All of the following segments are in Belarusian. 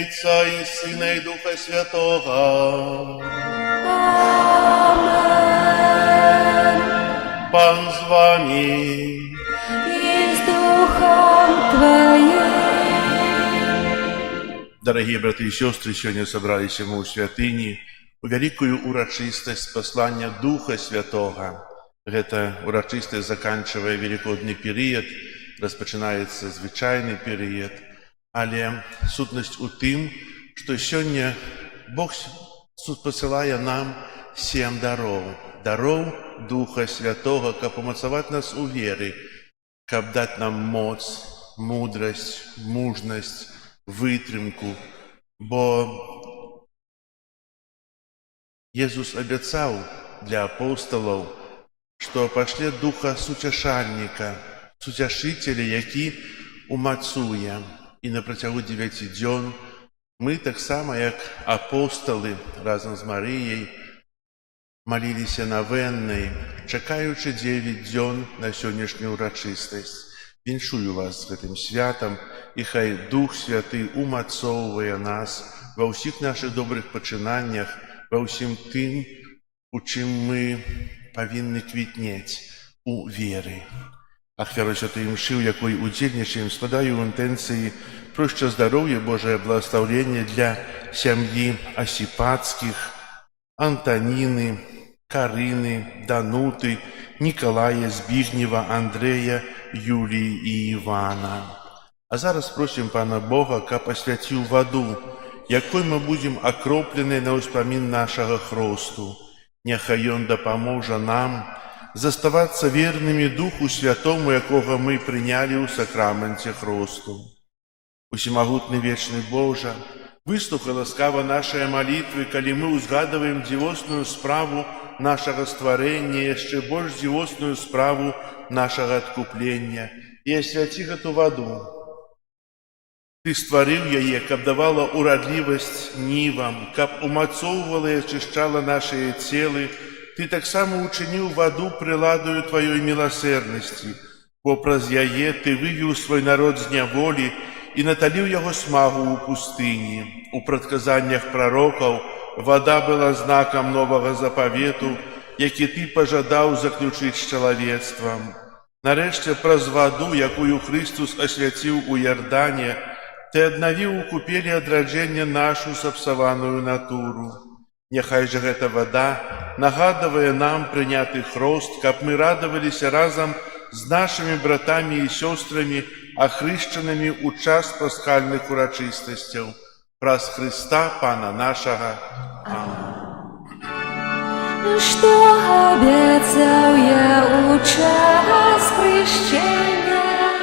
ім'я Отця і Сина і Духа Святого. Amen. Пан з вами. И с Духом Твоим. Дорогие браты и сестры, сегодня собрались мы у святыни, у великую урочистость послания Духа Святого. Гэта урочистость заканчивая великодный период, распочинаецца звычайный период, але сутнасць у тым, што сёння Бог посылае нам 7 дароў Духа Святого, каб умацаваць нас у веры, каб даць нам моц, мудрасць, мужнасць, вытрымку, бо Езус абяцаў для апостолаў, што пашле Духа Суцяшальніка, Суцяшыцеля, які умацуе. І на працягу 9 дзён мы таксама, як апостолы, разам з Марыяй, маліліся навеннай, чакаючы 9 дзён на сённяшнюю урачыстасць. Віншую вас з гэтым святам, і хай Дух Святы умацоўвае нас ва ўсіх нашых добрых пачынаннях, ва ўсім тым, у чым мы павінны квітнець у веры. Ахвяру святой мшы, у якой удзельнічаем, складаю ў інтэнцыі про шчасдароўе, Божае благаслаўленне для сям'і Асіпацкіх, Антаніны, Карыны, Дануты, Нікалая, Збігнева, Андрэя, Юлії і Івана. А зараз просім Пана Бога, каб асвяціў ваду, якой мы будзем акроплены на ўспамін нашага хросту. Няхай Ён дапаможа нам заставацца вернымі Духу Святому, якога мы прынялі ў сакраменце хросту. Усемагутны вечны Божа, выслухай ласкава нашыя малітвы, калі мы ўзгадваем дзівосную справу нашага стварэння, яшчэ больш дзівосную справу нашага адкуплення, і асвяці гэту ваду. Ты стварыў яе, каб давала урадлівасць нівам, каб умацоўвала і ачышчала нашыя целы. Ты таксама учыніў ваду прыладаю Тваёй міласэрнасці, бо праз яе Ты вывеў свой народ з няволі і наталіў яго смагу ў пустыні. У прадказаннях прарокаў вада была знакам новага запавету, які Ты пажадаў заключыць з чалавецтвам. Нарэшце, праз ваду, якую Христус асвяціў у Ярдане, Ты аднавіў у купелі адраджэння нашу сапсаваную натуру. Няхай жа гэта вада нагадвае нам прыняты хрост, каб мы радаваліся разам з нашымі братамі і сёстрамі, ахрышчанымі ў час пасхальных урачыстасцяў. Праз Христа, Пана нашага. Амин. Что обещал я у час хрещения,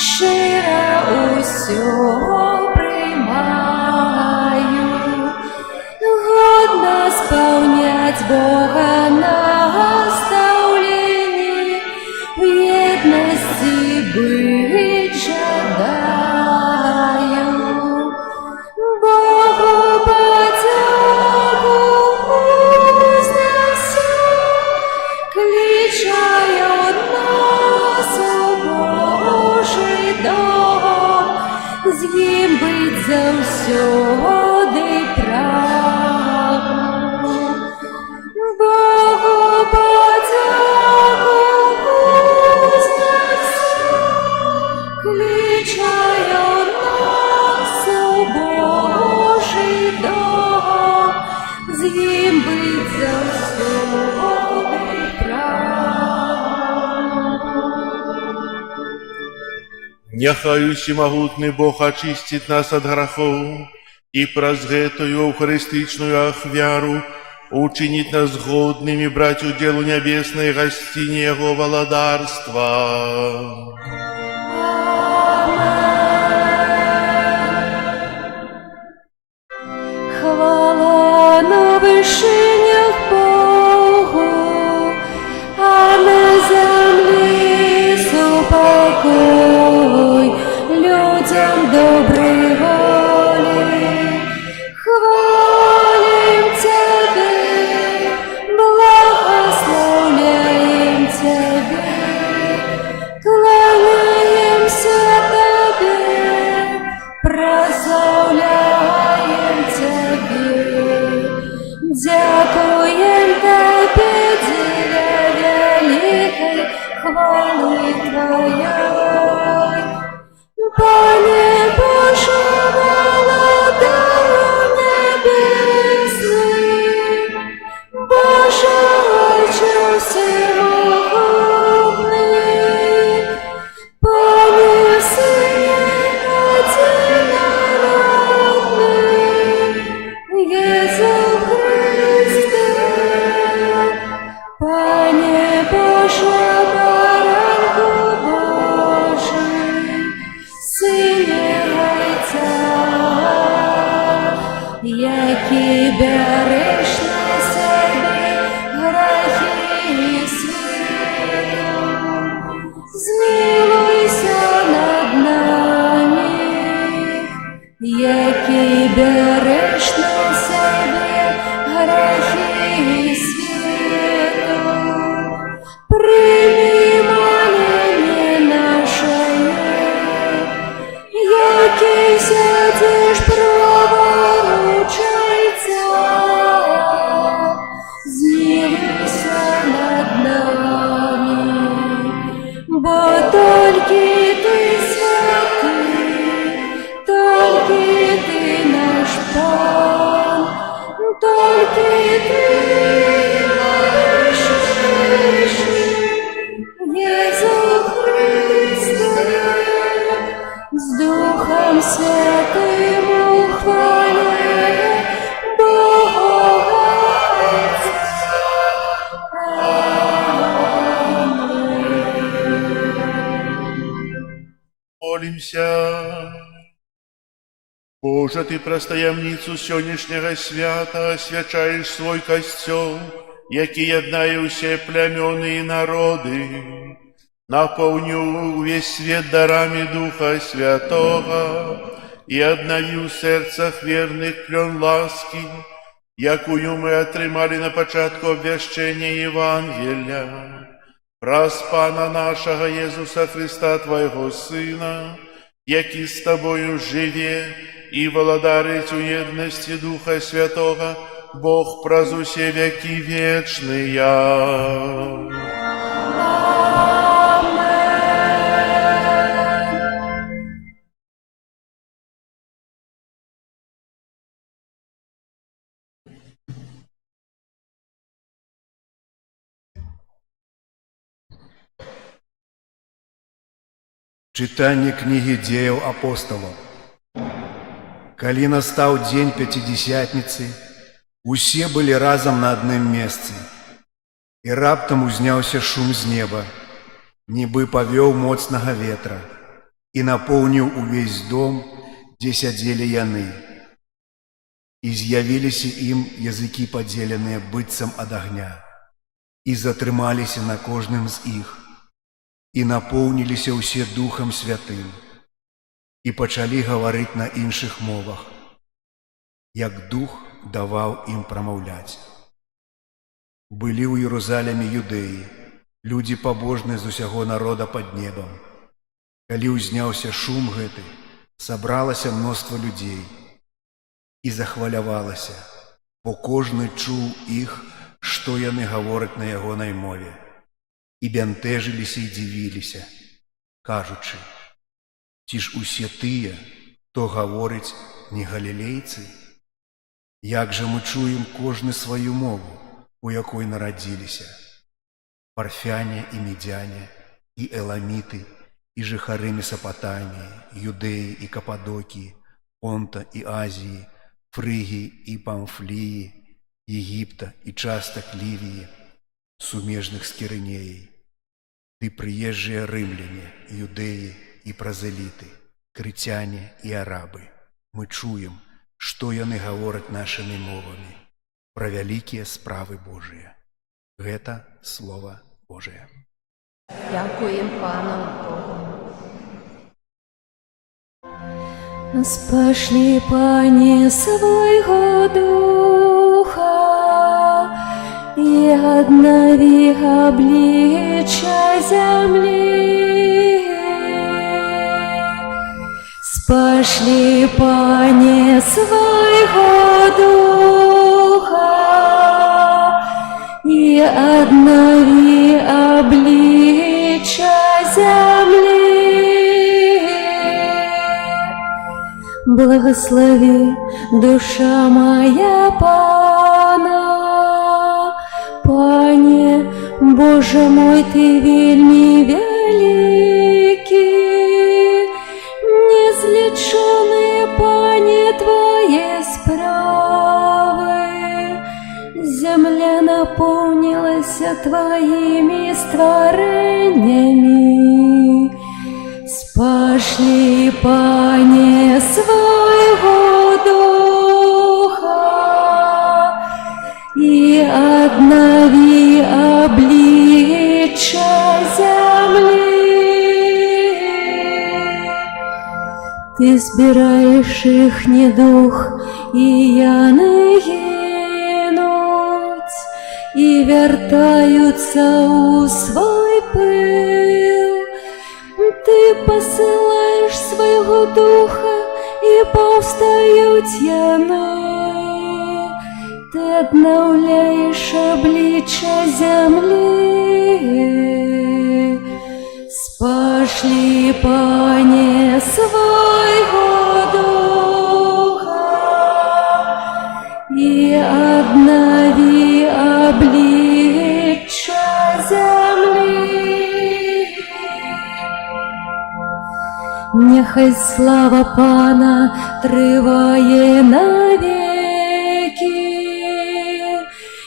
щиро усё приймаю, годно сповнять Бога наставление, в едности быть жадаю. Богу подяку вознесу, кличает нас у Божий дом, з ним быть завсёды прагну. Богу подяку вознесу, кличает нас у Божий дом, з ним быть завсёды прагну. Няхай усемагутны Бог ачысціць нас ад грахоў і праз гэтую эўхарыстычную ахвяру учыніць нас годнымі браць удзел у нябеснай гасціні Яго валадарства. Хвала на вышинях Богу, а на земле супокой людям доброй воли. Хвалим Тебя, благословляем Тебя, кланяемся Тебе, прославляем Твоя. Пане Боже, володарю небесний, Боже, Отче всемогутний, Пане Сине одинародний, Єсу Христе, Пане Боже, баранку Божий, Сине Отця, який береш на себе грехи світу, змилуйся над нами, який береш на себе грехи світу, прийми моління наше, який сядеш праворуч Отця, змилуйся над нами, бо тільки ти святий, тільки ти наш Пан, тільки ти наш Вишній, Єсу Христе, з Духом Святим у хвалі Бога Отця. Молимся. Боже, Ти про таємницю сьогоднішнього свята освячаєш свой костьол, який єднає усі племена і народи. Наповню весь свет дарами Духа Святого и обнови в сердцах верных клен ласки, якую мы отримали на початку обвящения Евангелия. Праз Пана нашего Иисуса Христа, Твоего Сына, який с Тобою живе и владарит у едности Духа Святого, Бог праз усе веки вечные. Читание книги Деяў апостолаў. Калі настаў дзень Пятидесятницы, усе былі разам на адным месцы. І раптам узняўся шум з неба, нібы павёў моцнага ветра, і напоўніў увесь дом, дзе сядзелі яны. І з'явіліся ім языкі падзеленыя быццам ад агня, і затрымаліся на кожным з іх. І напоўніліся ўсе Духам Святым, і пачалі гаварыць на іншых мовах, як Дух даваў ім прамаўляць. Былі ў Єрусаліме юдэі, людзі пабожныя з усяго народа пад небам. Калі ўзняўся шум гэты, сабралася мноства людзей і захвалявалася, бо кожны чуў іх, што яны гавораць на ягонай мове. І бянтэжыліся і дзівіліся, кажучы: ці ж усе тыя, хто гаворыць, не галілейцы? Як жа мы чуем кожны сваю мову, у якой нарадзіліся? Парфяне і медяне, і эламіты, і жыхары Месапатаміі, Юдэі і Кападокіі, Понта і Азіі, Фрыгіі і Памфліі, Егіпта і частак Лівіі, сумежных з Кірынеяй. Ты прыезжыя рымляне, юдэі і празеліты, крыцяне і арабы. Мы чуем, што яны гавораць нашымі мовамі пра вялікія справы Божыя. Гэта Слова Божие. Дякуємо Пану Богу. Спошли, Пане, свойго Духа, и обнови обличья земли. Спошли, Пане, свойго Духа, и обнови обличья Благослови, душа моя, Пана. Пане, Боже мой, Ты вельми великий, незлеченные, Пане, Твои справы. Земля наполнилась Твоими створениями. Спошли, Пане, своего духа и обнови обличья земли. Ты сбираешь их недух и яны гинуть, и вертаются у свой пыл. Ты посылаешь своего духа, и повстают яны. Ты обновляешь обличья земли. Спошли, Пане, своего духа и обнови обличья земли. Нехай слава Пана триває навеки,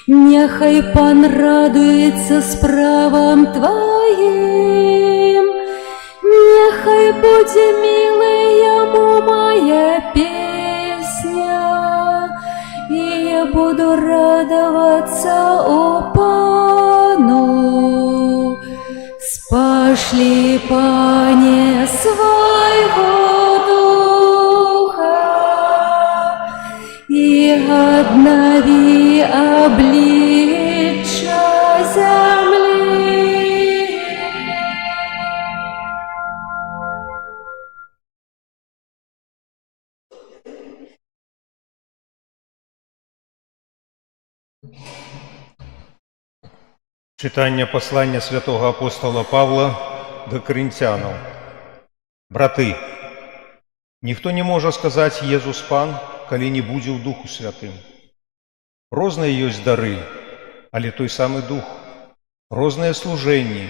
нехай Пан радується справам Твоим, нехай буде милая Ему моя песня, и я буду радоваться о Пану. Спошли, Пане, своего духа и обнови обличья земли. Читання послання святого апостола Павла до Коринтянам. Браты, ніхто не може сказати «Єзус Пан», коли не буде в Духу Святым. Розныя ёсць дары, але той самы Дух. Розныя служэнні,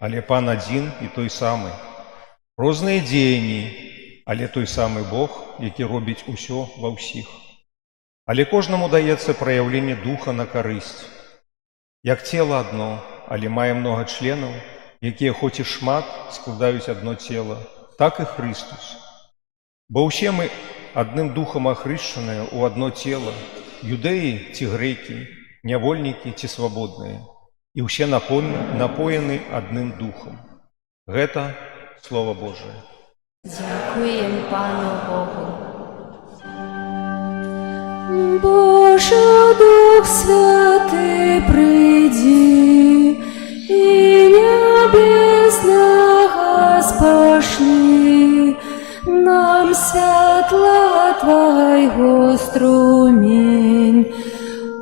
але Пан адзін і той самы. Розныя дзеянні, але той самы Бог, які робіць усё ва ўсіх. Але кожнаму даецца праяўленне Духа на карысць. Як цела адно, але мае многа членаў, якія хоць і шмат складаюць адно цела, так і Христус. Бо ўсе мы адным духам ахрышчаныя ў адно цела, юдэі ці грэкі, нявольнікі ці свабодныя, і ўсе напоены адным духам. Гэта Слово Божие. Дякуємо Пану Богу. Боже, Дух Святий, прийди, и небесного спошли нам святла Твоего струмень.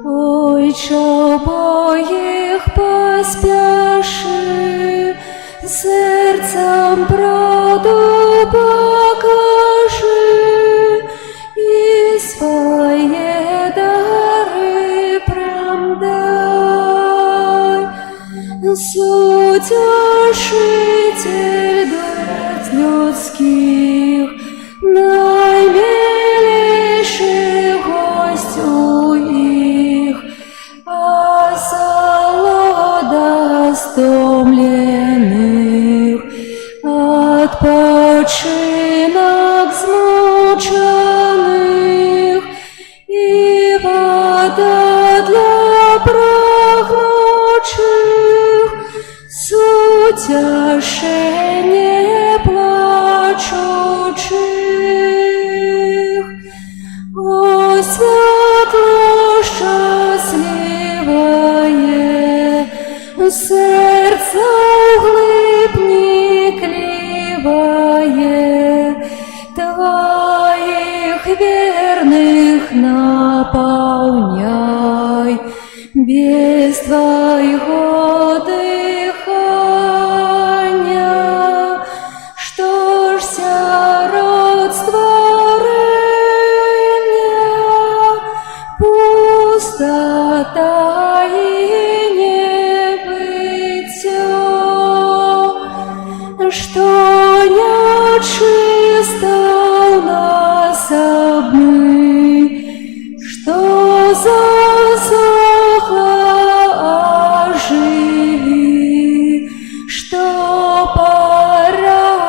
Ойче, обоих поспеши, сердцем правду покажи, и свои дары прям дай. Утешитель душ людских, наимилейший гость у их, осолода стомленных, odpoczynek zmученных и вода для прагнучих, утешение плачучих. О, светло счастливое, сердце вглубь никливое, Твоих верных наполняй, без Твоего дыхания что нечисто у нас обмы, что засохло, оживи, что поранено,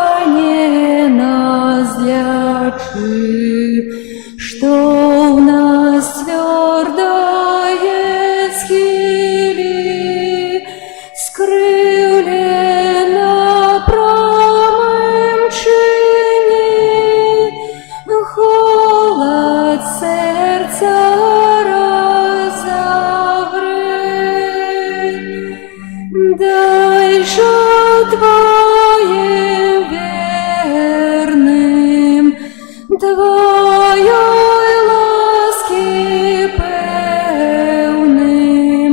злячи, что у нас твердое схили, скрывлено промынчини, холод сердца разогрей. Дай же Твоим верным, Твоей ласки певным,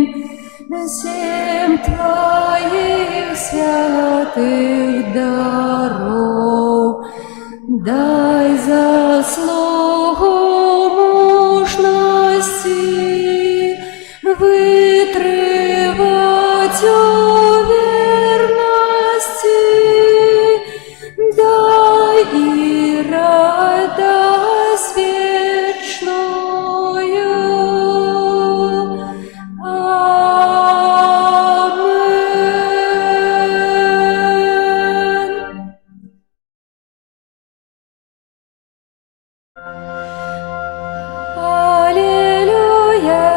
всем Твоих святых даров. Дай заслугу мужности вытривать у верности, дай и радость вечную. Амен. Аллилуйя,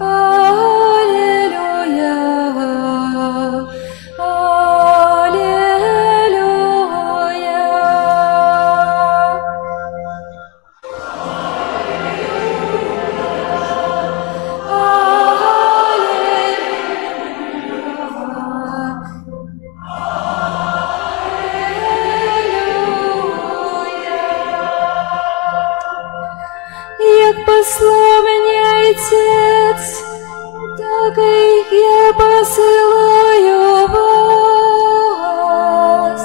аллилуйя, Як послал меня Отец, так и я посылаю вас.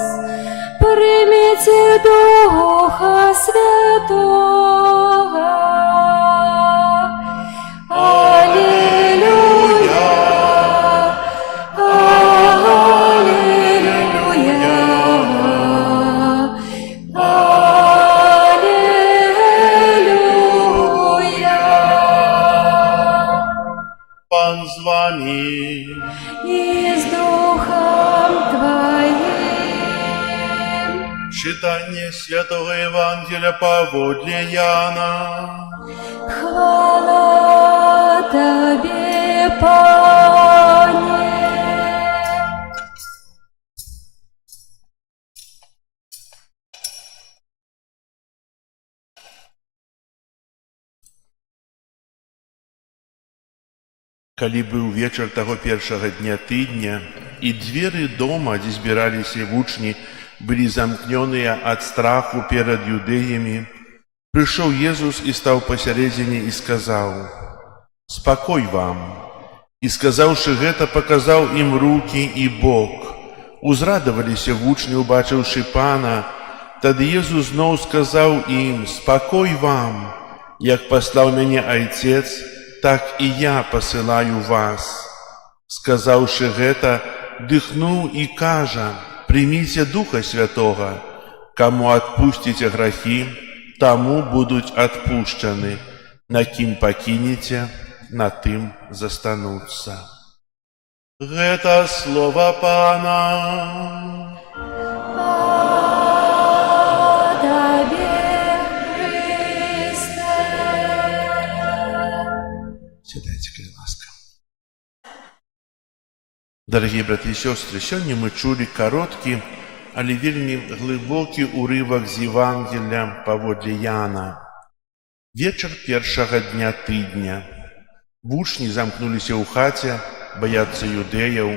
Примите Духа Святого. Аллилуйя, аллилуйя, Пан з вами. и с Духом Твоим. Читание Святого Евангелия поводле Яна. Хвала Тебе, Пане. Калі быў вечар таго першага дня тыдня, і дзверы дома, дзе збіраліся вучні, былі замкнёныя ад страху перад юдэямі, прыйшоў Езус і стаў пасярэдзіне і сказаў: «Спакой вам!» І сказаўшы гэта, паказаў ім рукі і бок. Узрадаваліся вучні, убачыўшы Пана. Тады Езус зноў сказаў ім: «Спакой вам! Як паслаў мяне Айцец, так і я пасылаю вас». Сказаўшы гэта, дыхнуў і кажа: «Прыміце Духа Святога. Каму адпусціце грахі, таму будуць адпушчаны. На кім пакінеце, на тым застануцца». Гэта слова Пана. Сядайце, калі ласка. Дарагія браты і сёстры, сёння мы чулі кароткі, але вельмі глыбокі ўрывак з Евангелля паводле Яна. Вечар першага дня тыдня. Вучні замкнуліся ў хаце, баяцца юдэяў,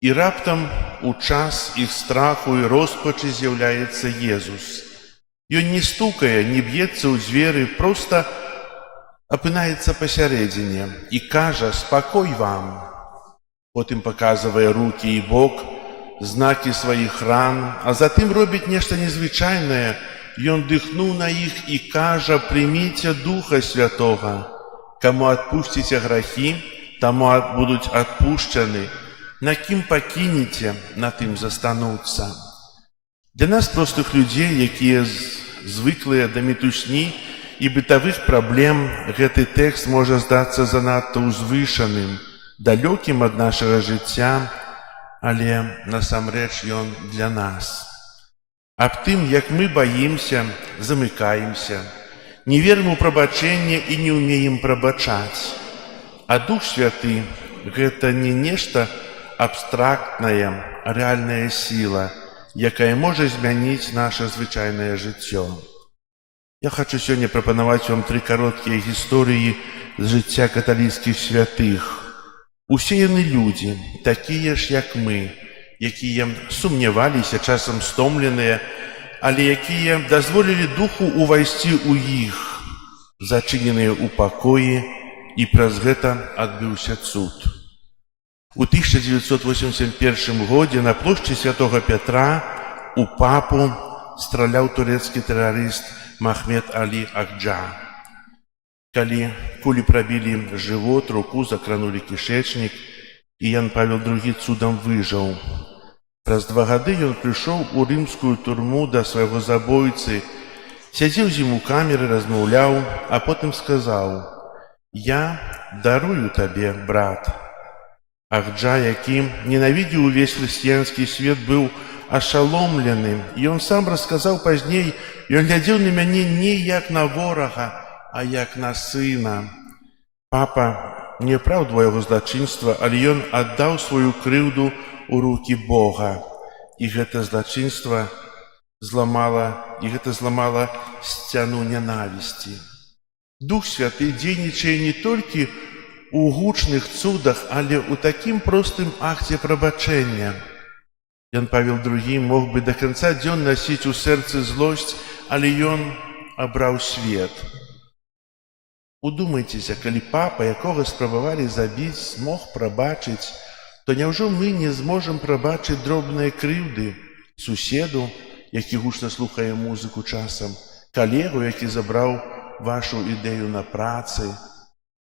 і раптам у час іх страху і роспачы з'яўляецца Езус. Ён не стукае, не б'ецца ў дзверы, проста апынаецца пасярэдзіне і кажа: «Спакой вам!» Потым паказвае рукі і бок, знакі сваіх ран, а затым робіць нешта незвычайнае. Ён дыхнуў на іх і кажа: «Прыміце Духа Святога. Каму адпусціце грахі, таму будуць адпушчаны. На кім пакінеце, на тым застануцца. Для нас, простых людзей, якія звыклыя да мітусні і бытавых праблем, гэты тэкст можа здацца занадта ўзвышаным, далёкім ад нашага жыцця, але насамрэч ён для нас. Аб тым, як мы баімся, замыкаемся, не верым у прабачэнне і не ўмеем прабачаць. А Дух Святы – гэта не нешта абстрактная, рэальная сіла, якая можа змяніць наша звычайнае жыццё. Я хочу сёння прапанаваць вам 3 кароткія гісторыі з жыцця каталіцкіх святых. Усе яны людзі, такія ж, як мы, якія сумняваліся, часам стомленыя, але якія дазволілі Духу увайсці ў іх, зачыненыя ў пакоі, і праз гэта адбыўся цуд. У 1981 годзе на плошчы Святога Пятра у папу страляў турэцкі тэрарыст Махмед Алі Ахджа. Калі кулі прабілі жывот, руку, закранулі кішэчнік, і Ян Павел II цудам выжыў. Праз 2 гады ён прыйшоў у рымскую турму да свайго забойцы, сядзеў з ім у камеры, размаўляў, а потым сказаў: «Я дарую табе, брат». Ахджа, які ненавідзеў увесь хрысціянскі свет, быў ашаломлены, і ён сам расказаў пазней, ён глядзеў на мяне не як на ворага, а як на сына. Папа не апраўдваў яго злачынства, але ён аддаў сваю крыўду у рукі Бога. І гэта злачынства зламала сцяну нянавісці. Дух Святы дзейнічае не толькі у гучных цудах, але ў такім простым акце прабачэння. Ян Павел II мог бы да канца дзён насіць у сэрцы злосць, але ён абраў свет. Удумайцеся, калі папа, якога спрабавалі забіць, змог прабачыць, то няўжо мы не зможам прабачыць дробныя крыўды суседу, які гучна слухае музыку часам, калегу, які забраў вашу ідэю на працы,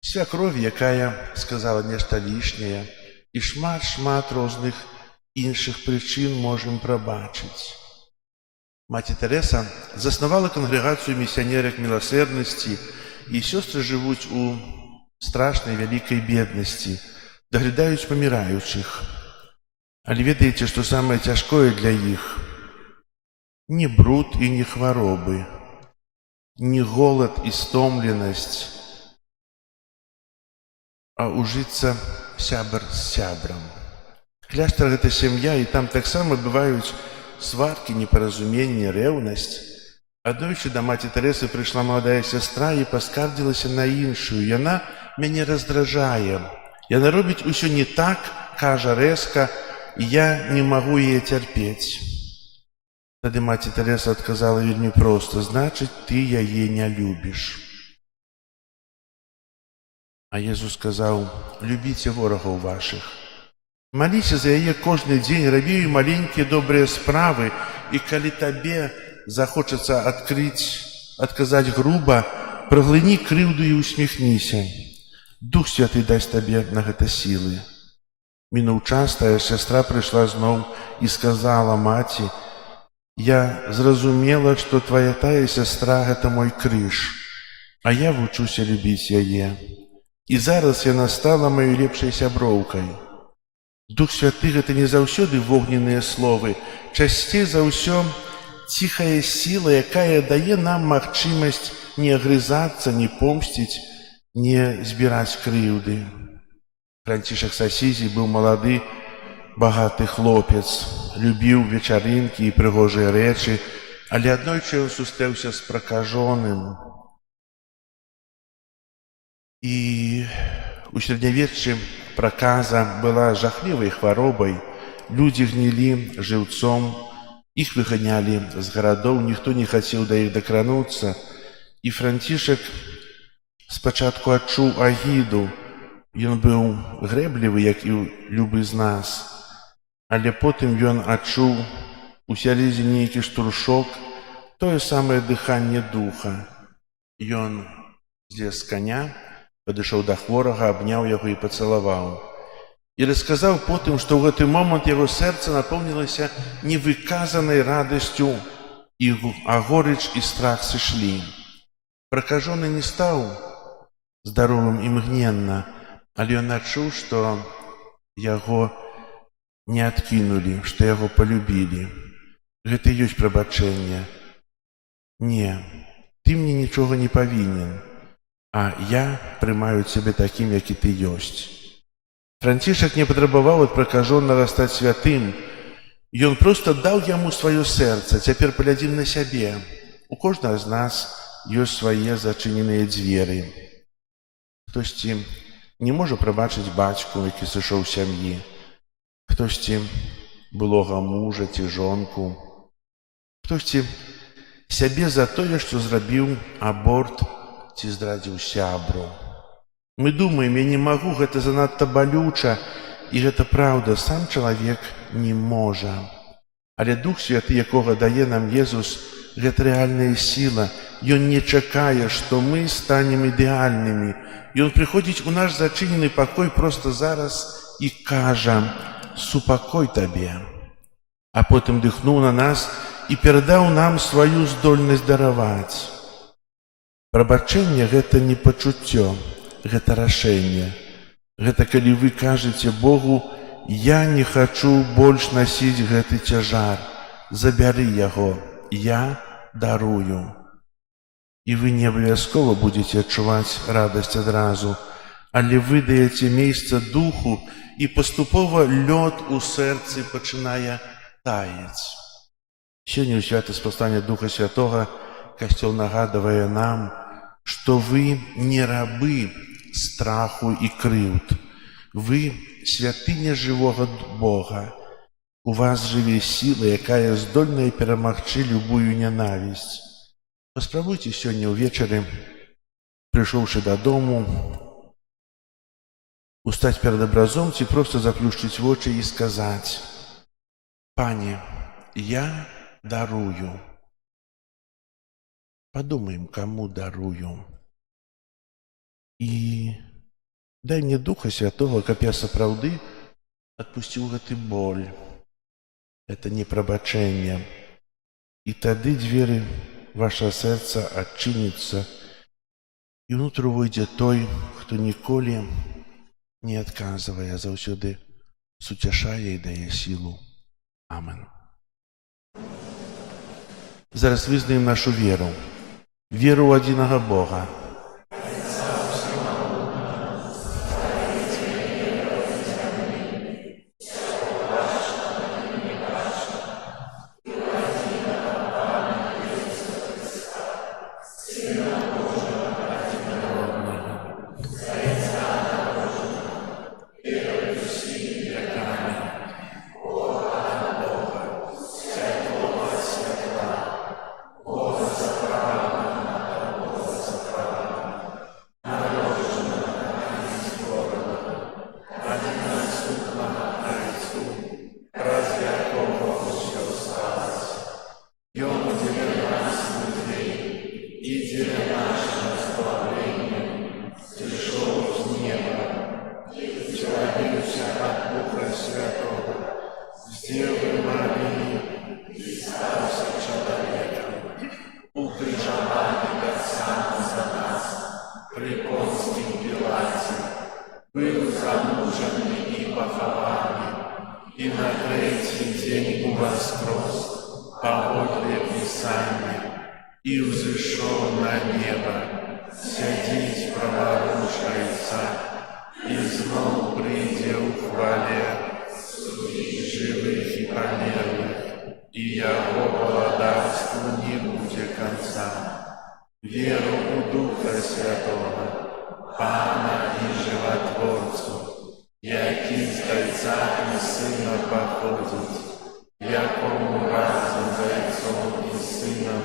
свякрові, якая сказала нешта лішняе, і шмат розных іншых прычын можам прабачыць. Маці Тэрэса заснавала кангрэгацыю місіянерак міласэрнасці, і сёстры жывуць у страшнай вялікай беднасці, даглядаюць паміраючых. Але ведаеце, што самае цяжкое для іх? Не бруд і не хваробы, не голад і стомленасць, а ужыцца сябар з сябрам. Кляштар – гэта сям'я, і там таксама бываюць сваркі, непаразуменне, рэўнасць. Аднойчы да маці Тэрэсы прыйшла маладая сястра і паскардзілася на іншую. Яна мяне раздражае. Яна робіць усё не так, кажа рэзка, і я не магу яе цярпець. Тады маці Тэрэса адказала вельмі проста: «Значыць, ты яе не любіш». А Езус сказаў: «Любіце ворагаў вашых». Маліся за яе кожны дзень, рабі ёй маленькія добрыя справы, і калі табе захочацца адказаць груба, праглыні крыўду і усміхніся. Дух Святы дасць табе на гэта сілы. Мінуў час, тая сястра прыйшла зноў і сказала маці: «Я зразумела, што твая тая сястра – гэта мой крыж, а я вучуся любіць яе. І зараз яна стала маёй лепшай сяброўкай». Дух Святы – гэта не заўсёды вогненныя словы, часцей за ўсё ціхая сіла, якая дае нам магчымасць не агрызацца, не помсціць, не збіраць крыўды. Францішак з Асізі быў малады, багаты хлопец, любіў вечарынкі і прыгожыя рэчы, але аднойчы ён сустрэўся з пракажоным. І у сярэднявеччы праказа была жахлівай хваробай, людзі гнілі жыўцом, іх выганялі з гарадоў, ніхто не хацеў да іх дакрануцца. І Францішак спачатку адчуў агіду, ён быў грэблівы, як і любы з нас, але потым ён адчуў у сярэдзіне нейкі штуршок, тое самае дыханне духа. Ён злез з каня, падышоў да хворага, абняў яго і пацалаваў. І расказаў потым, што ў гэты момант яго сэрца напоўнілася невыказанай радасцю, а горыч і страх сышлі. Пракажоны не стаў здаровым імгненна, але ён адчуў, што яго не адкінулі, што яго палюбілі. Гэта і ёсць прабачэнне. Не, ты мне нічога не павінен, а я прымаю цябе такім, які ты ёсць. Францішак не патрабаваў ад пракажонага стаць святым. Ён проста даў яму сваё сэрца. Цяпер паглядзім на сябе. У кожнага з нас ёсць свае зачыненыя дзверы. Хтосьці не можа прабачыць бацьку, які сышоў з сям'і. Хтосьці былога мужа ці жонку. Хтосьці сябе за тое, што зрабіў аборт ці здрадзіў сябру. Мы думаем, я не магу, гэта занадта балюча, і гэта праўда, сам чалавек не можа. Але Дух Святы, якога дае нам Езус, гэта рэальная сіла. Ён не чакае, што мы станем ідэальнымі. Ён прыходзіць у наш зачынены пакой проста зараз і кажа: «Супакой табе». А потым дыхнуў на нас і перадаў нам сваю здольнасць дараваць. Прабачэнне – гэта не пачуццё, гэта рашэнне. Гэта калі вы кажаце Богу: «Я не хачу больш насіць гэты цяжар, забяры яго, я дарую». І вы не абавязкова будзеце адчуваць радасць адразу, але вы даеце месца духу, і паступова лёд у сэрцы пачынае таяць. Сёння ў свята-спаслання Духа Святога Касцёл нагадвае нам, што вы не рабы страху і крыўд. Вы святыня жывога Бога. У вас жыве сіла, якая здольная перамагчы любую нянавісць. Паспрабуйце сёння ўвечары, прыйшоўшы дадому, устаць перад абразом ці проста заплюшчыць вочы і сказаць: «Пане, я дарую». Подумаем, кому дарую. І дай мне Духа Святого, каб я сапраўды адпусціў гэты боль, это непрабачэнне. І тады дзверы ваша сэрца адчыніцца, і ўнутры увойдзе той, хто ніколі не адказвае, заўсёды суцяшае і дае сілу. Амен. Зараз вызнаем нашу веру. Веру ў адзінага Бога. Был замучены и похованы, и на третий день воскрес, погодле Писания, и взошел на небо, сядить праворушается, и знов придет в хвале живых и померлых, и его благодарству не будет конца. Веру у Духа Святого, Пана и Животворцу, який з Отця і Сина походить, якому разом з Отцом і Сином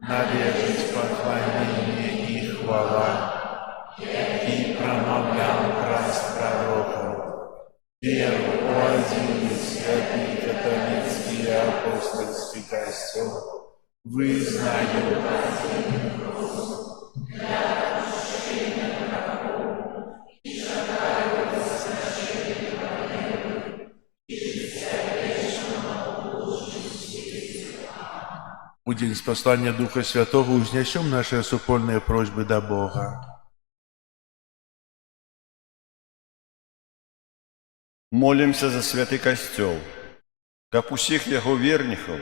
належить поклонение и хвала, и промовлял красть пророков. Веру у один святый католицкий и апостольский костел, вызнаю один Господь. У день спаслания Духа Святого узнесем наши супольные просьбы до Бога. Молимся за святы касцёл, каб усіх яго вернікаў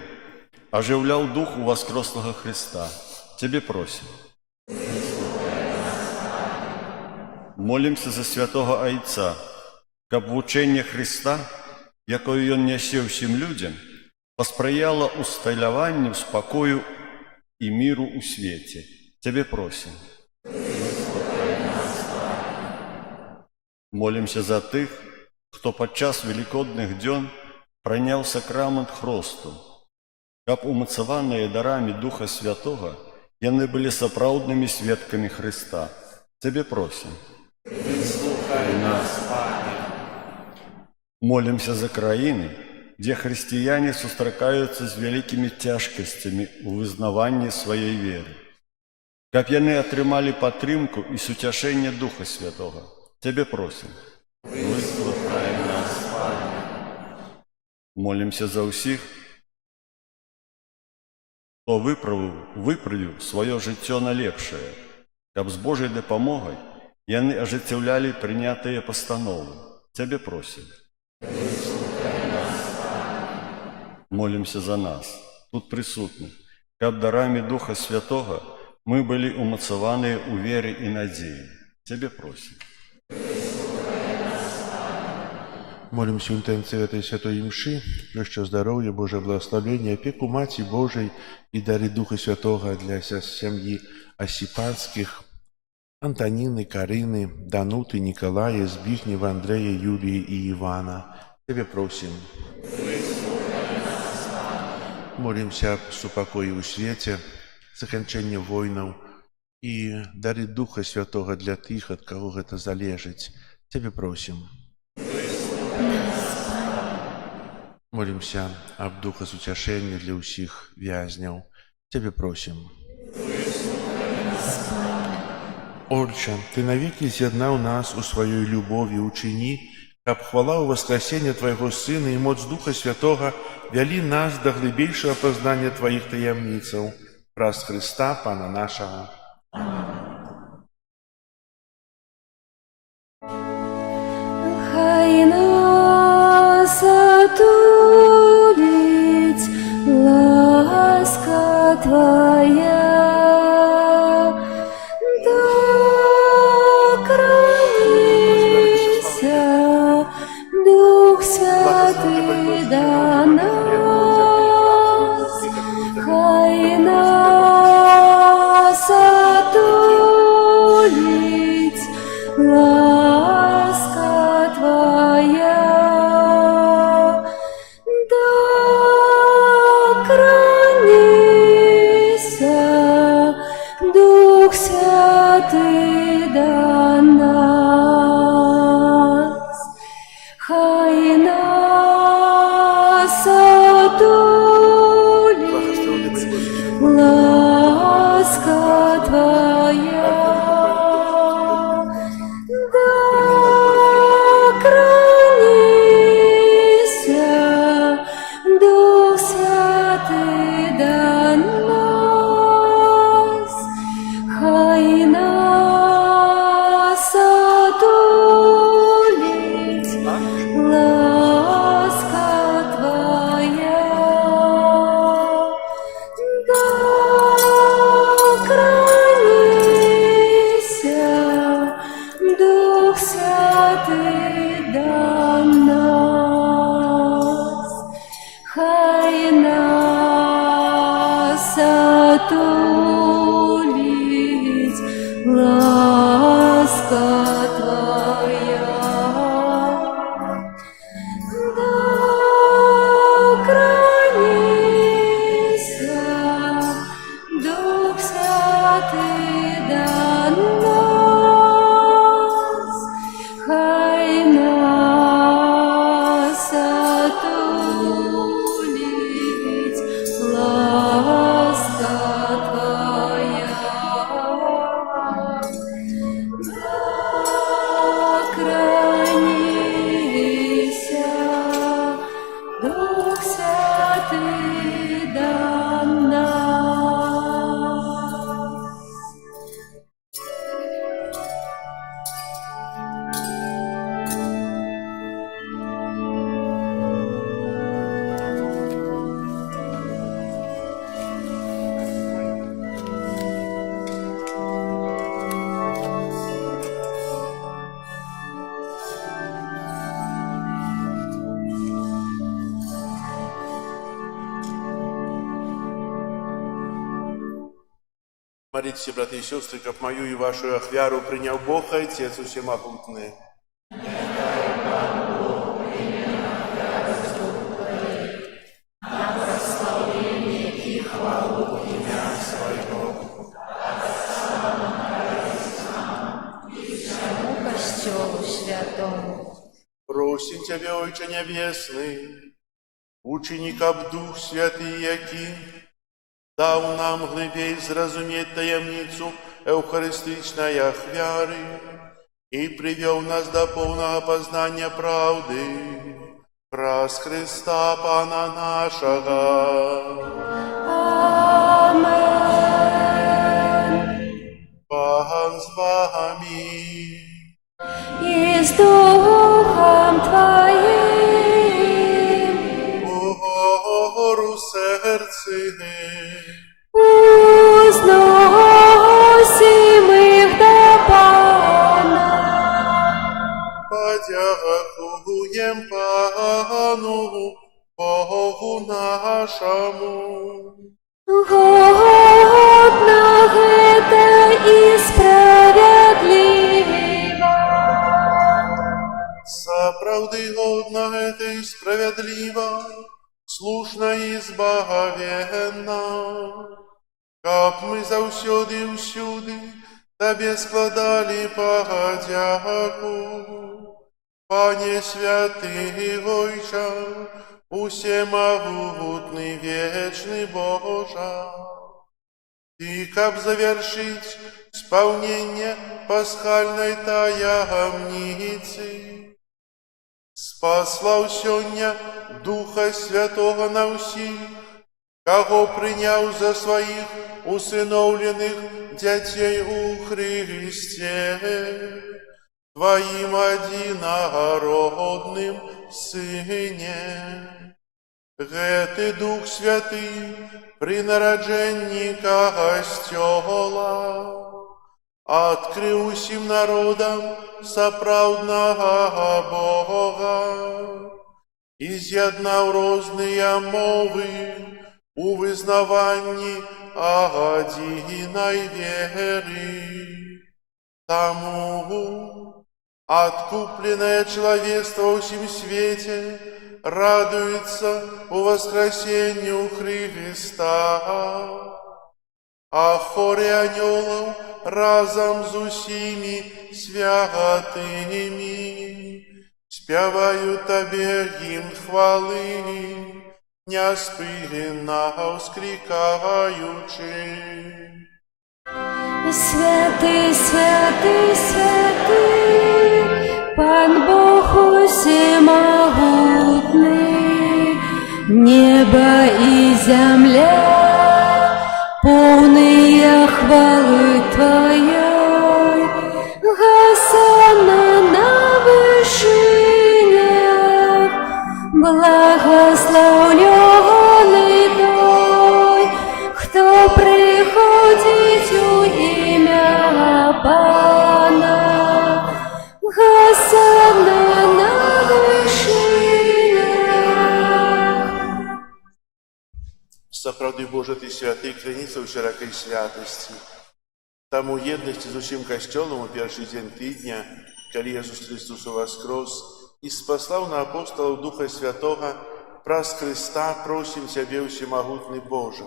ажыўляў дух у воскреслого Христа. Тебе просим. Молимся за святого Айца, каб вучэнне Христа, якое ён нясе ўсім людзям, паспрыяла усталяванню спакою і міру ў свеце. Тебе просим. Молимся за тых, хто падчас велікодных дзён прыняў сакрамент хросту, каб умацаваныя дарамі Духа Святога яны былі сапраўднымі сведкамі Христа. Тебе просим. Выслухай нас, Пане. Молимся за краіны, дзе хрысціяне сустракаюцца з вялікімі цяжкасцямі ў вызнаванні сваёй веры, каб яны атрымалі падтрымку і суцяшэнне Духа Святога. Тебе просим. Выслухай нас, Пане. Молимся за ўсіх, хто выправіў сваё жыццё на лепшае, каб з Божай дапамогай яны ажыццяўлялі прынятыя пастановы. Тебе просим. Молимся за нас, тут прысутных, каб дарамі Духа Святога мы былі умацаваныя ў вере і надзеі. Тебе просим. Молимся в интенции этой святой мши, проще здоровья, Божие благословения, опеку Мати Божией и дары Духа Святого для семьи Осипанских, Антонины, Карины, Дануты, Николая, Збигнева, Андрея, Юлии и Ивана. Тебе просим. Молимся об супокое у свете, заканчэнне войнаў и дары Духа Святого для тых, от кого это залежить. Тебе просим. Молимся об Духа сутяшэння для ўсіх вязняў. Тебе просим. Отче, Ты навеки з'яднаў нас у сваёй любові, учини, каб хвала у воскресення Твоего Сына и моц Духа Святого вялі нас до глыбейшего познания Твоих таямніцаў. Праз Христа, Пана нашего. Хай нас отулить ласка Твоя, докранися, Дух Святый до нас, хай нас отулить ласка Твоя, докранися, Дух Святый до нас, хай нас отулить ласка Твоя, докранися, Дух Святый до нас, хай нас отулить ласка Твоя, докранися, Дух Святый до нас, хай нас отулить ласка Твоя, докранися, Дух Святый до нас, хай нас отулить ласка Твоя, Молитесь, братья и сестры, как мою и вашу ахвяру принял Бог, Отец Всемогутный. Костелу святому. Просим Тебя, Отче Небесный, ученикам Дух Святый, яки дав нам глибей зразуметь таємницю евхаристичної ахвяри и привел нас до полного познания правды крас Христа Пана нашего. Амен. Пан з вами. И с Духом Твоим. Гору серци. Узносим их до Пана. Подякуем Пану Богу нашему. Годно это и справедливо. Справды годно это и справедливо, слушно и избавенно. Как мы заусюды и усюды Тебе складали подяку. Пане святый Ойча, усемогутный вечный Божа, Ты, как завершить исполнение пасхальной таямницы, спаслал сёння Духа Святого на усіх, кого принял за своих усыновленных детей у Христе, Твоим одинородным Сыне. Гэты Дух Святый при нарадженні костёла открыл усім народам сапраўднага Бога и з'яднаў розныя мовы у вызнаванні адзінай веры. Тому откупленное человечество во всем свете радуется у воскресению Христа, а хоре анёлов разом с усими святыми спявают Тебе гимн хвалы, неспынно вскрикаючи. Святый, святый, святый, Пан Бог всемогутный, небо и земля, полные хвалы Твоей. Госанна на вышинях, благословленный той, кто приходит у имя Пана. Госанна на вышинях. Сапраўды Божа, Ты святый, кляніца ў шырокай святости. Там у едности з усім касцёлам у першы дзень тыдня, калі Jesús Христос воскрос і спаслаў на апостолаў Духа Святога, праз Христа просім Цябе, всемогутны Божа.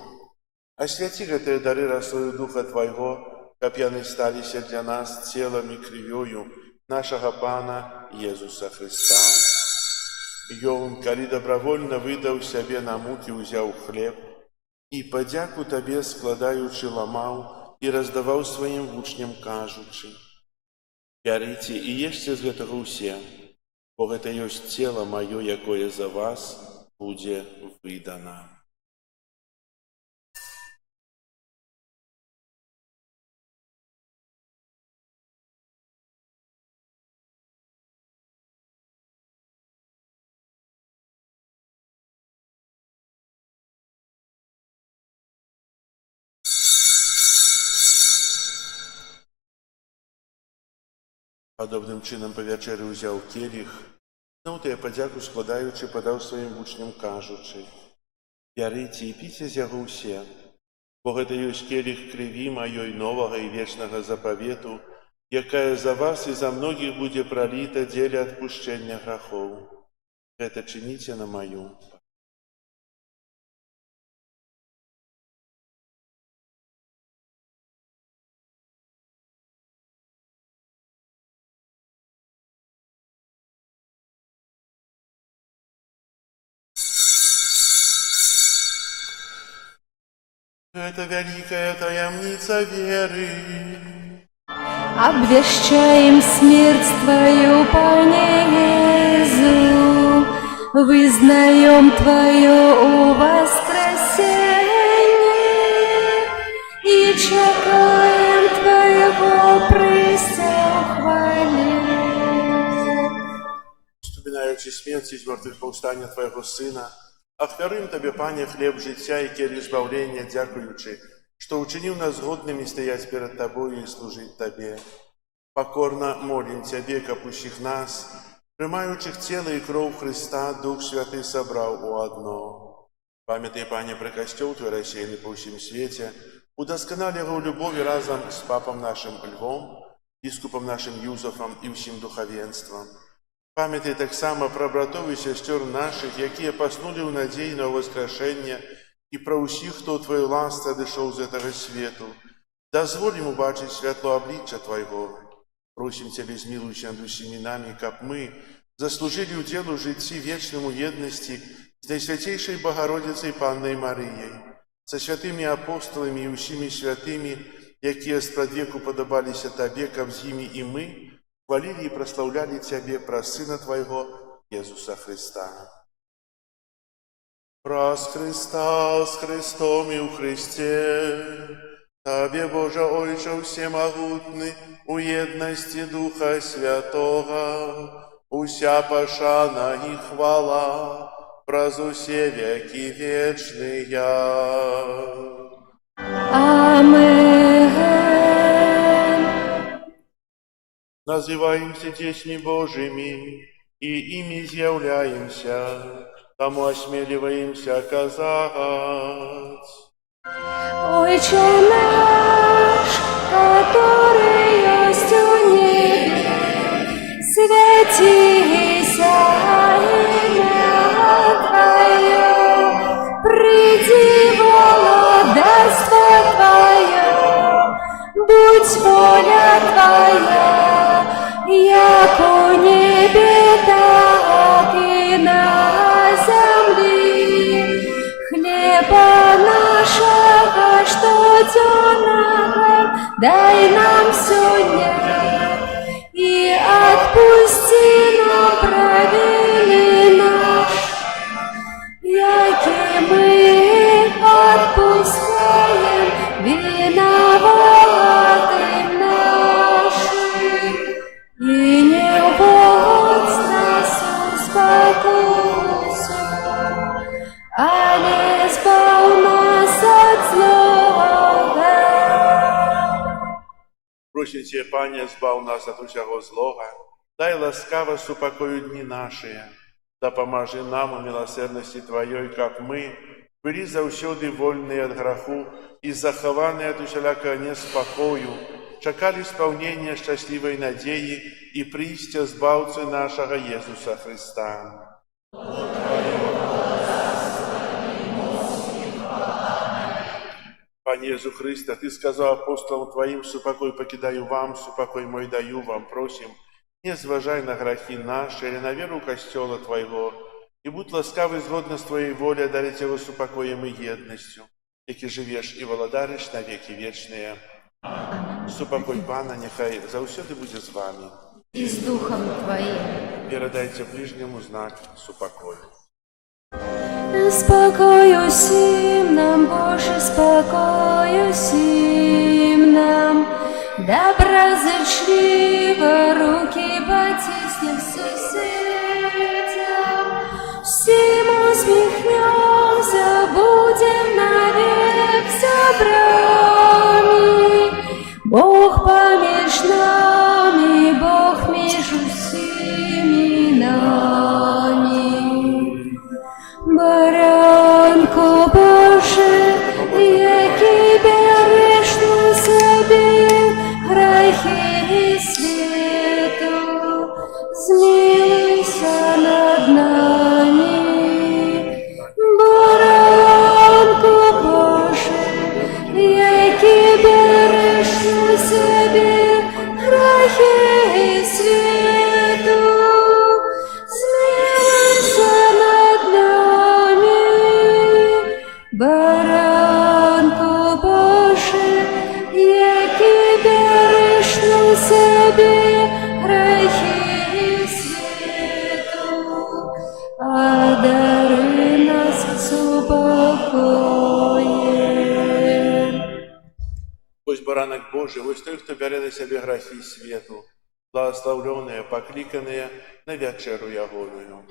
Асвяці гэтыя дары расою Духа Твайго, каб яны сталіся для нас целам і крывёю нашага Пана Езуса Христа. Ён, калі добровольно выдаў сябе на мукі, узяў хлеб і падзяку Табе складаючы ламаў і раздаваў сваім вучням, кажучы: «Бярыце і ешце з гэтага ўсе, бо гэта ёсць цела маё, якое за вас будзе выдана». Падобным чынам па вячэры ўзяў келіх, зноў тыя падзяку складаючы, падаў сваім вучням, кажучы: «Бярыце і піце з яго ўсе, Бо гэта ёсць келіх крыві маёй новага і вечнага запавету, якая за вас і за многіх будзе праліта дзеля адпушчэння грахоў. Гэта чыніце на маю. Это великая таямница веры. Обвещаем смерть Твою, Пане Иисус, вызнаем Твое воскресение и чекаем Твоего присохваления. Вспоминаючи смерть и мертвых повстання Твоего Сына, ахвяруем Тебе, Пане, хлеб життя и келих збавлення, дякуючи, что учинил нас годными стоять перед Тобою и служить Тебе. Покорно молим Тебе, капущих нас, приймаючих тело и кровь Христа, Дух Святый собрал у одно. Памятай, Пане, про костел Твой рассеянный по всем свете, удосконали его в любови разом с Папом нашим Львом, Бискупом нашим Юзефом и всем духовенством. Памятай так само про братов и сестер наших, якія поснули у надеи на воскрешение, и про усіх, хто в Твою ласт одышоў з этого свету. Дозволим убачить святло обличчя Твоего. Просим Тебе, змилуйся над усіми нами, каб мы заслужили уделу житті вечному єдності з Найсвятейшей Богородицей Панной Марией, со святыми апостолами и усіми святыми, якія спрадвеку подобалися Тебе, каб з ими и мы хвалили и прославляли Тебе про Сына Твоего, Иисуса Христа. Прас Христа с Христом и у Христе, Тебе, Боже Ойче всемогутный, у едности Духа Святого, уся пошана и хвала, праз усе веки вечные. Амен. Называемся детьми Божьими, и ими являемся, тому осмеливаемся оказать. Отче наш, который есть у небе, святися имя Твое, приди владарство Твое, будь воля Твоя, як у небе, так и на земле. Хлеба нашего штоденного дай нам сегодня, и отпусти нам провины наши, яки мы отпускаем виноватым нашим, и не вводь нас в спокусу, але избав нас от злого. Просим Тебе, Пане, збав нас от усяго злого, дай ласкаво супокою дни наши, да поможи нам у милосердности Твоей, как мы были завсёды вольные от граху и захованные от усялякого неспокою, чекали исполнения счастливой надеи и прийстя Збавцы нашего Иисуса Христа. Пане Иисус Христе, Ты сказал апостолам Твоим: «Супокой покидаю вам, супокой мой даю вам». Просим, не зважай на грехи наши или на веру костела Твоего, и будь ласкавый згодно с Твоей волей дарить его супокоем и едностью, яки живешь и володаришь на веки вечные. Супокой Пана нехай заусюди буде з вами. И с Духом Твоим. Передайте ближнему знак супокою. Спокою всім нам, Боже, спокою всім нам, доброзичливо руки потиснем соседям, всем усмехнемся, будем навек собраны. Бог помеж нами, Бог между всеми нами. Баранку ранок Божий, ось той, хто бере на себе грехи світу, благословленные, покликанные на вечеру ягоную.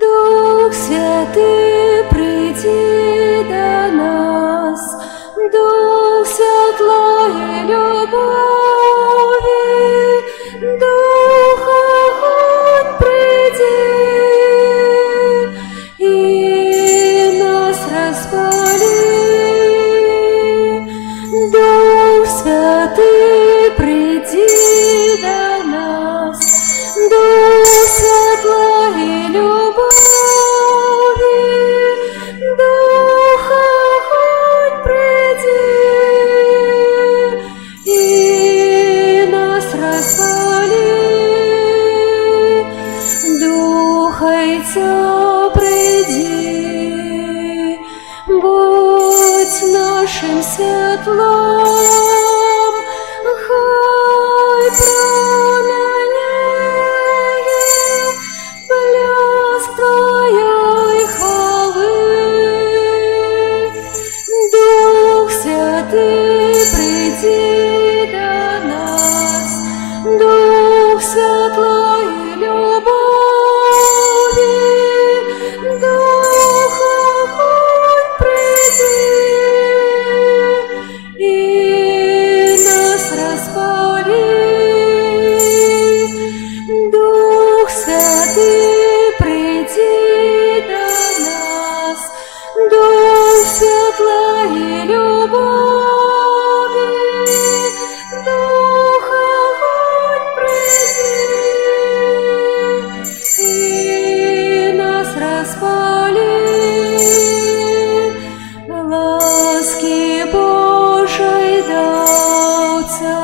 Дух Святий, прийди до нас, Дух святла и любови, Дух огонь, приди и нас распали. Дух Святый, приди до нас, Дух святла и любови, Дух огонь, приди и нас распали. Духайця, приди, будь нашим світлом, хай промяняє блеск Твоєї хвали. Дух Святий, приди до нас, Дух святла і любові, Дух огонь, приди і нас розпали. Дух Святий, приди до нас, Дух святла і любові, Дух огонь, приди і нас розпали. Ласки Божої давця,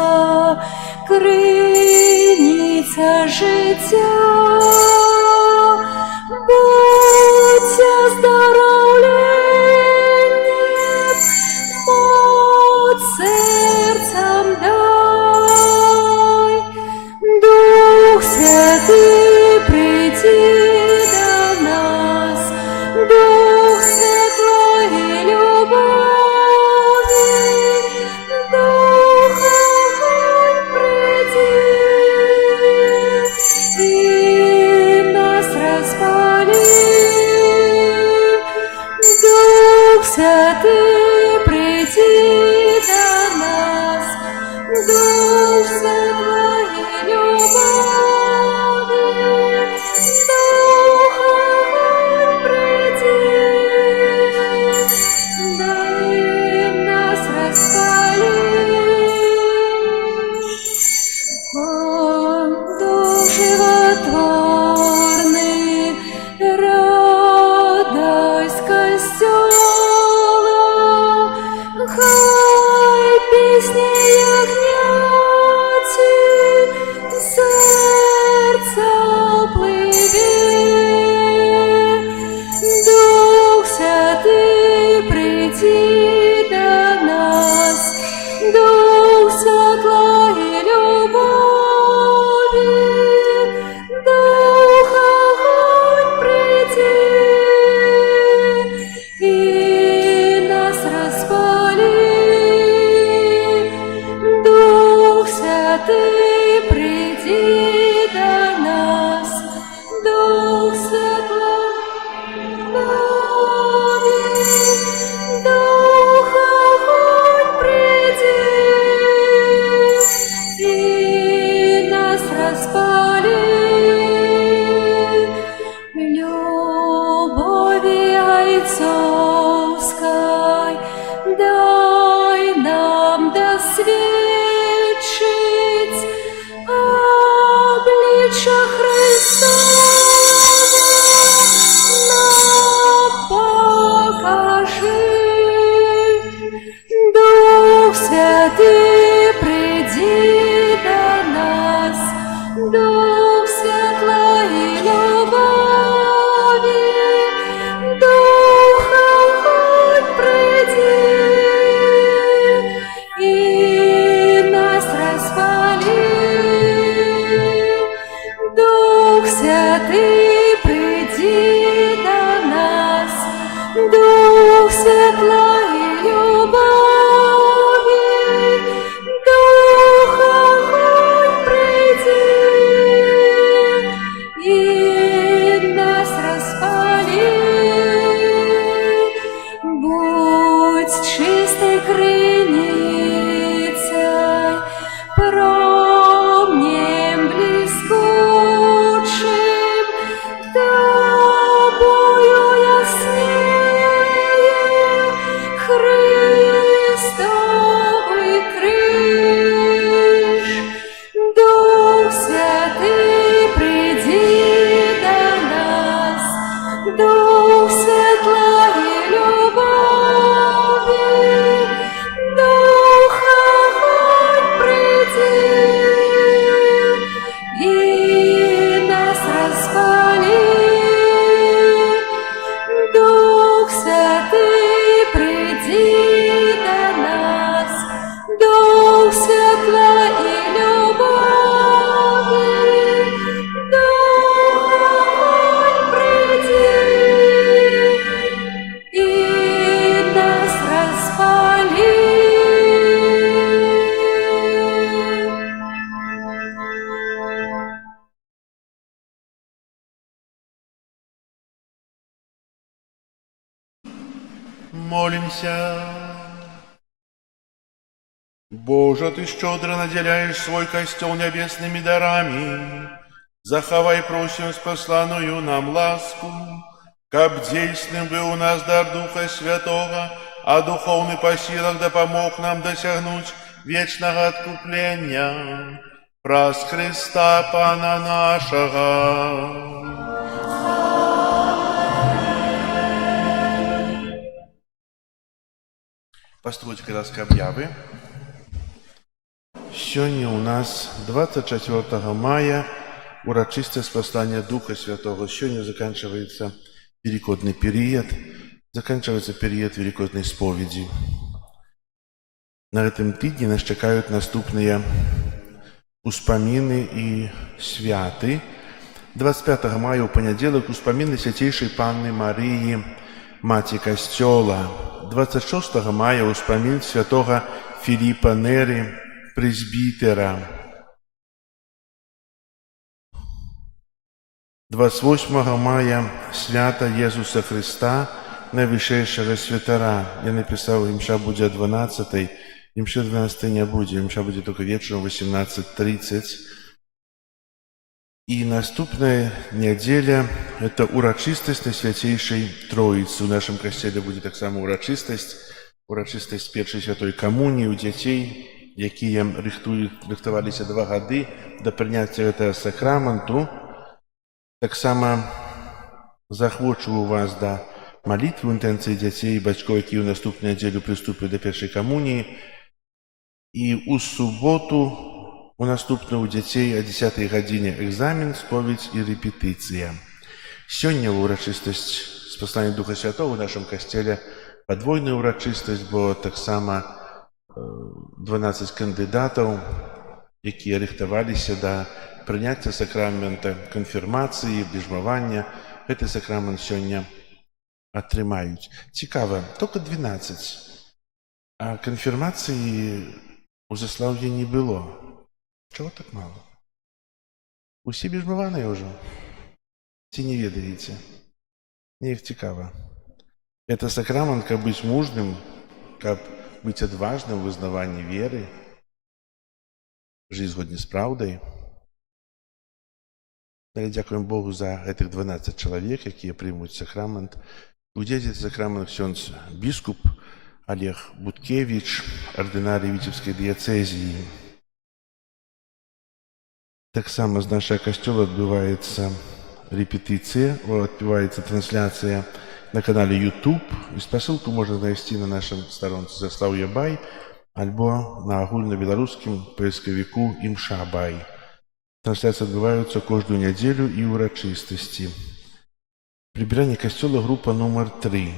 криниця життя, будьте здоровленням, моць серцям дай. Дух Святий, приди до нас, Дух святла і любові, Дух огонь, приди і Дух Святий, прийди до нас, Дух світла і любові, Дух огонь, прийди і нас розпали. Будь чистой криницей, промнем блескучим, тобою яснее Христовый крыж. Дух Святый, приди до нас, Дух светла и любови, Дух огонь, приди и нас распали. Дух Святый, приди до нас, Дух светла и любови, Дух огонь, приди и нас распали. Молимся. Боже, Ты щедро наделяешь свой костел небесными дарами. Заховай, просим, спасланую нам ласку, каб действенным был у нас дар Духа Святого, а духовный по силах да помог нам досягнуть вечного откупления. Праз Христа Пана нашего. Пастуцкай ласка аб'явы. Сёння у нас 24 мая урачыстае спасланне Духа Святого. Сёння заканчивается великодный период, заканчивается период великодной споведи. На этом тыдні нас чакаюць наступныя успаміны і святы. 25 мая у панядзелак успаміны свяцейшай Панны Марыі, Маці Касцёла. 26 мая успамін святого Філіпа Неры, прэзбітера. 28 мая свята Езуса Христа, найвышэйшага святара. Я напісаў, імша будзе о 12, імша 12 не будзе, імша будзе только вечером 18:30. И наступная неделя – это урочистость на Святейшей Троицы. В нашем костеле будет так само урочистость першей святой коммунии у детей, якія рыхтаваліся 2 гады до принятия этого сакраменту. Так само захвочу вас до молитвы интенции детей и бацькоў, якія ў наступную неделю приступят до первой коммунии. И у субботу у наступную у дзяцей о 10 гадзіне экзамен, споведь и репетиция. Сёння урачыстасць спаслання Духа Святого в нашем костеле подвойная урачыстасць, бо таксама 12 кандидатаў, якія рыхтаваліся да прыняцця сакрамента канфірмацыі, бежмавання, гэты сакрамент сёння атрымаюць. Цікава, только 12, а канфірмацыі у Заслаўе не было. Чего так мало? Усе бежмаваныя ўжо? Ці не ведаеце? Мне іх цікава. Это сакрамент, каб быць мужным, каб быць адважным у вызнаванні веры, жыць згодна з праўдай. Але дзякуем Богу за гэтых 12 чалавек, якія прымуць сакрамент. Удзельнічаць сакрамент ксёндз біскуп Олег Буткевич, ардынарый Віцебскай дыяцэзіі. Таксама з нашага касцёла адбываецца репетыцыя, адбываецца трансляцыя на канале YouTube. І спасылку можна знайсці на нашым старонцы Заслаўе Бай альбо на агульнабеларускім паіскавіку Імша Бай. Трансляцыі адбываюцца кожную нядзелю і ўрачыстасці. Прыбіранне касцёла група нумар 3.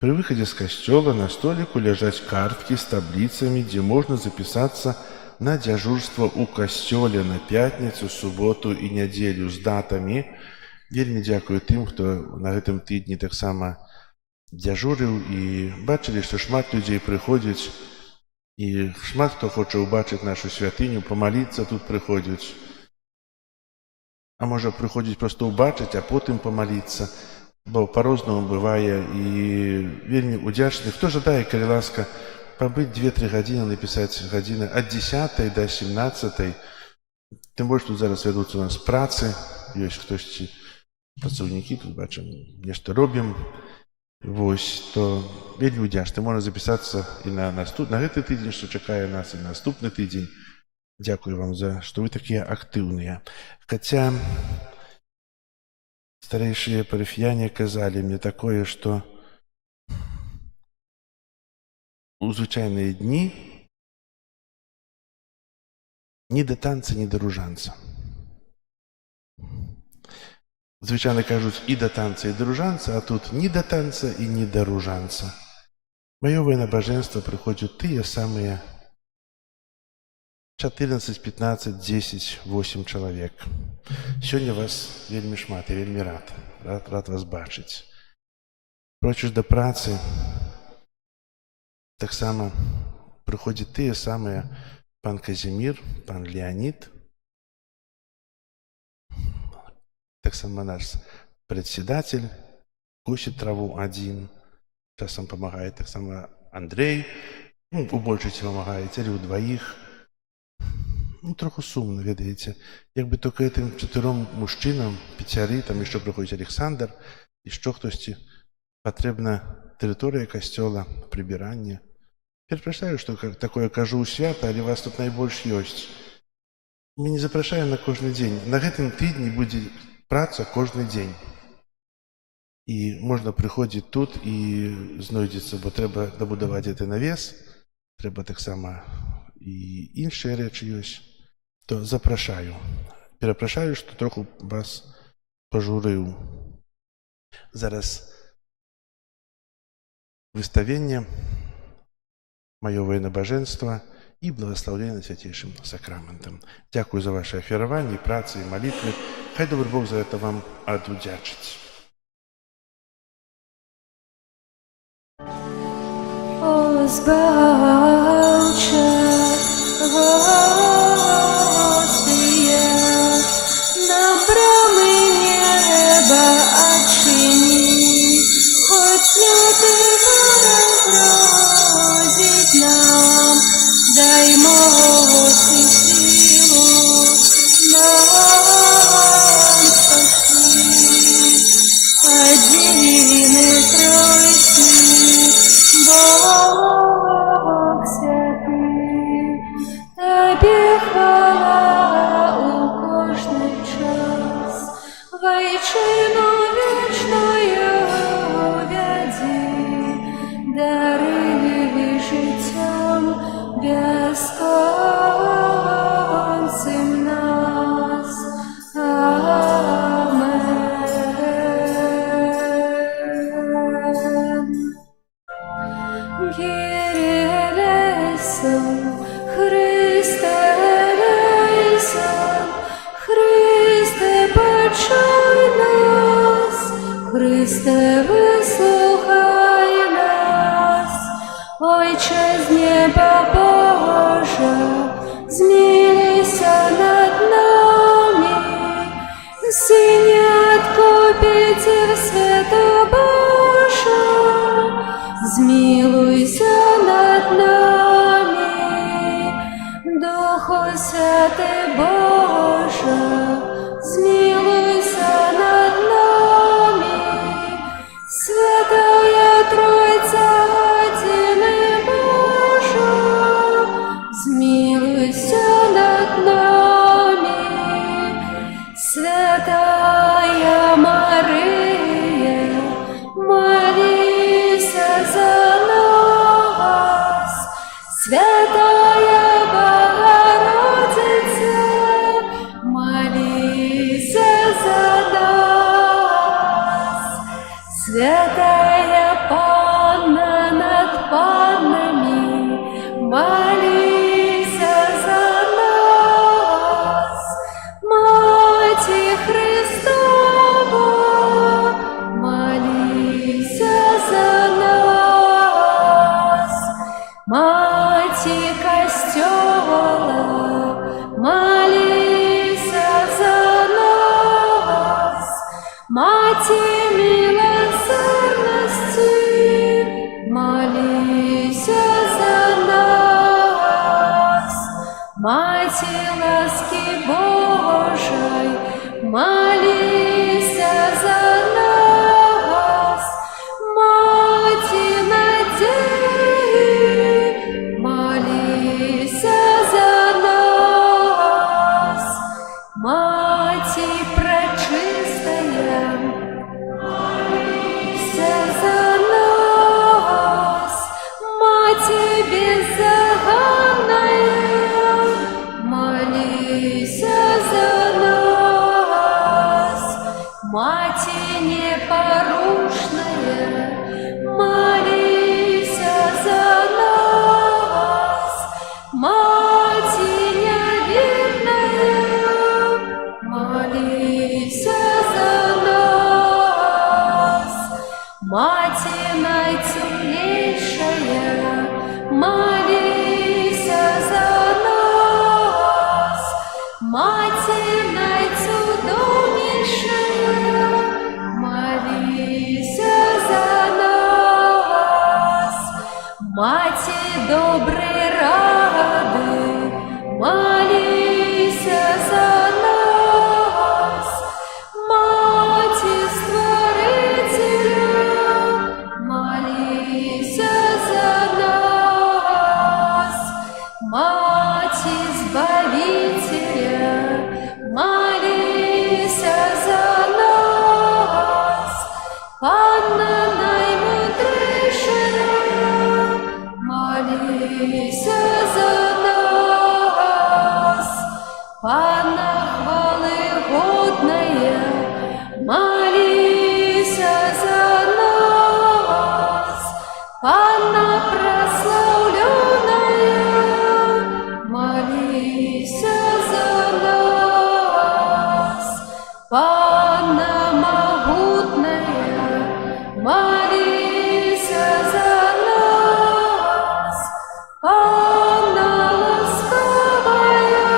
При выходе с костела на столику лежат картки с таблицами, где можно записаться на дзяжурства ў касцёле на пятніцу, суботу і нядзелю з датамі. Вельмі дзякую тым, хто на гэтым тыдні таксама дзяжурыў і бачылі, што шмат людзей прыходзяць і шмат хто хоча ўбачыць нашу святыню, памаліцца тут прыходзяць. А можа прыходзіць проста ўбачыць, а потым памаліцца, бо па-рознаму бывае і вельмі удзячны. Хто жадае, калі ласка, пабыць 2-3 гадзіны, напісаць гадзіны ад 10 да 17. Тым больш тут зараз вядуцца у нас працы, ёсць хтосьці, працаўнікі, тут бачым, нешта робім. Вось, то вельмі удзячны. Можна запісацца і на гэты тыдзень, што чакае нас, і на наступны тыдзень. Дзякую вам за, што вы такія актыўныя. Хаця старэйшыя парафіяне казалі мне такое, што у звычайныя дні ні да танца, ні да ружанца. Звычайна кажуць і да танца, і да ружанца, а тут ні да танца і ні да ружанца. Маёвае набажэнства прыходзяць тыя самыя 14, 15, 10, 8 чалавек. Сёння вас вельмі шмат, я вельмі рад вас бачыць. Прочыш да працы таксама прыходзяць тыя самыя пан Казімір, пан Леонід, таксама наш председатель, косіць траву адзін, часам памагае таксама Андрэй, у большасці памагаеце, але ў дваіх. Троху сумна, ведаеце. Як бы толькі гэтым 4 мужчынам, 5, там яшчэ прыходзіць Александр, яшчэ хтосьці, патрэбна тэрыторыя касцёла, прыбіранне. Перапрашаю, што такое кажу ў свята, але вас тут найбольш ёсць. Мы не запрашаем на кожны дзень. На гэтым тыдні будзе праца кожны дзень. І можна прыходзіць тут і знойдзецца, бо трэба дабудаваць гэты навес, трэба таксама і іншыя рэчы ёсць. То запрашаю. Перапрашаю, што троху вас пажурыў. Зараз выставенне, маёвае набажэнства і благаслаўленне свяцейшым сакраментам. Дзякую за ваше ахвяраванне, працы і малітвы. Хай добры Бог за гэта вам адудзячыць. О, збаўча, Господи, нам брамы неба адчыні, хоць люты ворог грозіць нам, дай моц і сілу нам спасти. Адзіны Тройцы, Бог святы, Табе хвала у кожны час, Вайчыну вечную вядзі, дары жыццём бясконцым нас. Амен. Kyrie eleison, Христе eleison, Христе почуй нас, Христе вислухай нас. Отче з неба Боже, змилуйся над нами, Синятко Петер свято Боже, змилуйся над нами. Духу Святий Боже, змилуйся над нами. Святая Тройця, Одине Божа, змилуйся над нами. Святая Мария, молися за нас. Святая Богородица, молися за нас. Святая Панна над паннами, молися за Маті милосердності, молися за нас. Маті ласки Божої, молися за нас. Маті надії, молися за нас. Маті пречистая, молися за нас. Маті беззаганная, молися за нас. Маті непорушная, молися за нас. Маті невинная, молися за нас. Маті найцелейшая, молися за нас. Маті найцудовнейшая, молися за нас. Маті доброї ради, молися за нас. Маті Створителя, молися за нас. Маті Збавителя, молися за нас. Панна наймудрейшая, молися за нас. Панна хвалыгодная, молися за нас. Панна прославленная, молися за нас. Панна могутная, молися за нас. Панна ласкавая,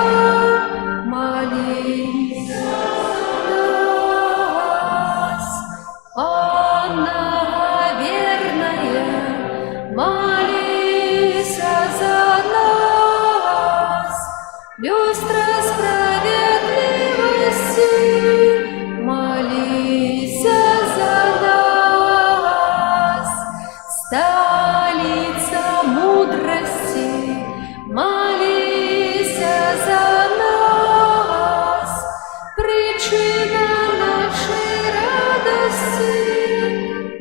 молися за нас. Панна верная, молися за нас. Люстра справедливости, молися за нас. Столица мудрости, молися за нас. Причина нашей радости,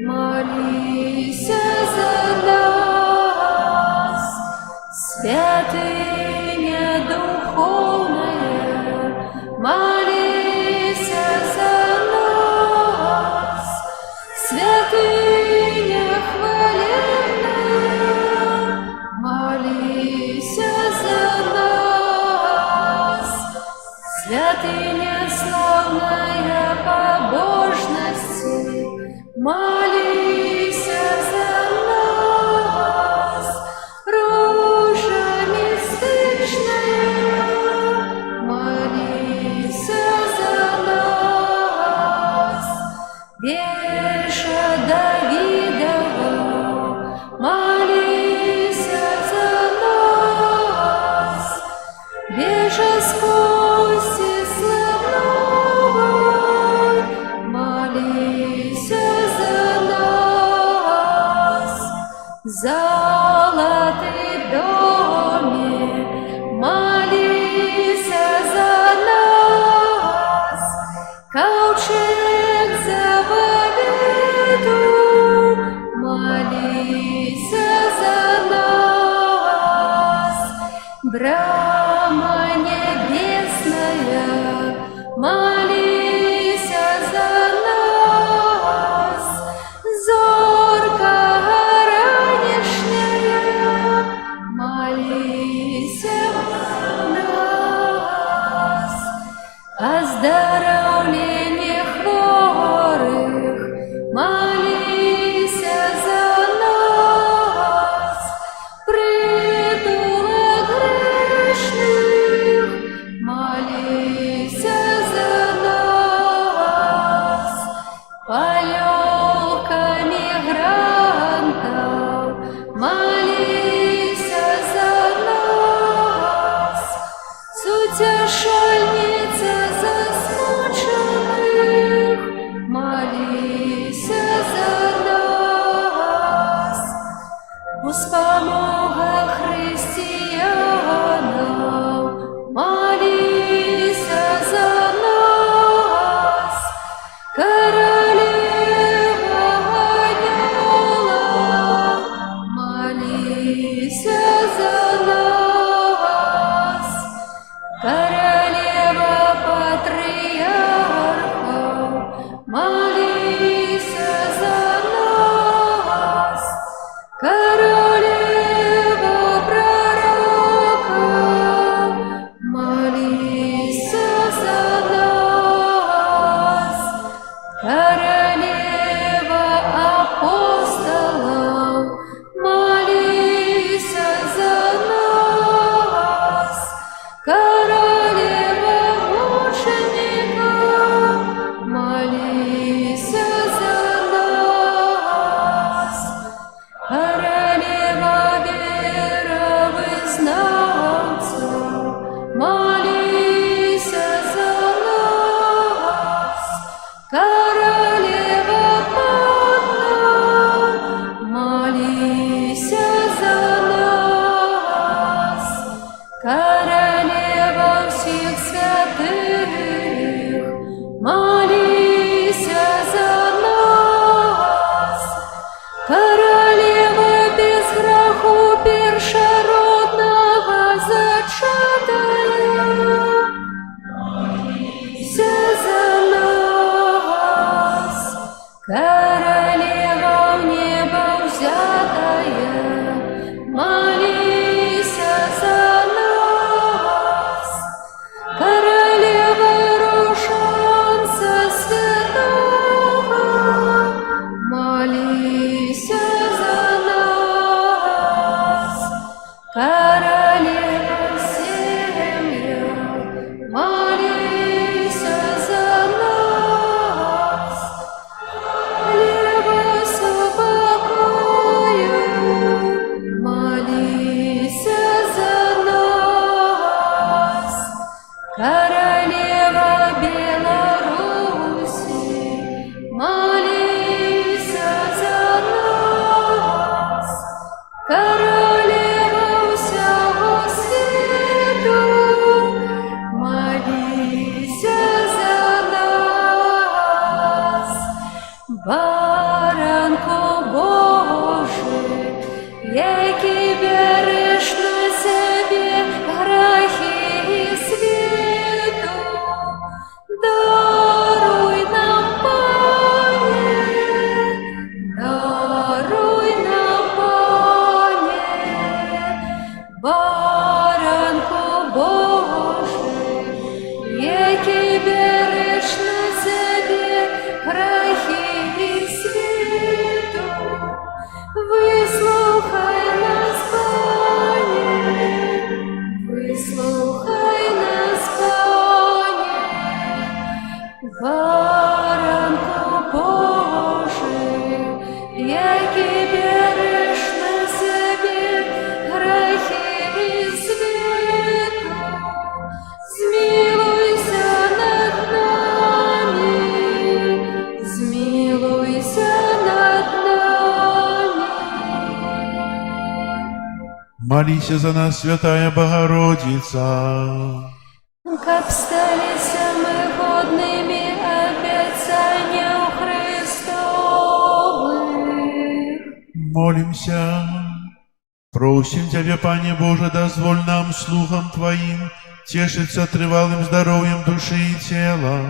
молися за нас. Святыня духовная, молися за нас. Святыня хваленная, молися за нас. Святыня славная побожности, молися за нас. Ружа мистичная, молися за нас. Веша Давидова, молися за нас. Вежа скости славного, молися за нас. Золотый доме, молися за нас. Ковчег заповеду, молися за нас. Брама небесная, молися за нас. Зорка ранешняя, молися за нас. Оздоровление хворых, молися за нас. Притулок грешных, Королева Панна, молися за нас. Королева всех святых, молися за нас. Королева без греху першородного зачатая, молися за нас. Королева в небо взятая, молися за нас. Королева рушанца святого, молися за нас. Королева семья, молися за нас. Королева спокою, молися за нас. Королева Беларуси, молися за нас. Королева всього світу, молися за нас. Баранку Божий, який береш на себе грехи світу, даруй нам, Пане, даруй нам, Пане. Баранку Божий, який береш на себе грехи світу, вислухай нас, Пане, вислухай нас, Пане. Баранку Божий, який береш на себе грехи світу, змилуйся над нами, змилуйся над нами. Молися за нас, Святая Богородица. Как сталися мы годными обетованию Христовых. Молимся. Просим Тебя, Пане Боже, дозволь нам слухом Твоим тешиться тревалым здоровьем души и тела,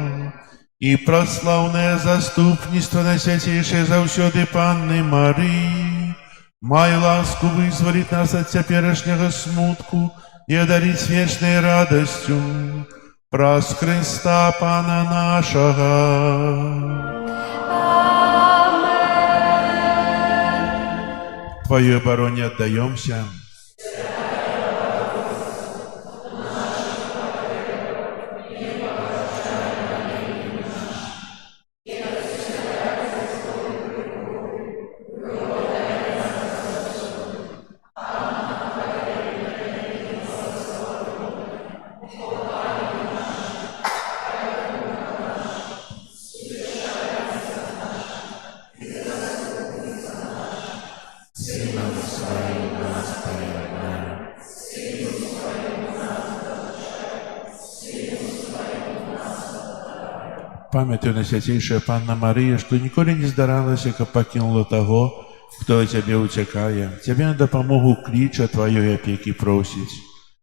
и прославное заступництво на святейшей завсёды Панны Марии, май ласку вызволить нас от теперешнего смутку и одарить вечной радостью. Прос Христа Пана нашего. Твоей обороне отдаемся. Памятуй, на святейшая Панна Мария, что николи не здаралася, как покинула того, кто о тебе утекая. Тебе на допомогу клича Твоей опеки просить.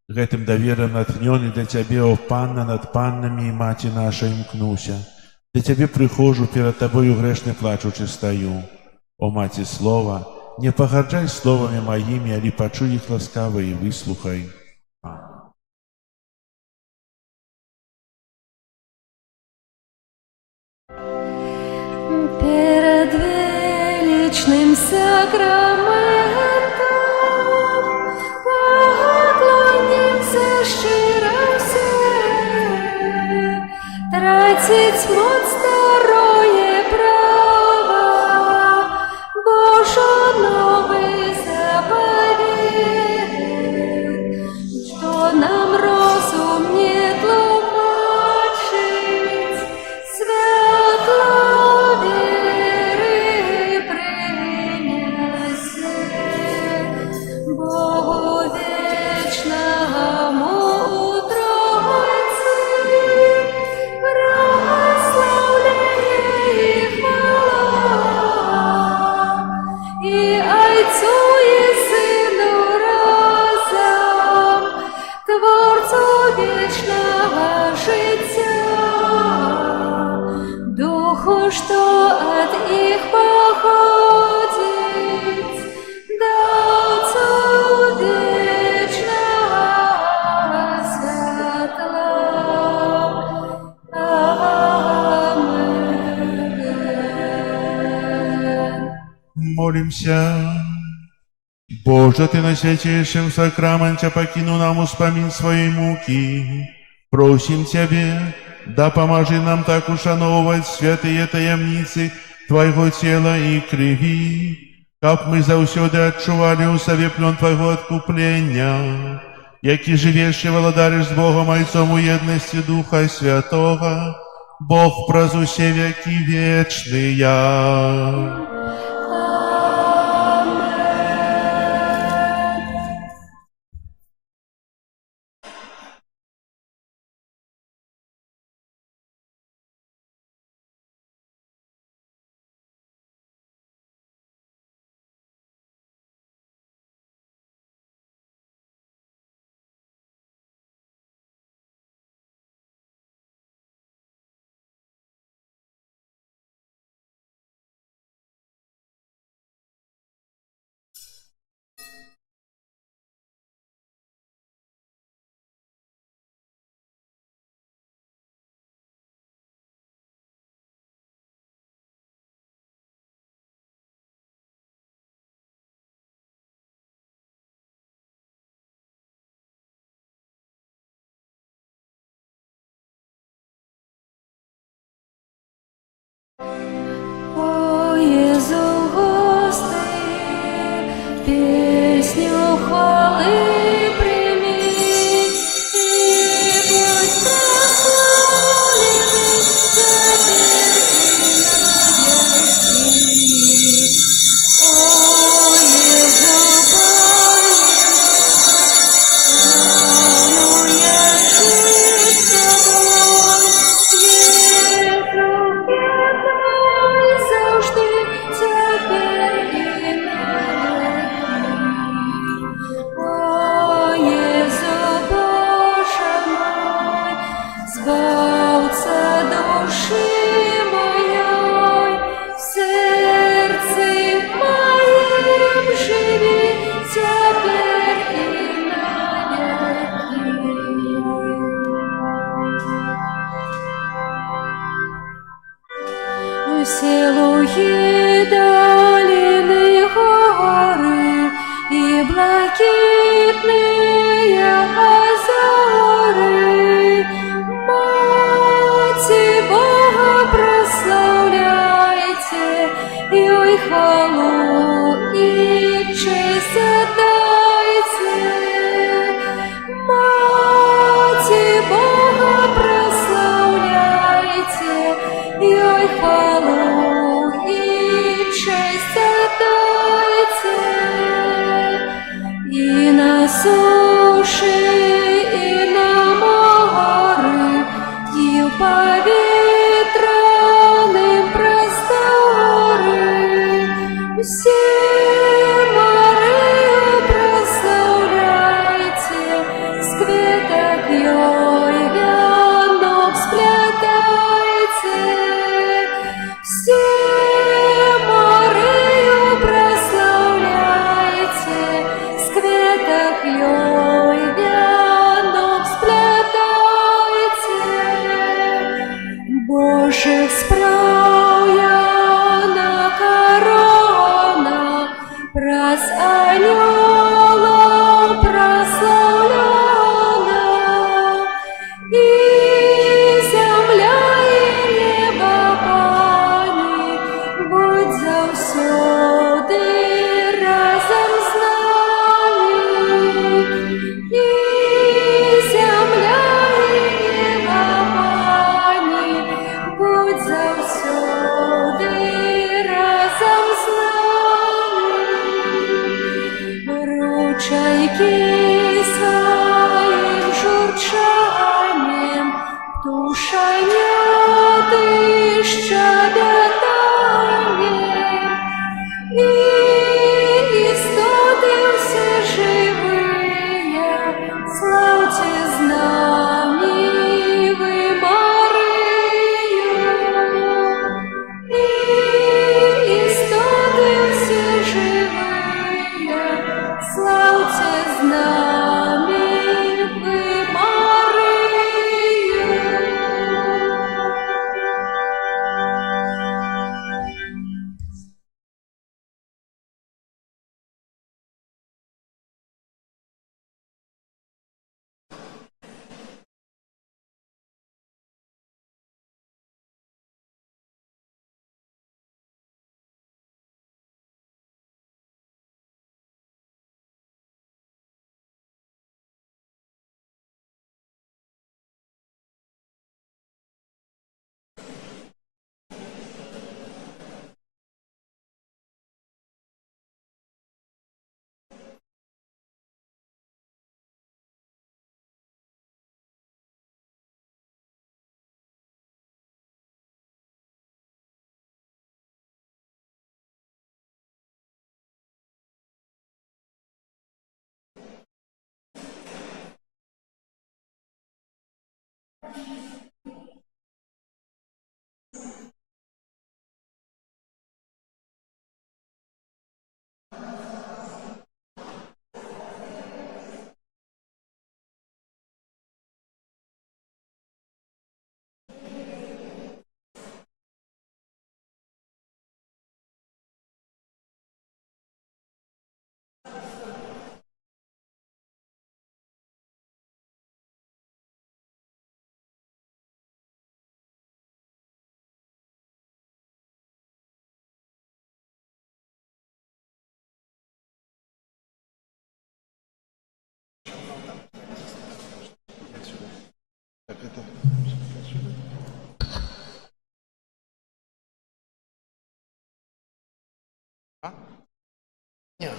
Гэтым довером натхнённый для Тебе, о Панна над паннами и Мати нашей мкнуся. Для Тебе прихожу, перед Тобою грешный плачучи стою. О Мати Слова, не погаджай словами моими, али почуй их ласкаво и выслухай. Перед величным сакраментом поклонимся щиро все, тратить моц второе право, Божо новый заповедь, что нам розум не тлумачить, светло Духу, что от их походит, до Отцу вечного светла. Аминь. Молимся. Боже, Ты на святейшем сакраменте покинул нам успомин своей муки. Просим Тебе, да поможи нам так ушановывать святые таямницы Твоего тела и крови, как мы завсёды отчували у себе плен Твоего откупления, яки живешь и владаришь с Богом Отцом у едности Духа Святого, Бог прозу все веки вечные. О, Єзу, Господи, песню хвали прими, и будь прославлены теперь и навеки. О, Єзу, Аллилуйя, жить с тобой, Єзу, завжди, тепер і навеки. О, Єзу, Боже мой, збавця душі моєї, в серці моїм живі, тепер і навеки. Все луги, долины, горы и блакитные озеры, Мати Бога прославляйте, ей хвалу и честь отдайте. Мати Бога прославляйте, ей хвалу и честь отдайте. И на суше, и на море, и по ветреным просторы, все Марию прославляйте, с кветок ей венок сплетайте. Все Марию прославляйте, с кветок ей венок сплетайте. Божих справ яна корона, праз анёлов прославлена, и земля, и небо, Пані, будь завсёды разом з нами. І земля, і небо, Пані, будь завсёды разом з нами. Так это... А? Нет.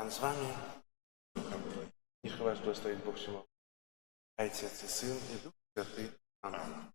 Pan z wami. Niech was благословит Бог всему. Отец и Сын и Дух Святый. Аминь.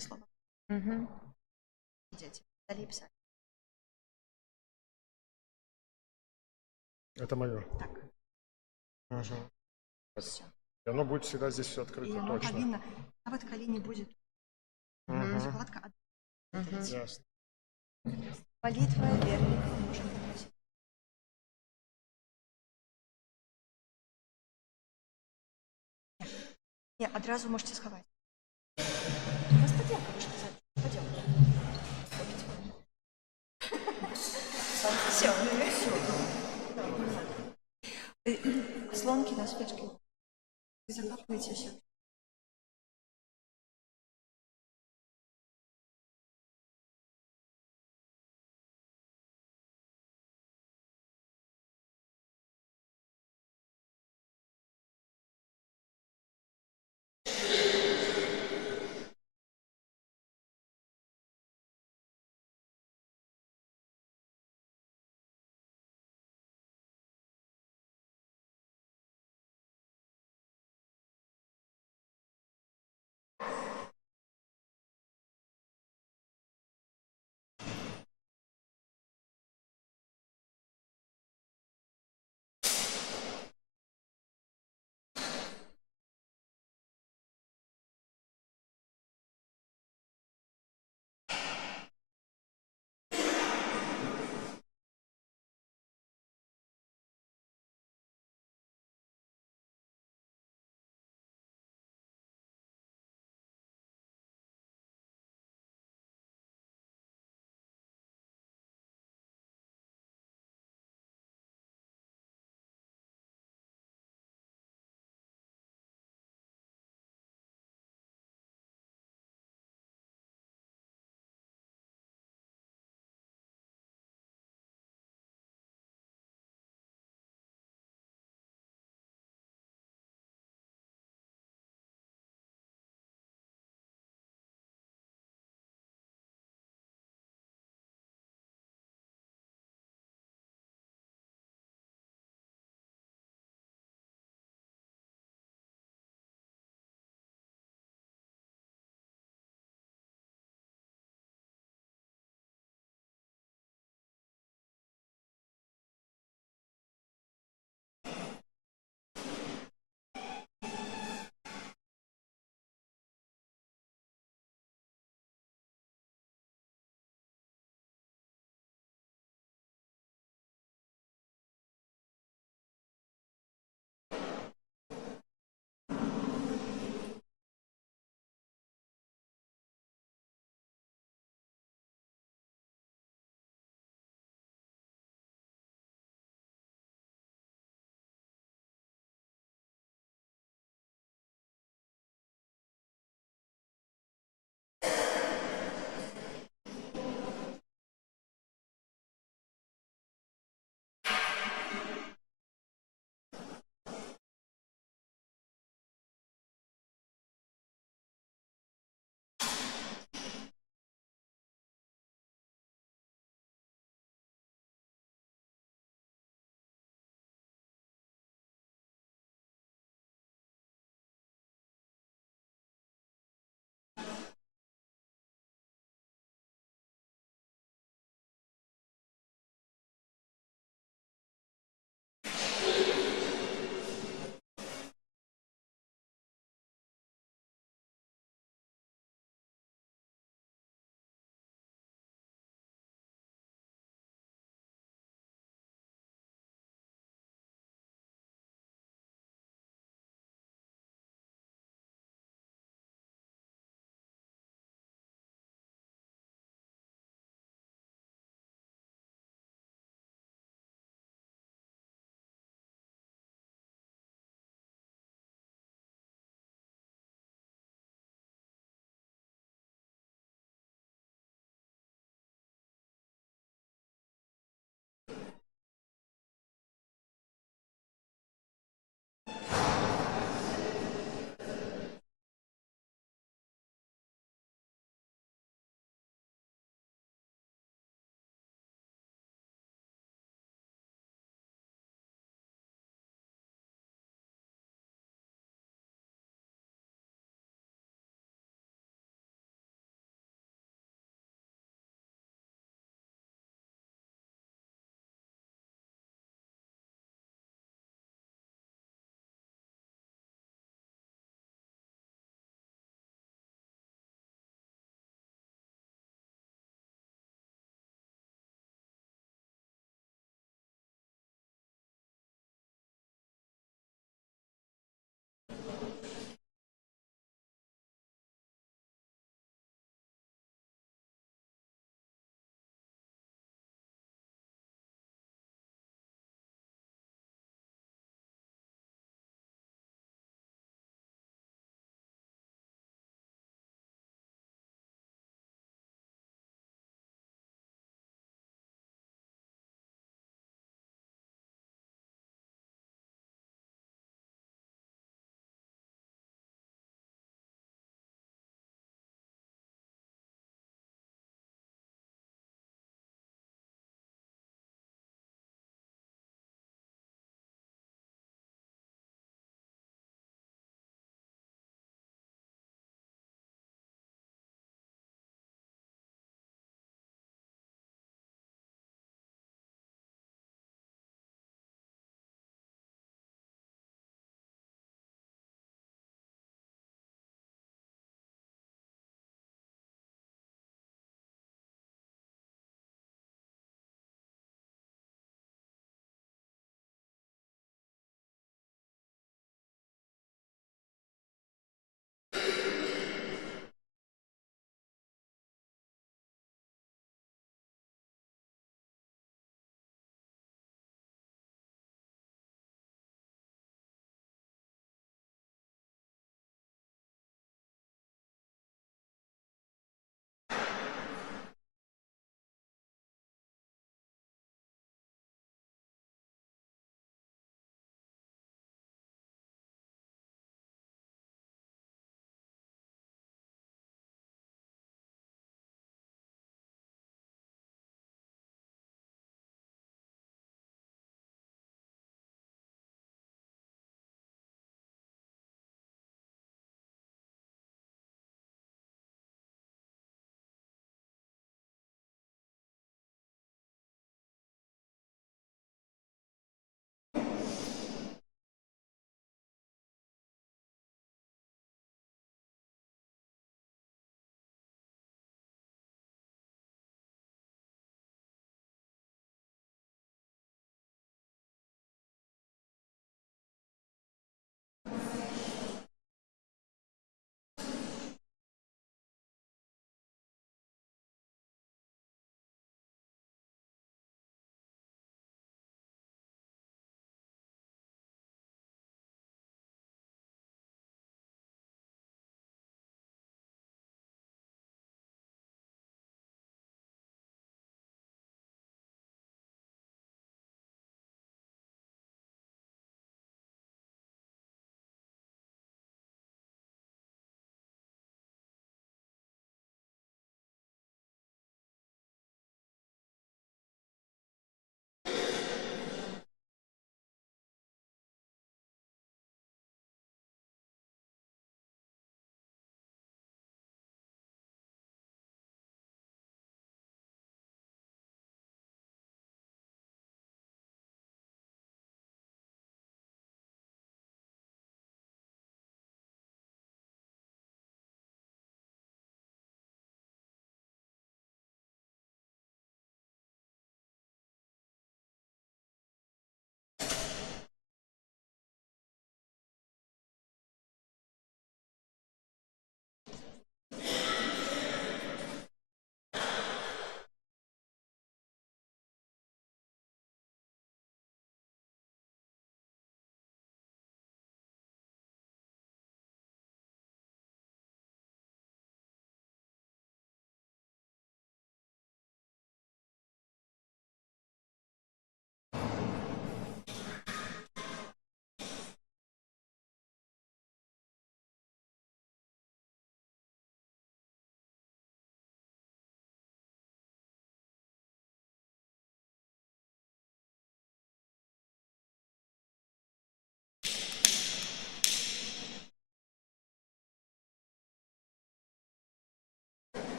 это слово. Мгм. Дети. Дали писать. Это мое. Так, Мгм. все. И оно будет всегда здесь все И открыто, оно точно. повинно, а вот коли не будет Мгм. закладка от Ясно. молитва верника можем попросить. Не, одразу можете сховать. У вас поделка, вы же сказали, поделка. Все, все. Слонки на спичке. Закапывайте все.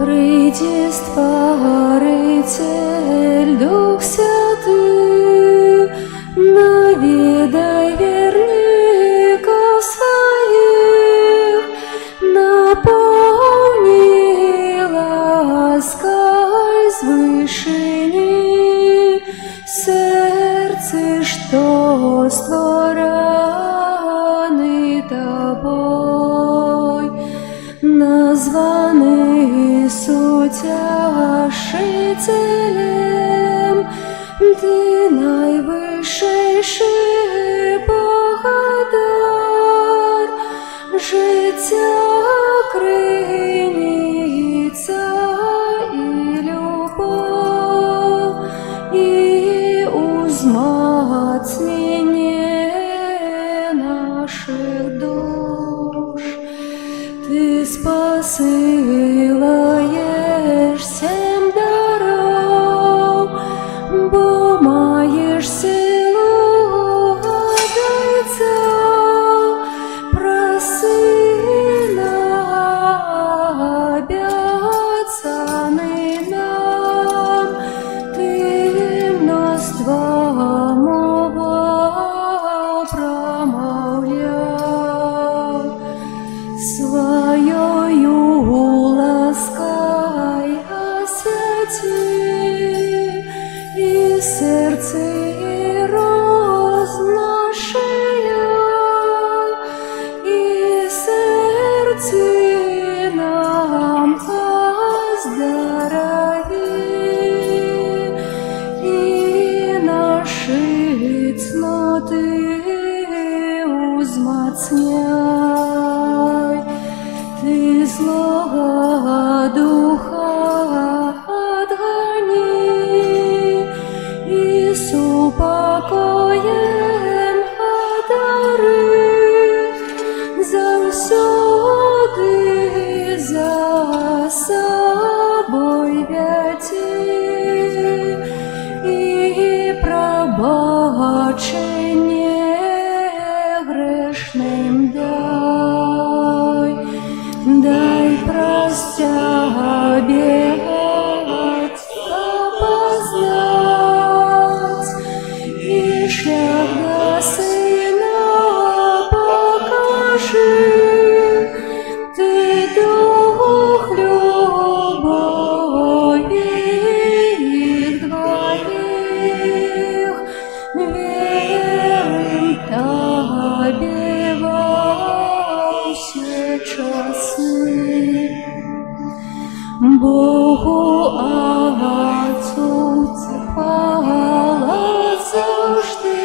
Прийди, Створитель, Дух Святый, навідай вірників своїх, наповни лаской звышини сердце, что створаны Тобой, названы Утешителем, Ты найвищий Богодар, життя, криниця і любов, і узмацнення наших душ. Ты посилаєш сім даров, бо маєш силу Отця, проси на обіцяний нам, Ти множество мова промовляв. Своєю ласкою освяти і серце і розношення, і серце нам оздорови, і наші цноти узмацняй. Ты злого духа отгони и с упокоем одари, завсёды за собой вяти и пробачение грешным дай. Дай простя бегать, опознать, и шлях до Сына покажи. Ты Дух любови их двоих, верим Тебе во все часы. Богу Отцу хвала завжди,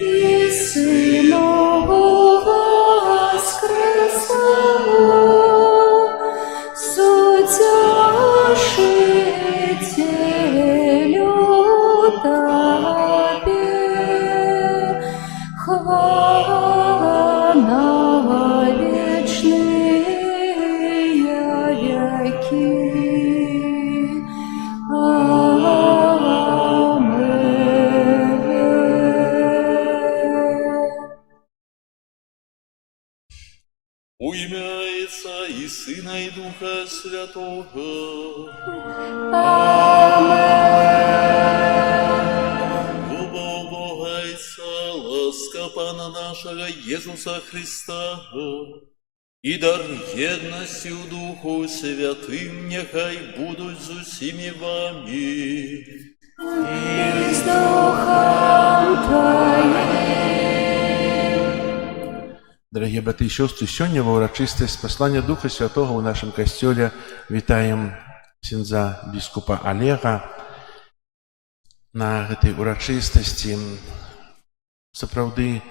і Сину воскреслому, Утешителю Тебе, хвала на вечные веки. Амен. У ім'я Отця і Сина і Духа Святого. Любов Бога Отця, ласка Пана нашого Єсуса Христа, і дар єдності у Духу Святим, нехай будуть з усіми вами. И с Духом Твоим. Дорогі брати і сестри, сьогодні в урочистість послання Духа Святого у нашому костьолі вітаємо ксяндза біскупа Олега. На гэтай урочистості сапраўды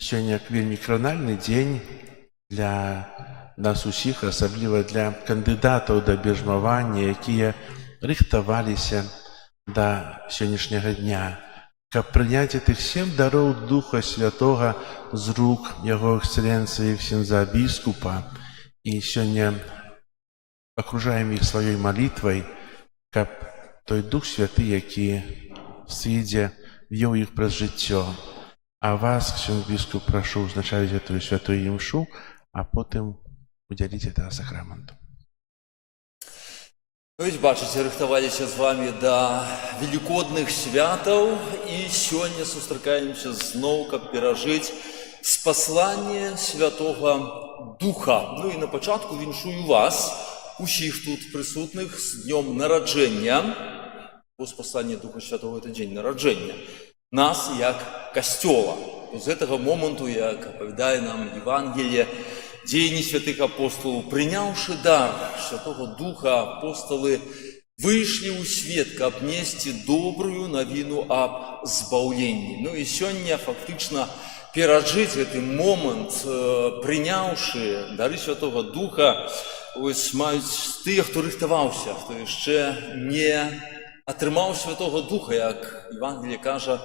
сёння вельмі кранальны дзень для нас усіх, асабліва для кандыдатаў да бяжмавання, якія рыхтаваліся да сённяшняга дня, каб прыняць гэтых 7 дароў Духа Святога з рук Яго Эксцэленцыі ксяндза біскупа. І сёння акружаем іх сваёй малітвай, каб той Дух Святы, які сыдзе, вёў іх праз жыццё. А вас, ксяндз біскуп, прашу ўзначаліць гэтую святую імшу, а потым удзяліць гэтага сакраменту. Ось бачыце, рыхтаваліся з вами да велікодных святаў і сёння сустракаемся зноў, каб перажыць спасланне Святога Духа. Ну і на пачатку віншую вас, усіх тут прысутных, з днём нараджэння. Бо спасланне Духа Святого – это дзень нараджэння. Нас, як касцёла. З гэтага моманту, як апавядае нам Евангелие, дзеянні святых апостолаў, прыняўшы дар Святого Духа, апостолы выйшлі ў свет, каб несці добрую навіну аб збаўленні. Ну і сёння фактычна перажыць гэты момант, прыняўшы дары Святого Духа, ось маюць тыя, хто рыхтаваўся, хто яшчэ не атрымаў Святого Духа, як Евангелие кажа,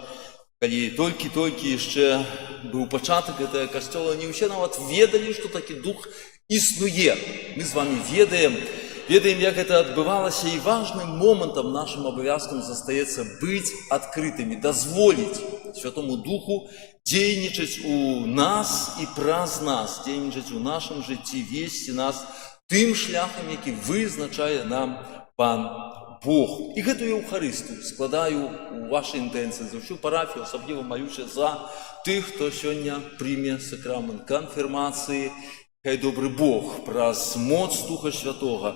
калі толькі яшчэ быў пачатак гэтага касцёла, не ўсе нават ведалі, што такі дух існуе. Мы з вами ведаем, як гэта адбывалася, і важным момантам, нашым абавязкам застаецца быць адкрытымі, дазволіць Святому Духу дзейнічаць у нас і праз нас, дзейнічаць у нашым жыцці, весці нас тым шляхам, які вызначае нам Пан Бог. І гэтую Еўхарыстыю складаю у вашай інтэнцыі за ўсю парафію, асабліва малюся за тых, хто сёння прыме сакрамент канфірмацыі. Хай добры Бог праз моц Духа Святога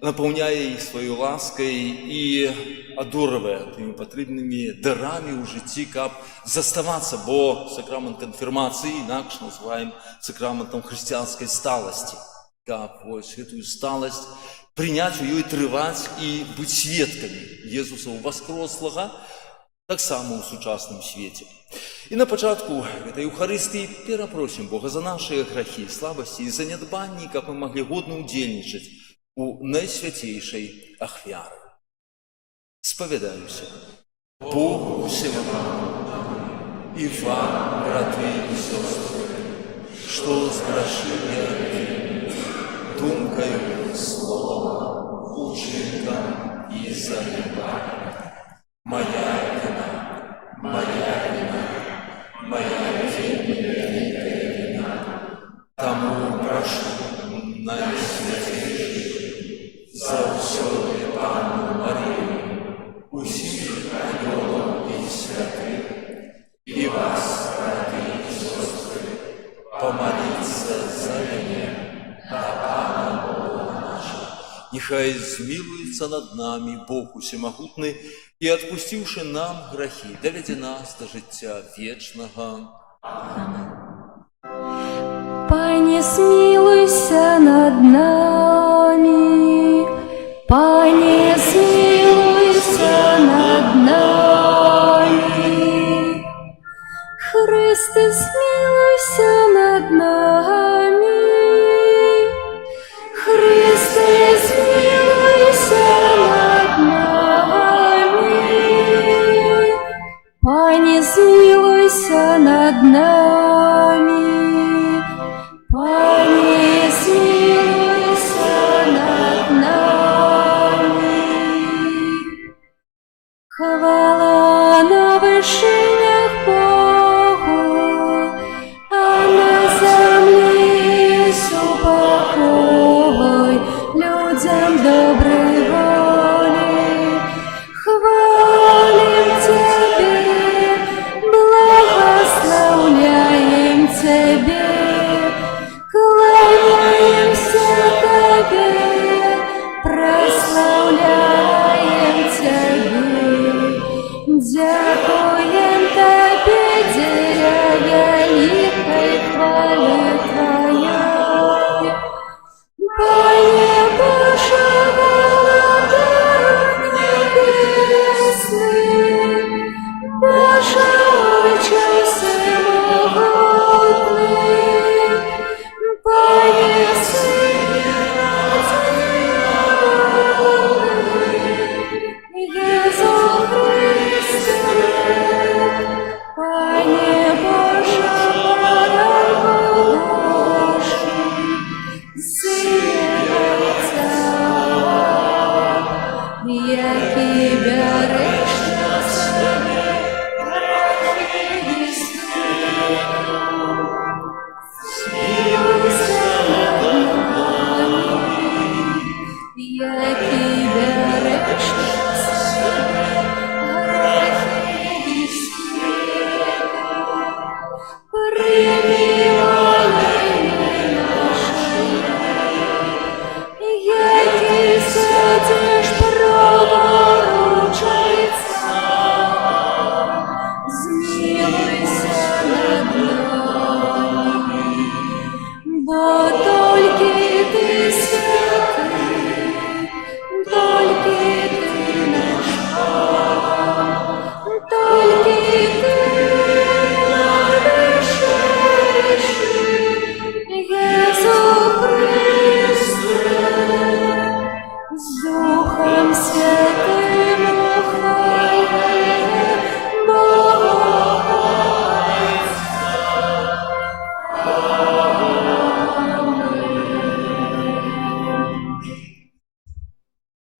напаўняе іх сваёй ласкай і адорвае тымі патрэбнымі дарамі ў жыцці, каб заставацца, бо сакрамент канфірмацыі інакш называем сакраментам хрысціянскай сталасці. Каб вось гэтую сталасць прыняць у ёй, трываць і быць сведкамі Езуса Воскрослага, таксама ў сучасным свеце. І на пачатку гэтай Еўхарыстыі перапросім Бога за нашыя грахі, слабасці і занядбанні, каб мы маглі годна ўдзельнічаць у найсвяцейшай ахвяры. Спавядаюся Богу Всемогутняму і вам, браты і сёстры, што зграшылі думкаю, словом, учинком и занятием. Моя вина, моя великая вина. Тому прошу найсвятейший за всё Панну Марию, усіх ангелов и святых, и вас, братья и сестры, помолиться за меня. Нехай змилуется над нами Бог Усемагутны і, адпусціўшы нам грахі, давядзе нас да жыцця вечнага. Пане, смилуйся над нами, Пане, смилуйся над нами, Христе, смилуйся над нами, Христе, смилуйся над нами, Пане, смилуйся над нами, Пане, смилуйся над нами. Хвала на вышинях Богу, а на землі супокой людям доброй воли. Хвалим Тебе, благословляем Тебе, кланяемся Тебе, прославляем Тебе. Дякуем Тебе, Деля великой хвалы Твоей. Пане Боже, Володарь небесный, Боже Отче всемогутный, Пане Сыне разумный, Иисус Христе, Пане Боже, Подарку Божий, Сыне толькі Ты святы, толькі Ты наш Пан, толькі Ты найвышэйшы, Езу Христе, з Духом Святым ухвале Бога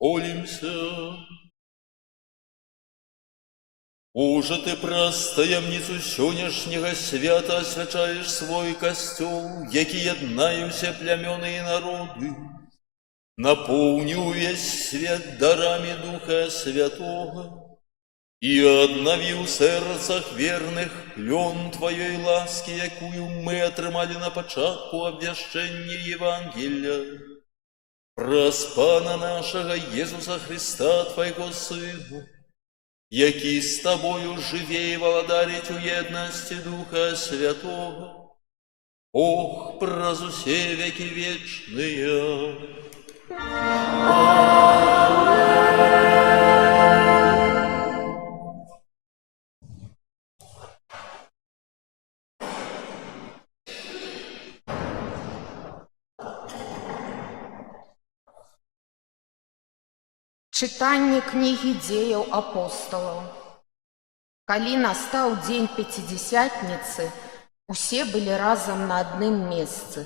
Молимся. Уже ты праз таямніцу сённяшняга свята асвячаеш свой касцёл, які яднае ўсе плямёны і народы. Напоўні увесь свет дарамі Духа Святого і аднаві ў сэрцах верных плён Тваёй ласкі, якую мы атрымалі на пачатку абвяшчэння Евангелия. Праз Пана нашага Езуса Христа, Твайго Сына, які з Табою жыве і валадарыць у еднасці Духа Святого, Бог праз усе векі вечныя. Чытанне кнігі дзеяў апосталаў. Калі настаў дзень Пяцідзясятніцы, усе былі разам на адным месцы.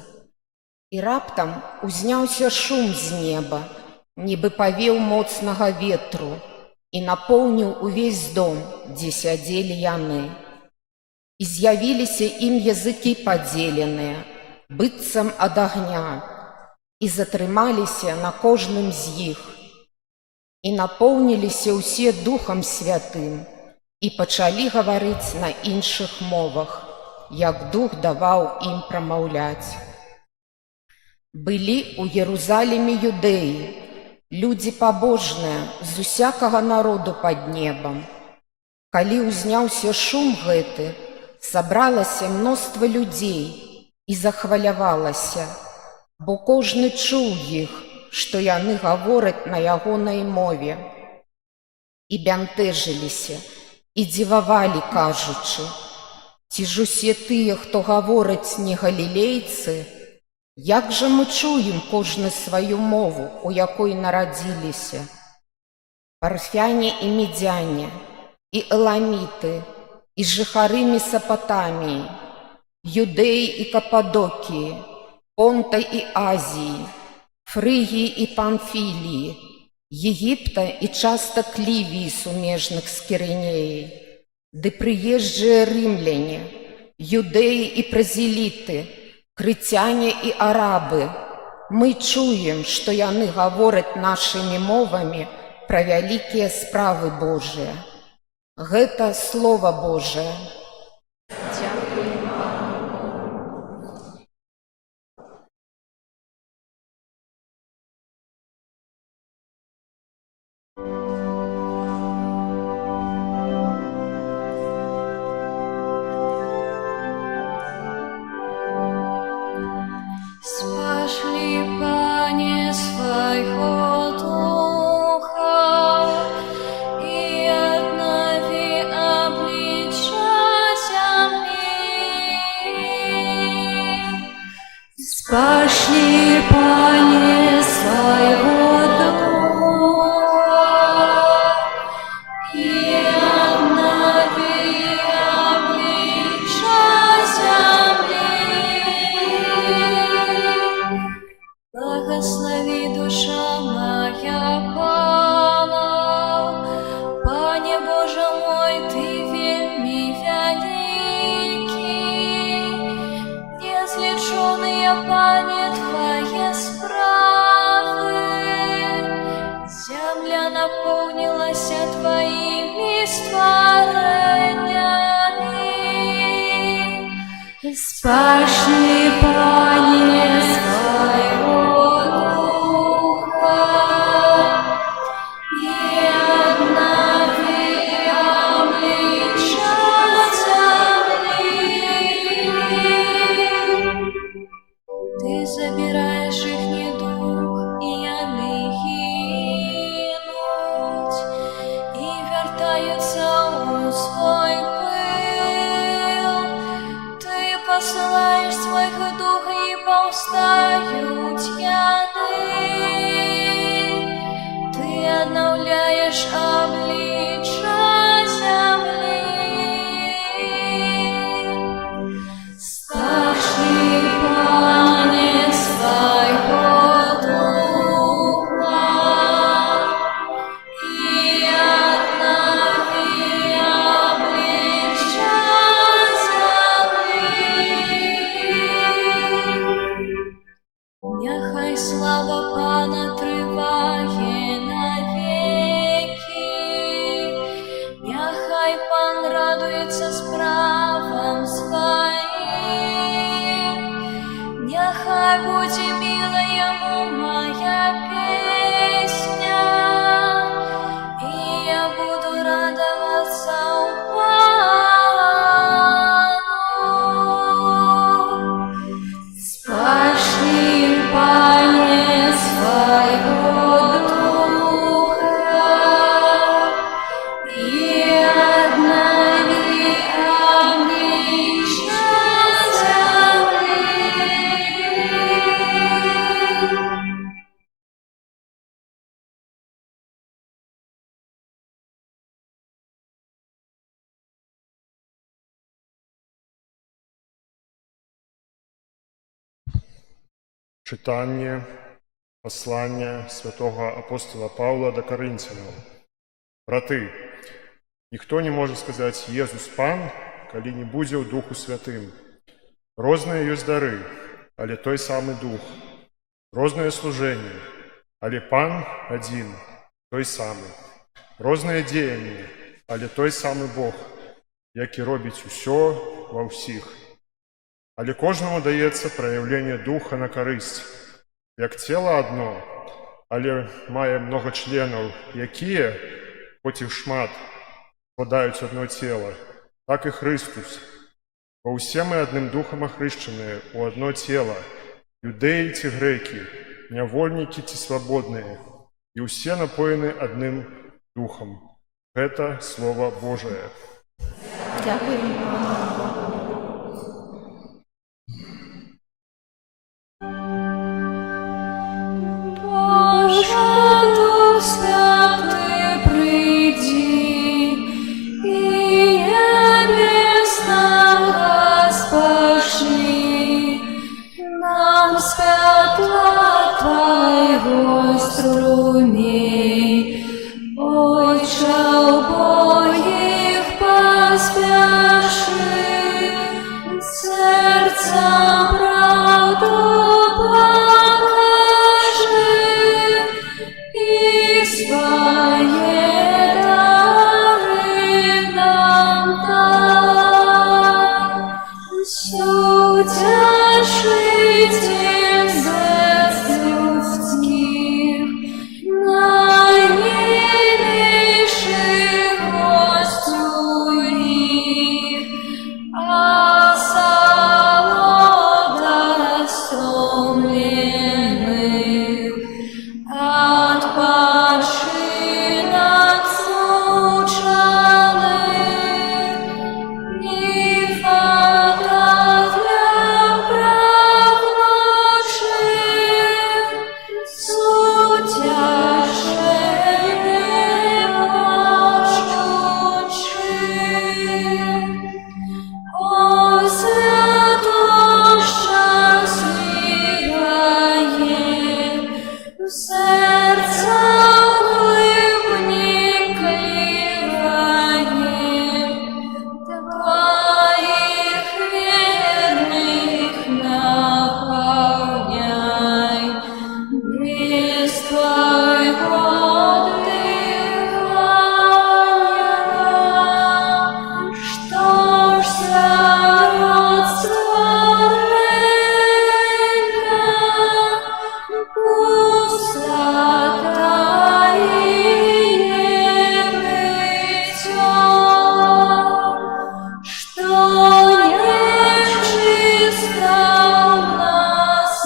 І раптам узняўся шум з неба, нібы павеў моцнага ветру, і напоўніў увесь дом, дзе сядзелі яны. І з'явіліся ім языкі падзеленыя, быццам ад агня, і затрымаліся на кожным з іх. І напоўніліся ўсе Духам Святым і пачалі гаварыць на іншых мовах, як Дух даваў ім прамаўляць. Былі ў Єрусаліме юдэі, людзі пабожныя з усякага народу пад небам. Калі ўзняўся шум гэты, сабралася мноства людзей і захвалявалася, бо кожны чуў іх, што яны гавораць на ягонай мове. І бянтэжыліся, і дзівавалі, кажучы: ці ж усе тыя, хто гавораць, не галілейцы? Як жа мы чуем кожны сваю мову, у якой нарадзіліся? Парфяне і медзяне, і эламіты, і жыхары Месапатаміі, Юдэі і Кападокіі, Понта і Азіі, Фрыгіі і Памфіліі, Егіпта і частак Лівіі сумежных з Кірынеяй, ды прыезджыя рымляне, юдэі і празеліты, крыцяне і арабы. Мы чуем, што яны гавораць нашымі мовамі пра вялікія справы Божыя. Гэта Слова Божае. Спашли, Пане, свайго духа і аднави обличчя землі. Спашли, Пане, свайго духа і аднави обличчя благослови, душа моя, Пана. Пане Боже мой, Ты вельми великий, незлічоныя, Пане, Твои справы. Земля наполнилась Твоими створениями. Спашли, Пане, свайго духа забираєш їхній дух, і яни гинуть, і вертаються у свой пил. Ти посилаєш свого духа, і повстають яни. Ти обновляєш обличчя землі. Спаши, Пане, свого духа, і обнови обличчя землі. Нехай слава Пана триває навіки, нехай Пан радується справам своїм, нехай буде мила йому моя пісня, і я буду радуватися у Пану. Спаши, Пане, свого духа, і обнови обличчя землі. Читання послання святого апостола Павла до Коринфянам. Браты, ніхто не може сказати «Єсус Пан», коли не буде у Духу Святим. Розныя ёсць дары, але той самый Дух. Рознае служэнне, але Пан адзін, той самы. Розныя дзеянні, але той самы Бог, які робіць усё ва ўсіх. Але кожнаму даецца праяўленне духа на карысць. Як цела адно, але мае многа членаў, якія, хоць і шмат, складаюць адно цела, так і Христус. Бо ўсе мы адным духам ахрышчаныя ў адно цела, юдэі ці грэкі, нявольнікі ці свабодныя, і ўсе напоены адным духам. Гэта Слова Божае. Дякую. Боже, Дух Святий, прийди, і небесного спаши, нам святла Твоего струмей, Отче убогих поспеши, сердцем правду покажи, и свои дары нам дай. Утешитель звезд людских, наимилейший гость у них, осолодостомленных от починок случайных, и вода для правочих, с утешением плачущих. О, свято счастливое, в сердце вникливое, Твоих верных наполняй, без Твоего дыхания. Что ж за родство пустота и небытие, что нечисто в нас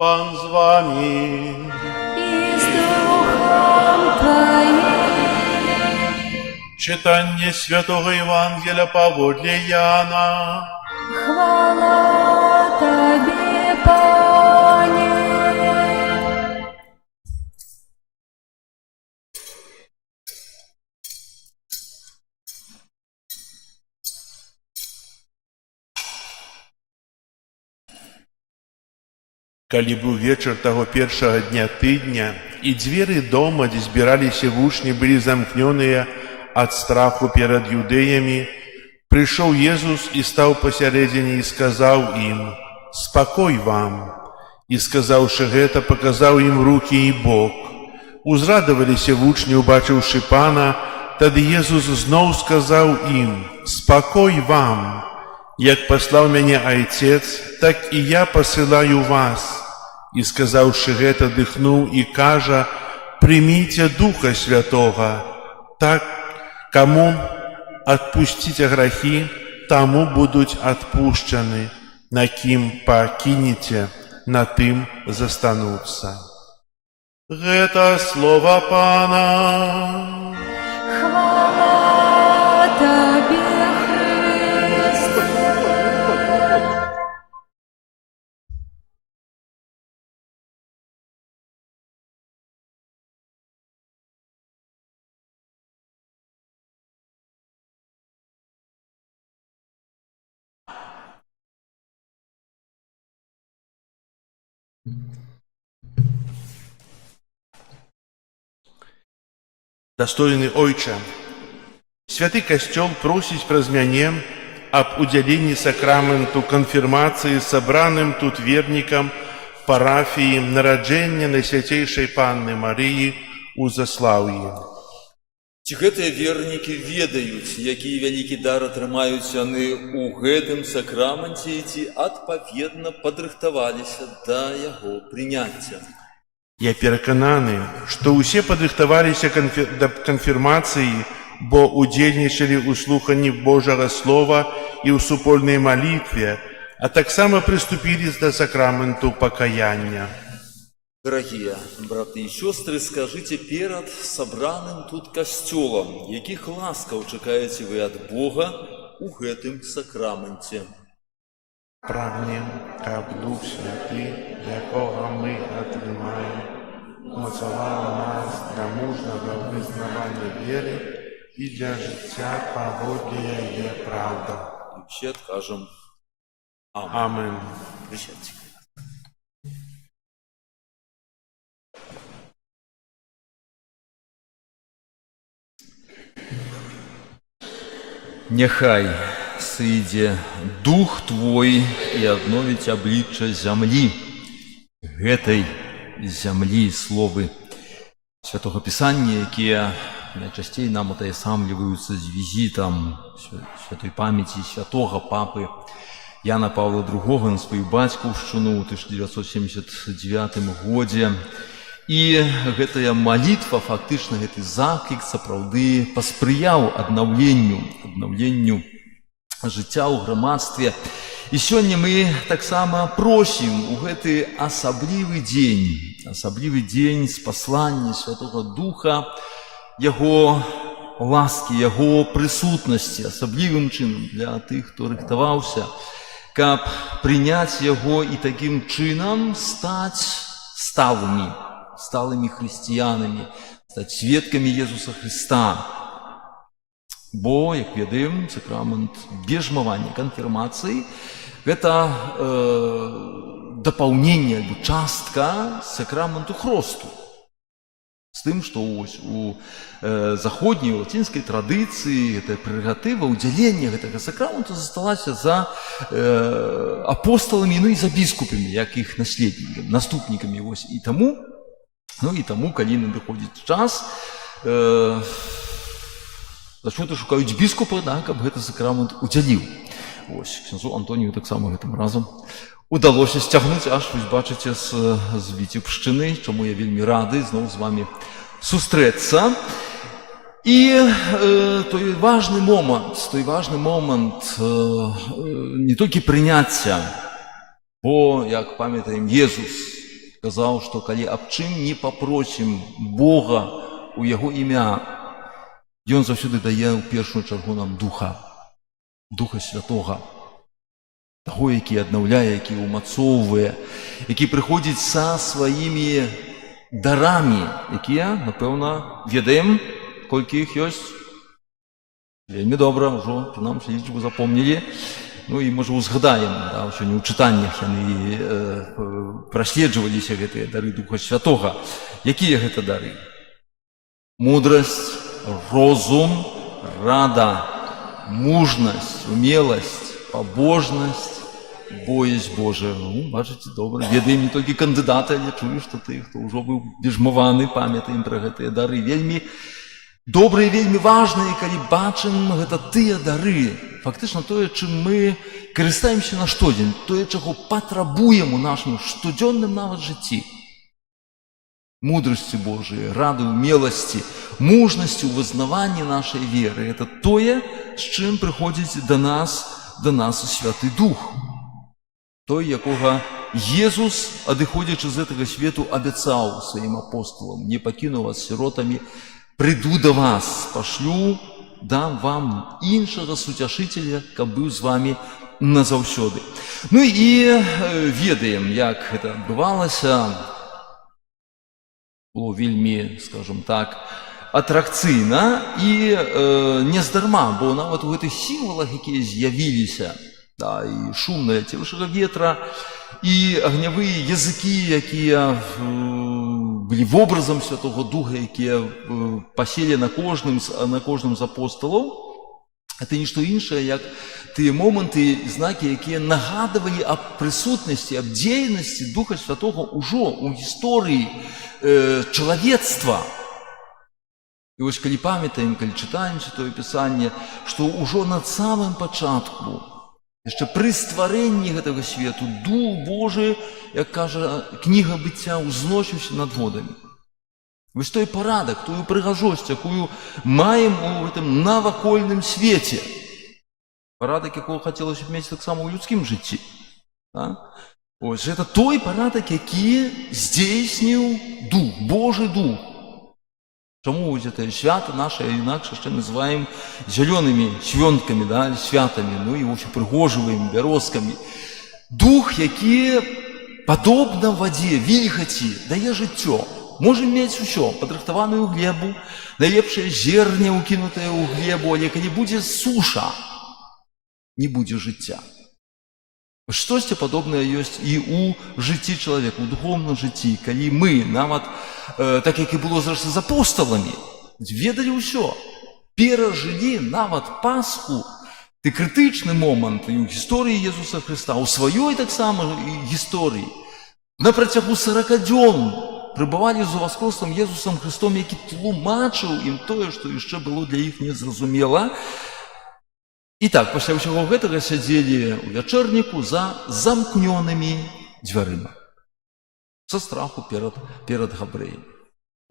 Пан з вами. и с духом Твоим. Читание Святого Евангелия поводле Яна. Хвала Тебе, Пане. Калі быў вечар таго першага дня тыдня, і дзверы дома, дзе збіраліся вучні, былі замкнёныя ад страху перад юдэямі, прыйшоў Езус і стаў пасярэдзіне і сказаў ім: «Спакой вам!» І, сказаўшы гэта, паказаў ім рукі і бок. Узрадаваліся вучні, убачыўшы Пана, тады Езус зноў сказаў ім: «Спакой вам! Як паслаў мяне Айцец, так і я пасылаю вас». І, сказаўшы гэта, дыхнуў і кажа: «Прыміце Духа Святога. Так, каму адпусціце грахі, таму будуць адпушчаны, на кім пакінеце, на тым застануцца». Гэта слова Пана. Хвала Тебе, Христе. Дастойны Ойча, Святы Касцёл просіць праз мяне аб удзяленні сакраменту канфірмацыі сабраным тут вернікам парафіі нараджэння Найсвяцейшай Панны Марыі ў Заслаўі. Ці гэтыя вернікі ведаюць, які вялікі дар атрымаюць яны ў гэтым сакраменце, ці адпаведна падрыхтаваліся да яго прыняцця? Я перакананы, што ўсе падрыхтаваліся да канфірмацыі, бо удзельнічалі ў слуханні Божага Слова і ў супольнай малітве, а таксама прыступілі да сакраменту пакаяння. Дарагія браты і сёстры, скажыце перад сабраным тут касцёлам, якіх ласкаў чакаеце вы ад Бога ў гэтым сакраменце? Прагнем, каб Дух Святы, якога мы атрымаем, умацаваў нас для мужнага вызнавання веры і для жыцця паводле яе праўды. І ўсе адкажам амэн. Амэн. Прысядзьце. Няхай сыйдзе дух твой і адновіць аблічча зямлі. Гэтай зямлі словы Святога Пісання, якія найчасцей нам атаясамліваюцца з візітам святой памяці святога папы Яна Павла II на сваю бацькаўшчыну ў 1979 годзе. І гэтая малітва, фактычна гэты заклік сапраўды паспрыяў аднаўленню жыцця ў грамадстве. І сёння мы таксама просім у гэты асаблівы дзень спаслання Святога Духа, яго ласкі, яго прысутнасці асаблівым чынам для тых, хто рыхтаваўся, каб прыняць яго і такім чынам стаць сталымі хрысціянамі, стаць сведкамі Езуса Христа. Бо, як ведаем, сакрамент бежмавання канфірмацыі – гэта дапаўненне альбо частка сакраменту хросту. З тым, што у заходняй лацінскай традыцыі гэтая прэрагатыва ўдзялення гэтага сакраменту засталася за апосталамі, ну і за біскупамі, як іх наследнікамі, наступнікамі. І таму, калі надыходзіць час, зачёты шукаюць біскупа, каб гэты сакрамент удзяліў. Ксяндзу Антонію таксама гэтым разам удалося сцягнуць, аж вы бачыце, з Віцебшчыны, чаму я вельмі рады зноў з вамі сустрэцца. І той важны момант не толькі прыняцця, бо, як памятаем, Езус казаў, што калі аб чым не папросім Бога у яго імя, Ён заўсёды дае ў першую чаргу нам Духа Святога, таго, які аднаўляе, які умацоўвае, які прыходзіць са сваімі дарамі, якія, напэўна, ведаем, колькі іх ёсць. Вельмі добра, ўжо нам лічбу запомнілі. Ну і, можа, узгадаем, да, сёння ў чытаннях яны праследжваліся гэтыя дары Духа Святога. Якія гэта дары? Мудрасць, розум, рада, мужнасць, умеласць, пабожнасць, боязь Божая. Ну, бачыце, добра. Ведаем не толькі кандыдата, але чую, што тых, хто ўжо быў бежмаваны, памятаем пра гэтыя дары. Вельмі добрыя, вельмі важныя, калі бачым гэта тыя дары. Фактычна тое, чым мы карыстаемся на штодзень, тое, чаго патрабуем у нашым штодзённым нават жыцці. Мудрасці Божыей, рады, умеласці, мужнасці ў вызнаванні нашай веры. Это тое, з чым прыходзіць да нас Святы Дух. Той, якога Езус, адыходзячы з гэтага свету, абяцаў сваім апосталам: не пакіну вас сіротамі, прыйду да вас, пашлю, дам вам іншага суцяшыцеля, каб быў з вамі назаўсёды. Ну і ведаем, як гэта адбывалася. Было вельмі, скажем так, атракцыйна і нездарма, бо нават у гэтых сімвалах, якія з'явіліся, да, і шум наляцеўшага ветра, і агнявыя языкі, якія былі вобразам Святого Духа, якія паселі на кожным з апосталаў, это нішто іншае, як тыя моманты, знакі, якія нагадывалі аб прысутнасці, аб дзейнасці Духа Святого ўжо ў гісторыі чалавецтва. І вось калі памятаем, калі чытаем Святое Пісанне, што ўжо на самым пачатку, яшчэ пры стварэнні гэтага свету, Дух Божы, як кажа кніга быцця, узносіўся над водамі. Вось той парадак, тую прыгажосць, якую маем у гэтым навакольным свеце. Парадак, якого хацелася б мець таксама ў людскім жыцці. Ось, гэта той парадак, які здзейсніў Дух, Божы Дух. Чаму гэтае свята наша інакш яшчэ называем зялёнымі свёнкамі, да, святамі, ну і вось упрыгожваем бярозкамі. Дух, які падобна вадзе, вільгаці, дае жыццё. Можем мець усё, падрыхтаваную глебу, найлепшае зерне ўкінутае ў глебу, але калі будзе суша, не будзе жыцця. Штосьці падобнае ёсць і ў жыцці чалавека, у духоўным жыцці, калі мы нават, так як і было зрэшты з апосталамі, ведалі ўсё, перажылі нават Пасху, ты крытычны момант і ў гісторыі Езуса Хрыста, у сваёй таксама гісторыі. На працягу 40 дзён прыбывалі з уваскрослым Езусам Хрыстом, які тлумачыў ім тое, што яшчэ было для іх незразумела. І так, пасля ўсяго гэтага сядзелі ў вячэрніку за замкнёнымі дзвярыма. Са страху перад габрэем.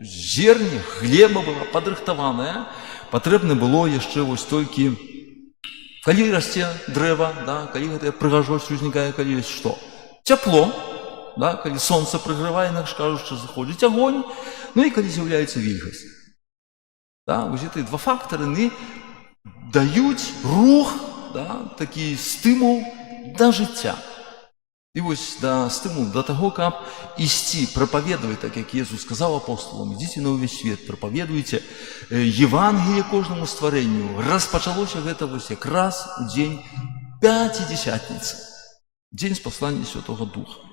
Зерне, глеба была падрыхтаваная, патрэбна было яшчэ вось толькі, калі расце дрэва, да, калі гэтая прыгажосць узнікае, калі ёсць што? Цяпло, да, калі сонца прыгравае, інакш кажучы, заходзіць агонь, ну і калі з'яўляецца вільгасць. Да, вось гэтыя два фактары, даюць рух, да, такі стымул да жыцця. І вось да стымул да таго, каб ісці, прапаведаваць, так як Езус сказаў апосталам: ідзіце на ўвесь свет, прапаведуйце Евангелие кожнаму стварэнню. Распачалося гэта вось якраз у дзень Пяцідзясятніцы, дзень спаслання Святого Духа.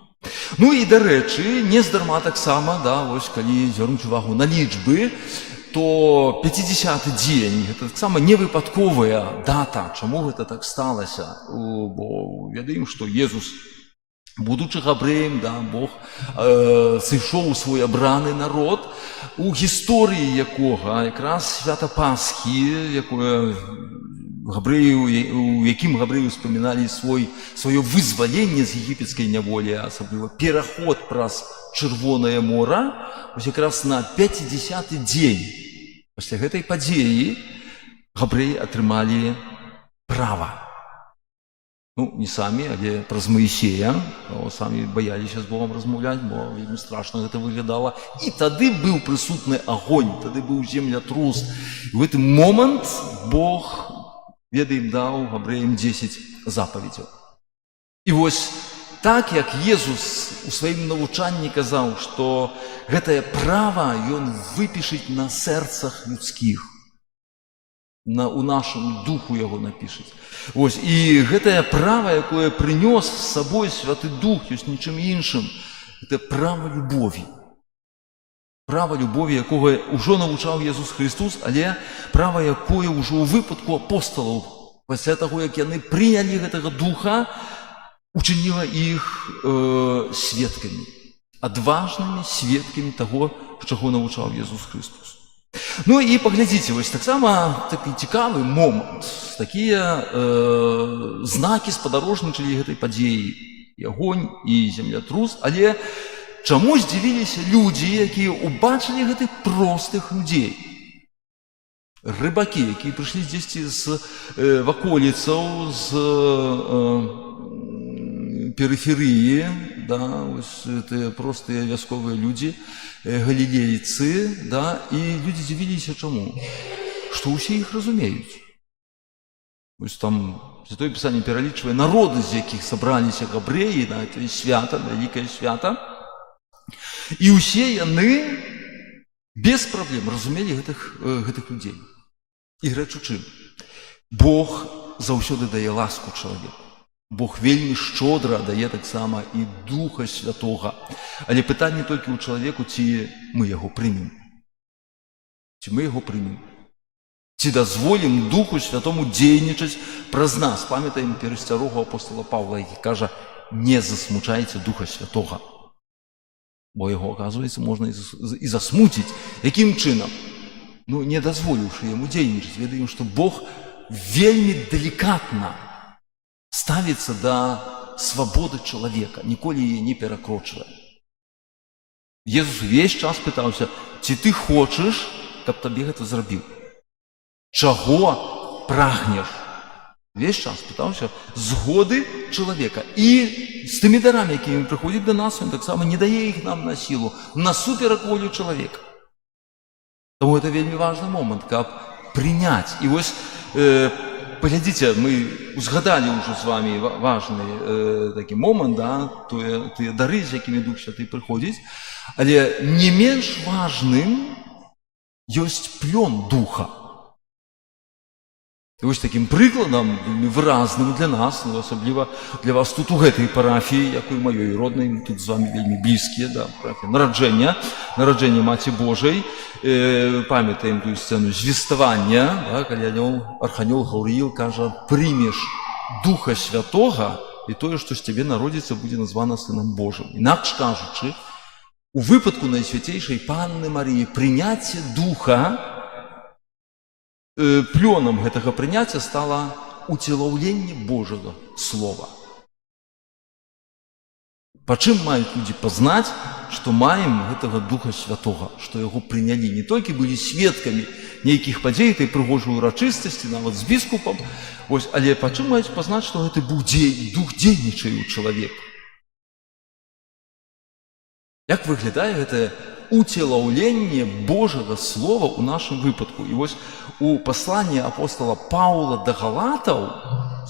Ну і, дарэчы, нездарма таксама, да, вось калі звярнуць увагу на лічбы, то 50-й дзень, гэта таксама невыпадковая дата. Чаму гэта так сталася? Бо ведаем, што Езус, будучы габрэем, да, Бог сышоў у свой абраны народ, у гісторыі якога якраз свята Пасхі, у якім габрэі ўспаміналі сваё вызваленне з егіпецкай няволі, асабліва пераход праз Чырвонае мора, вось якраз на 50-й дзень пасля гэтай падзеі габрэі атрымалі права. Ну, не самі, але праз Моисея. Самі баяліся з Богом размаўляць, бо вельмі страшна гэта выглядала. І тады быў прысутны агонь, тады быў землятрус. І в гэты момант Бог, ведаем, даў габрэям 10 запаведзяў. І вось так, як Езус у сваім навучанні казаў, што гэтае права Ён выпішыць на сэрцах людскіх, у нашым духу яго напішыць. Вось, і гэтае права, якое прынёс з сабой Святы Дух, ёсць нічым іншым, гэта права любові. Права любові, якога ўжо навучаў Езус Христос, але права, якое ўжо ў выпадку апосталаў, пасля таго, як яны прынялі гэтага Духа, учыніла іх сведкамі, адважнымі сведкамі таго, чаго навучаў Езус Христос. Ну і паглядзіце, вось таксама такі цікавы момант, такія знакі спадарожнічалі гэтай падзеі, і агонь, і землятрус, але чаму здзівіліся людзі, якія ўбачылі гэтых простых людзей? Рыбакі, якія прыйшлі дзесьці з ваколіцаў, з перыферыі, да, вось гэтыя простыя вясковыя людзі, галілейцы, да, і людзі дзівіліся чаму? Што ўсе іх разумеюць. Вось там Святое Пісанне пералічвае народы, з якіх сабраліся габрэі на гэтае свята, вялікае свята, і ўсе яны без праблем разумелі гэтых людзей. І рэч у чым? Бог заўсёды дае ласку чалавеку. Бог вельмі шчодра дае таксама і Духа Святога. Але пытанне толькі ў чалавеку, ці мы яго прымем. Ці мы яго прымем. Ці дазволім Духу Святому дзейнічаць праз нас. Памятаем перасцярогу апостола Павла, які кажа: не засмучайце Духа Святога. Бо яго, оказывается, можна і засмуціць. Якім чынам? Ну, не дазволіўшы яму дзейнічаць. Ведаем, што Бог вельмі далікатна ставіцца да свабоды чалавека, ніколі яе не перакрочвае. Езус увесь час пытаўся: ці ты хочаш, каб табе гэта зрабіў? Чаго прагнеш? Весь час пытаўся згоды чалавека. І з тымі дарамі, якімі прыходзіць да нас, ён таксама не дае іх нам на сілу, насуперак волі чалавека. Таму гэта вельмі важны момант, каб прыняць. І вось паглядзіце, мы узгадалі ўжо з вами важны такі момант, да, тыя дары, з якімі Дух Святы прыходзіць, але не менш важным ёсць плён Духа. І вось такім прыкладам, вельмі выразным для нас, ну, асабліва для вас тут у гэтай парафіі, якой маёй роднай, мы тут з вами вельмі блізкія, да, парафія нараджэння Маці Божай. Памятаем тую сцэну звеставання, да, калі арханёл Гаўрыіл кажа: прымеш Духа Святога, і тое, што з цябе народзіцца, будзе названа Сынам Божым. Інакш кажучы, у выпадку Найсвяцейшай Панны Марыі прыняцце Духа, плёнам гэтага прыняцця стала уцелаўленне Божага Слова. Па чым маюць людзі пазнаць, што маем гэтага Духа Святога, што яго прынялі, не толькі былі сведкамі нейкіх падзей, той прыгожай урачыстасці, нават з біскупам, ось, але па чым маюць пазнаць, што гэты Дух дзейнічае ў чалавека? Як выглядае гэтае уцелаўленне Божага Слова ў нашым выпадку? І вось у пасланні апостола Паўла да Галатаў,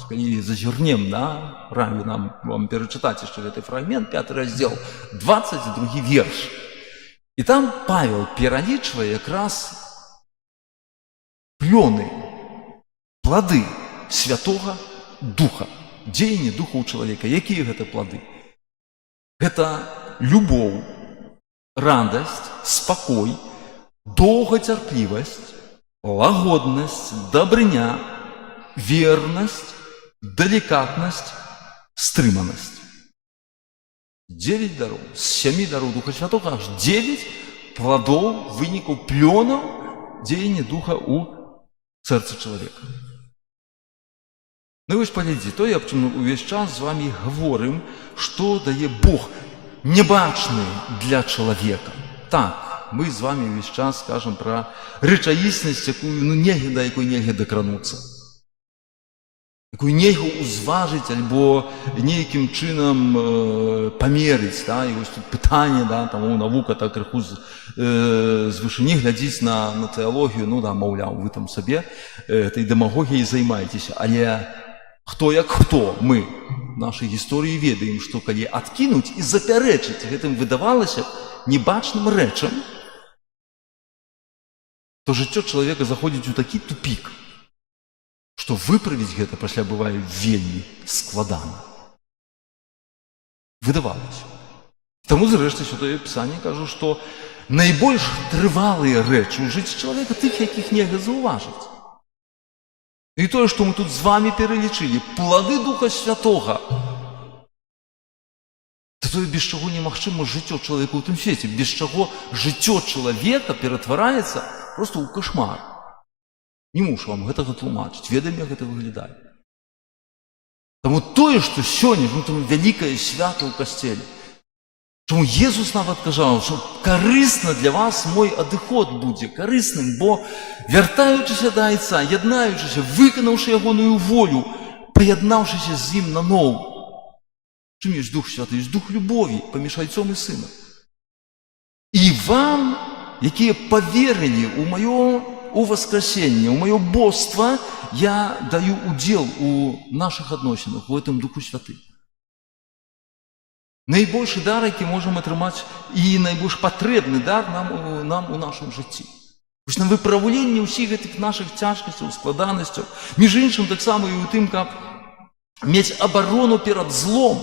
калі зазірнем, да, раю вам перачытаць яшчэ гэты фрагмент, 5 раздзел, 22 верш. І там Павел пералічвае якраз плёны, плады Святога Духа, дзеянне Духа ў чалавека. Якія гэта плады? Гэта любоў, радасць, спакой, доўгацярплівасць, лагоднасць, дабрыня, вернасць, далікатнасць, стрыманасць. 9 дароў, з 7 дароў Духа Святога, аж 9 пладоў, вынікаў плёнаў дзеяння Духа ў сэрцы чалавека. Ну і вось паглядзі, тое, аб чым увесь час з вами говорым, што дае Бог небачны для чалавека. Так, мы з вами увесь час скажам пра рэчаіснасць, якую, да якой нельга дакрануцца. якую нельга ўзважыць альбо нейкім чынам памерыць. Да? І вось тут пытанне, да, таму навука так крыху з вышыні глядзіць на тэалогію, ну да, маўляў, вы там сабе этой дэмагогіяй займаецеся. Але хто як хто, мы в нашай гісторыі ведаем, што калі адкінуць і запярэчыць гэтым выдавалася небачным рэчам, то жыццё чалавека заходзіць у такі тупік, што выправіць гэта пасля бывае вельмі складана. Выдавалася. Таму, зрэшты, Святое Пісанне кажа, што найбольш трывалыя рэчы ў жыцці чалавека тых, якіх нельга заўважыць. І тое, што мы тут з вамі пералічылі, плады Духа Святога, то тое, без чаго немагчыма жыццё чалавека ў тым свеце, без чаго жыццё чалавека ператвараецца проста ў кашмар. Не мушу вам гэтага тлумачыць, ведаем, як гэта выглядае. Таму тое, што сёння, ну, там вялікае свята ў касцеле, чаму Езус нават казаў, што карысна для вас мой адыход будзе, карысным, бо вяртаючыся да Айца, яднаючыся, выканаўшы ягоную волю, прыяднаўшыся з ім наноў. Чым ёсць Дух Святы? Ёсць Дух любові паміж Айцом і Сынам. І вам, якія паверылі ў маё у воскресенне, у маё боства, я даю удзел у нашых адносінах, у гэтым Духу Святым. Найбольшы дар, які можам атрымаць, і найбольш патрэбны дар нам у нашым жыцці. Вось на выпраўленне ўсіх гэтых нашых цяжкасцяў, складанасцяў, між іншым таксама і ў тым, каб мець абарону перад злом.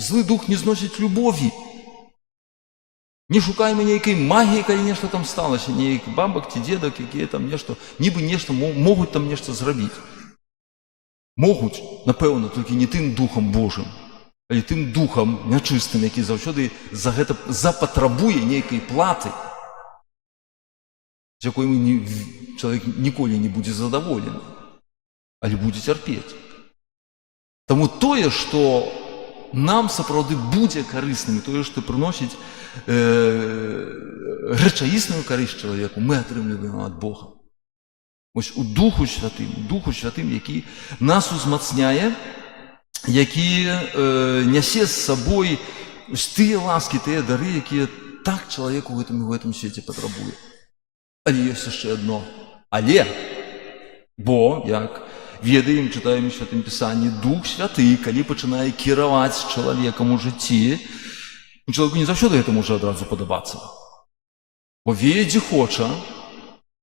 Злы дух не зносіць любові. Не шукайме нейкай магіі, калі нешта там сталася, нейк бабак ці дзедак, якія там нешта, нібы нешта могуць там нешта зрабіць. Могуць, напэўна, толькі не тым духам Божым, але тым духам нячыстым, які заўсёды за гэта запатрабуе нейкай платы, з якой чалавек ніколі не будзе задаволены, але будзе цярпець. Таму тое, што нам сапраўды будзе карысным, тое, што прыносіць рэчаісную карысць чалавеку, мы атрымліваем ад Бога. Вось у Духу Святым, які нас узмацняе, які нясе з сабой тыя ласкі, тыя дары, якія так чалавеку ў гэтым свеце патрабуе. Але ёсць яшчэ адно. Але, бо, як ведаем, чытаем у Святым Пісанні, Дух Святы, калі пачынае кіраваць чалавекам у жыцці, чалавеку не заўсёды гэта можа адразу падабацца. Бо ведзе хоча,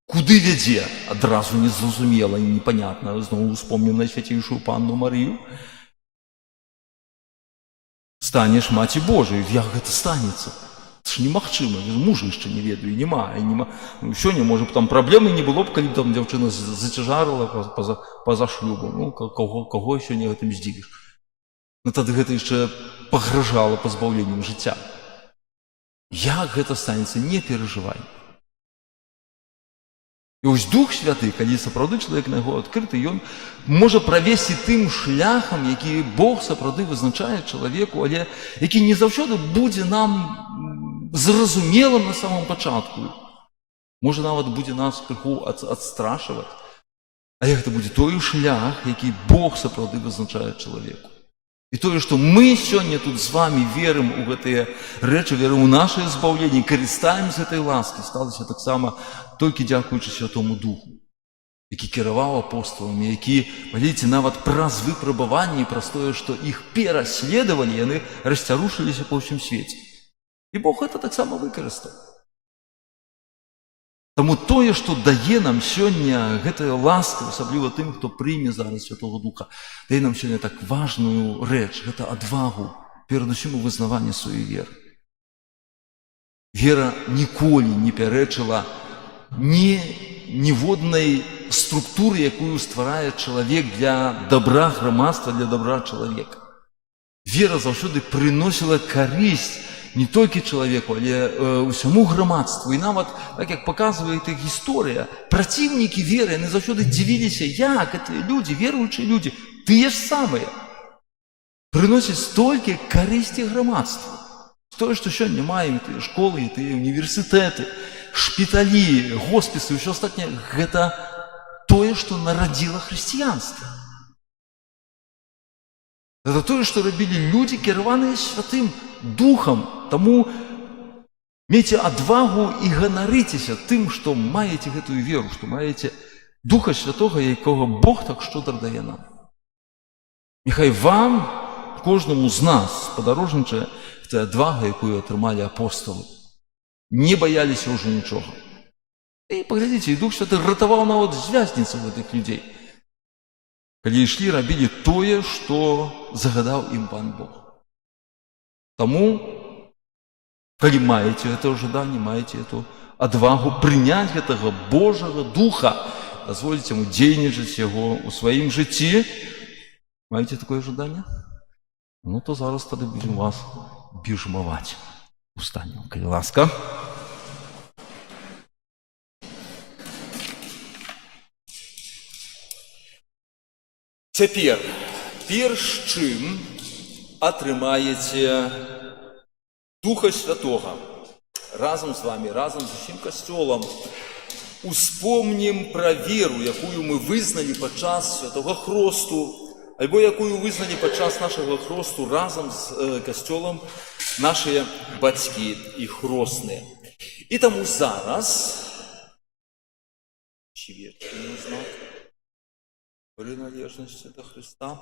куды вядзе, адразу незразумела і непанятна. Зноў успомнім Найсвяцейшую Панну Марыю. Станеш Маці Божай. Як гэта станецца? Это ж немагчыма. Мужа яшчэ не ведаю, няма. Сёння, можа, там праблемы не было б, калі б там дзяўчына зацяжарыла па-за шлюбу. Ну, каго сёння гэтым здзівіш? Ну, тады гэта яшчэ пагражала пазбаўленнем жыцця. Як гэта станецца, не перажывай. І вось Дух Святы, калі сапраўды чалавек на яго адкрыты, ён можа правесці тым шляхам, які Бог сапраўды вызначае чалавеку, але які не заўсёды будзе нам зразумелым на самом пачатку. Можа, нават будзе нас крыху адстрашваць. Але гэта будзе той шлях, які Бог сапраўды вызначае чалавеку. І тое, што мы сёння тут з вамі верым у гэтыя рэчы, верым у нашае збаўленне, карыстаем з гэтай ласкі, сталася таксама толькі дзякуючы Святому Духу, які кіраваў апостоламі, які, паглядзіце, нават праз выпрабаванні, праз тое, што іх пераследавалі, яны расцярушыліся па ўсім свеце. І Бог гэта таксама выкарыстаў. Таму тое, што дае нам сёння гэтая ласка, асабліва тым, хто прыйме зараз Святого Духа, дае нам сёння так важную рэч, гэта адвагу, перадусім у вызнаванні сваёй веры. Вера ніколі не пярэчыла ніводнай структуры, якую стварае чалавек для добра грамадства, для добра чалавека. Вера заўсёды прыносіла карысць не толькі чалавеку, але ўсяму грамадству. І нават, так як паказвае эта гісторыя, праціўнікі веры, яны заўсёды дзівіліся, як гэтыя людзі, веруючыя людзі, тыя ж самыя, прыносяць столькі карысці грамадству. Тое, што сёння маем, тыя школы, тыя універсітэты, шпіталі, хоспісы, ўсё астатняе, гэта тое, што нарадзіла хрысціянства. Гэта тое, што рабілі людзі, кіраваныя святым духам. Таму мейце адвагу і ганарыцеся тым, што маеце гэтую веру, што маеце Духа Святога, якога Бог так шчодра дае нам. Няхай вам, кожнаму з нас, падарожнічае тая адвага, якую атрымалі апосталы. Не баяліся ўжо нічога. І паглядзіце, і Дух Святы ратаваў нават звязніцаў гэтых людзей, калі ішлі, рабілі тое, што загадаў ім Пан Бог. Таму, калі маеце гэта жаданне, маеце эту адвагу прыняць гэтага Божага Духа, дазволіць яму дзейнічаць яго ў сваім жыцці, маеце такое жаданне? Ну, то зараз тады будзем вас біжмаваць. Устанем, калі ласка. Цяпер, перш чым атрымаеце Духа Святога, разам з вами, разам з усім касцёлам, успомнім пра веру, якую мы вызналі падчас святога хросту, альбо якую вызналі падчас нашага хросту разам з касцёлам нашыя бацькі і хросныя. І таму зараз чверцевны знак прыналежнасці да Хрыста.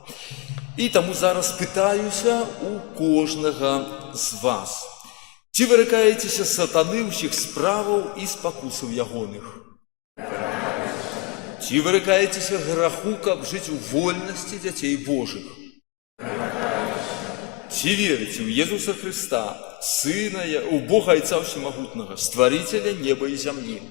І таму зараз пытаюся у кожнага з вас. Ці выракаецеся сатаны ўсіх справаў і спакусаў ягоных? Ці выракаецеся граху, каб жыць у вольнасці дзяцей Божых? Ці верыце ў Езуса Хрыста, Сына, у Бога Айца Всемагутнага, Стварителя неба і зямлі?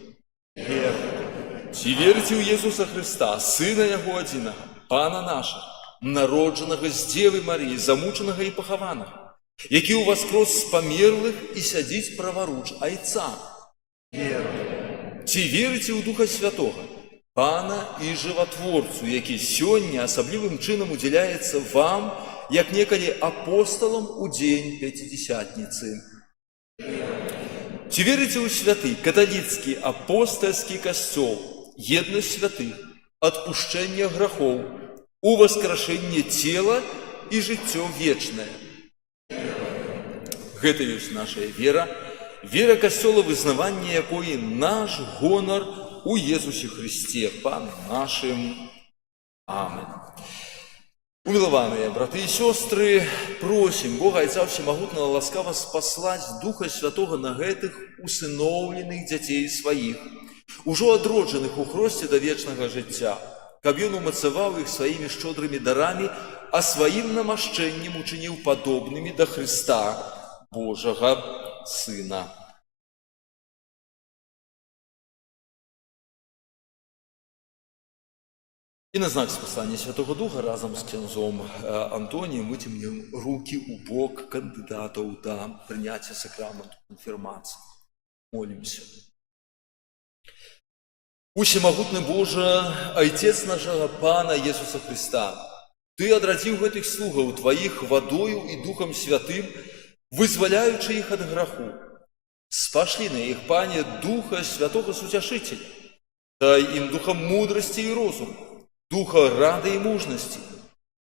Ці верыце ў Езуса Хрыста, Сына Яго адзінага, Пана нашага, народжанага з Дзевы Марыі, замучанага і пахаванага, які ўваскрос з памерлых і сядзіць праваруч Айца? Ці верыце ў Духа Святога, Пана і Жыватворцу, які сёння асаблівым чынам удзяляецца вам, як некалі апосталам у дзень Пяцідзясятніцы? Ці верыце ў святы каталіцкі апостальскі касцёл, еднасць святых, адпушчэнне грахоў, уваскрашэнне цела і жыццё вечнае? Гэта ёсць наша вера, вера касцёла, вызнаванне якой наш гонар у Езусе Христе, Пане нашым. Амен. Умілаваныя браты і сёстры, просім Бога Айца Всемагутнага ласкава спаслаць Духа Святога на гэтых усыноўленых дзяцей сваіх, ужо адроджаных у хросце да вечнага жыцця, каб ён умацаваў іх сваімі шчодрымі дарамі, а сваім намашчэннем учыніў падобнымі да Хрыста, Божага Сына. І на знак спаслання Святого Духа разам з ксяндзом Антоніем выцягнем рукі ў бок кандыдатаў да прыняцця сакраменту канфірмацыі. Молімся. Усемагутны Божа, Айцец нашага Пана Езуса Христа, Ты адрадзіў гэтых слугаў Тваіх вадою і Духам Святым, вызваляючы іх ад граху. Спашлі на іх, Пане, Духа Святога Суцяшыцеля, дай ім духам мудрасці і розуму, духа рады і мужнасці,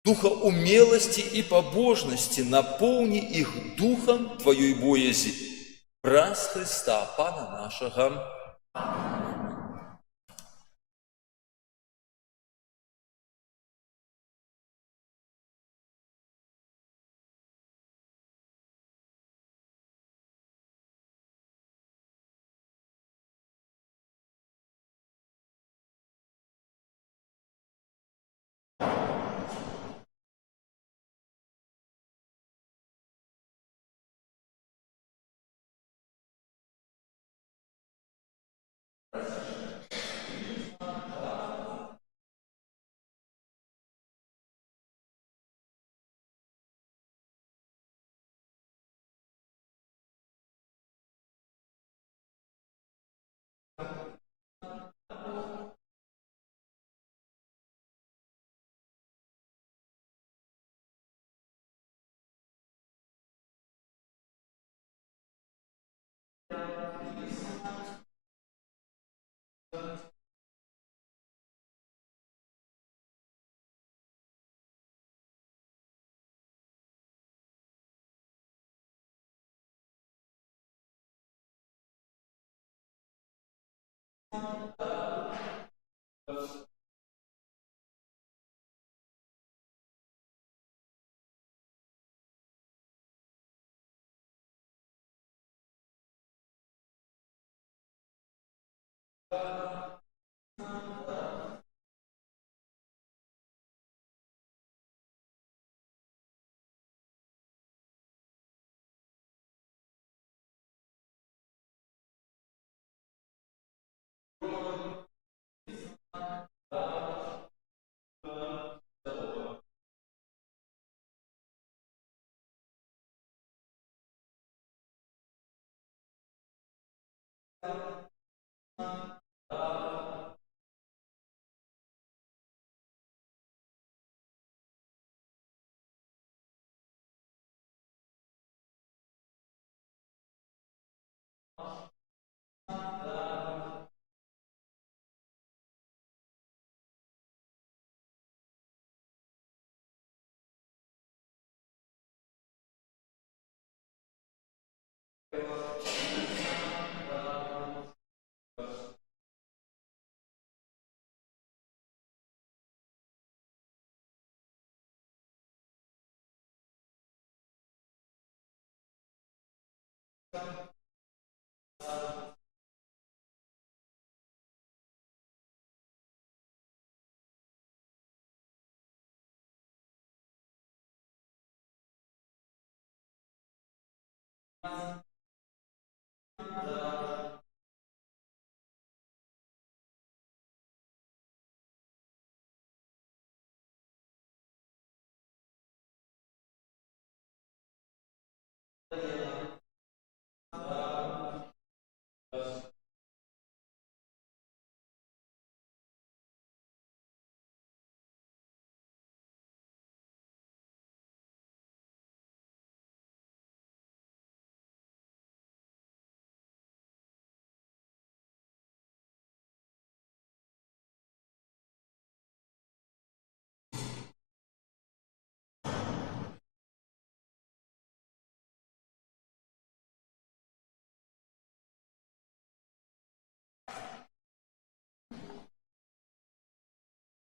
духа умеласці і пабожнасці, напоўні іх духам Тваёй боязі. Праз Христа, Пана нашага.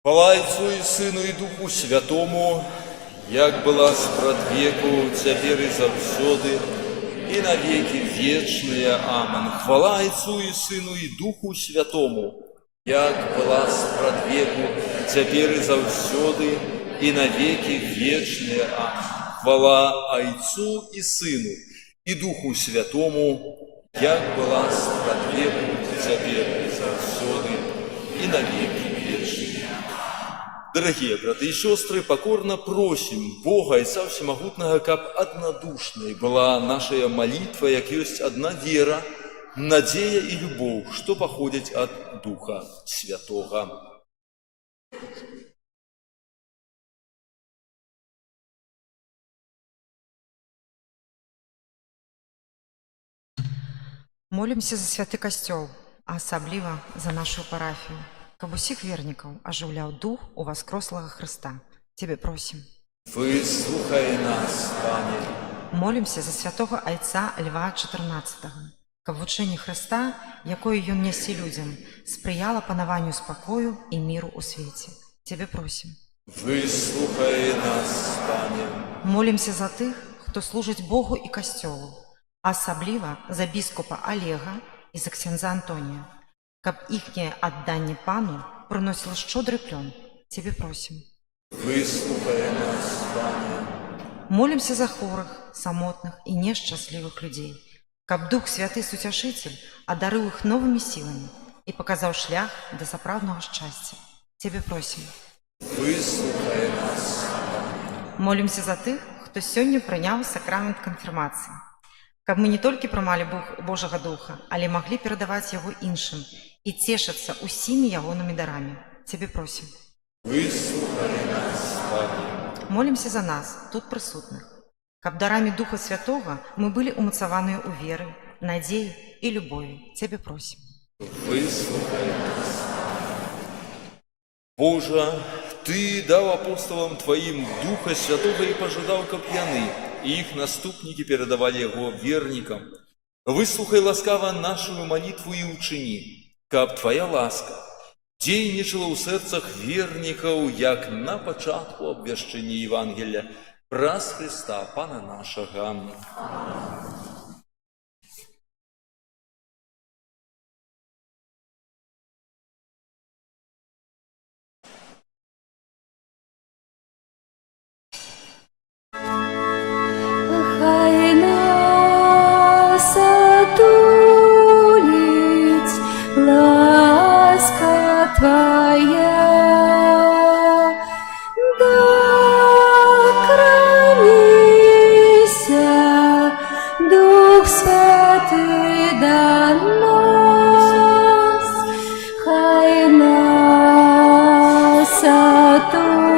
Хвала Отцу и Сыну и Духу Святому, як была спрадвеку, цяпер и заўсёды, и на веки вечные. Амин. Хвала Отцу и Сыну и Духу Святому, як была спрадвеку, цяпер и заўсёды, и на веки вечные. Амин. Хвала Отцу и Сыну и Духу Святому, як была спрадвеку, цяпер и заўсёды, и на веки вечные. Дорогие браты и сестры, покорно просим Бога, Отца Всемогутного, каб однодушной была наша молитва, як есть одна вера, надея и любовь, что походит от Духа Святого. Молимся за святы касцёл, а асабліва за нашу парафію, каб усіх вернікаў ажыўляў дух у воскрослага Христа. Тебе просим. Выслухай нас, Пане. Молимся за святого Айца Льва XIV, каб вучэнне Христа, якое ён нясе людзям, спрыяла панаванню спакою і міру ў свеце. Тебе просим. Выслухай нас, Пане. Молимся за тых, хто служыць Богу і касцёлу, асабліва за біскупа Олега і за ксяндза Антонія, каб іхняе адданне Пану прыносіла шчодры плён. Тебе просим. Выслухай нас, Пане. Молимся за хворых, самотных і нешчаслівых людзей, каб Дух Святы Суцяшыцель адарыў іх новымі сіламі і паказаў шлях да сапраўднага шчасця. Тебе просим. Выслухай нас, Пане. Молимся за тых, хто сёння прыняў сакрамент канфірмацыі, каб мы не толькі прымалі Божага Духа, але маглі перадаваць яго іншым і цешыцца усімі ягонымі дарамі. Тебе просим. Выслухай нас, Пане. Молимся за нас, тут прысутных, каб дарамі Духа Святога мы былі умацаваныя ў веры, надзеі і любові. Тебе просим. Выслухай нас. Боже, Ты дал апостолам Твоим Духа Святого и пожадал, каб яны и их наступники передавали его верникам. Выслухай ласкаво нашу молитву и учини, каб Твоя ласка дзейнічала ў сэрцах вернікаў, як на пачатку абвяшчэння Евангелія праз Христа, Пана нашага. Хай нас отулить ласка Твоя, докранися, Дух Святый до нас, хай нас отулить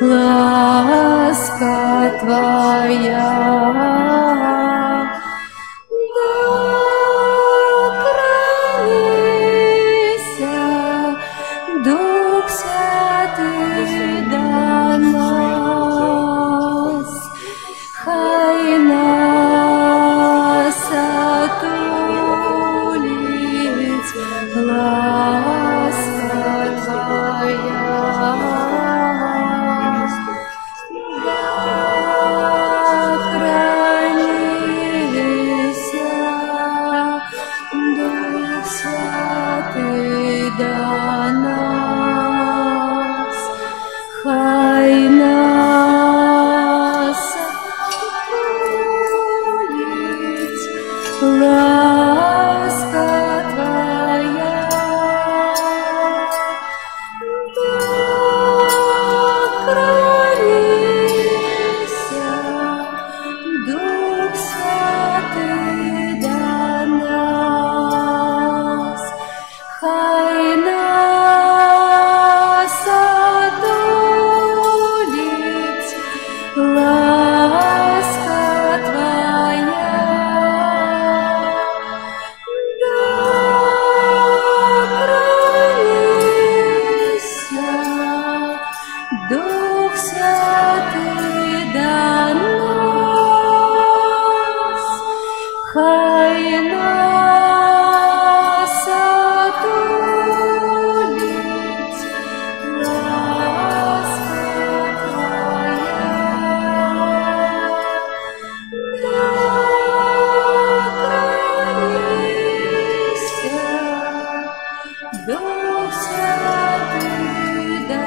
ласка Твоя. Докранися, Дух Святий до нас, хай нас отулить ласка Твоя. Докранися, Дух Святий до нас, хай нас отулить ласка Твоя. Докранися, Дух Святий до нас, хай нас отулить ласка Твоя. Докранися, Дух Святий до нас, хай нас отулить ласка Твоя. Докранися, Дух Святий до нас.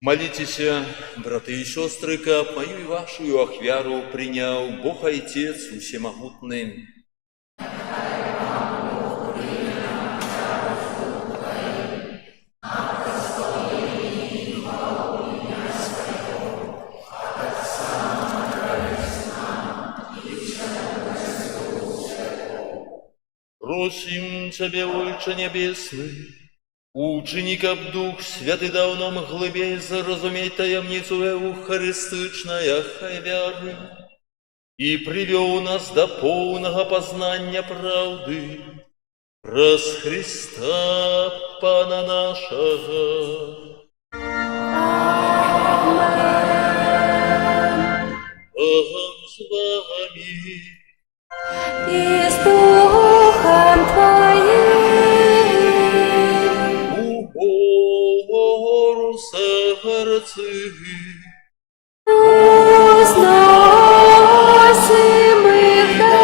Молитеся, браты и сестры, каб мою и вашу ахвяру принял Бог Отец Всемогутный. Просим Тебя, Отче Небесный, учини, каб Дух Святый дал нам глыбей заразуметь таямницу евхаристичная вяры и привел нас до полного познания правды праз Христа Пана нашего. Богом с вами. И с Духом Твоим. Убору сердцы. Возносим их до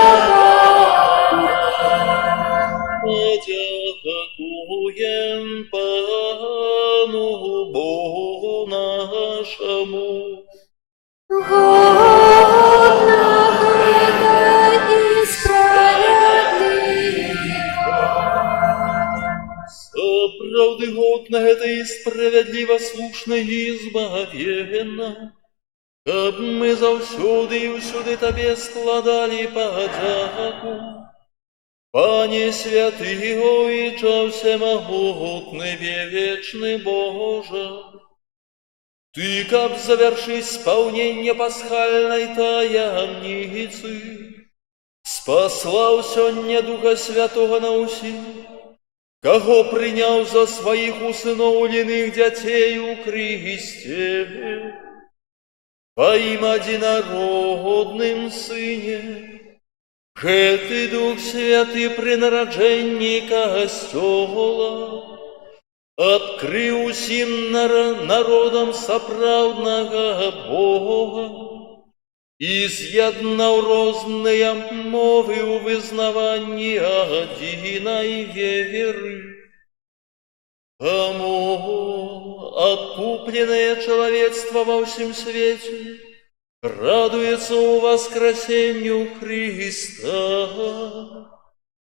Подякуем Пану правды годно это и справедливо слушно и избавенно. Каб мы заўсёды и усюды Тебе складали подяку. Пане святый, Ойче всемогутный, вечный Боже, Ты, каб завершить исполнение пасхальной таямницы, спаслаў сёння Духа Святого на усіх, каго прыняў за сваіх усыноўленых дзяцей у Христе, Твоим одинародным Сыне. Гэты Дух Святы пры нараджэнні Касцёла адкрыў усім народам сапраўднага Бога і з'яднаў розныя мовы ў вызнаванні адзінай веры. Таму откупленное человечество во всем свете радуется у воскресению Христа,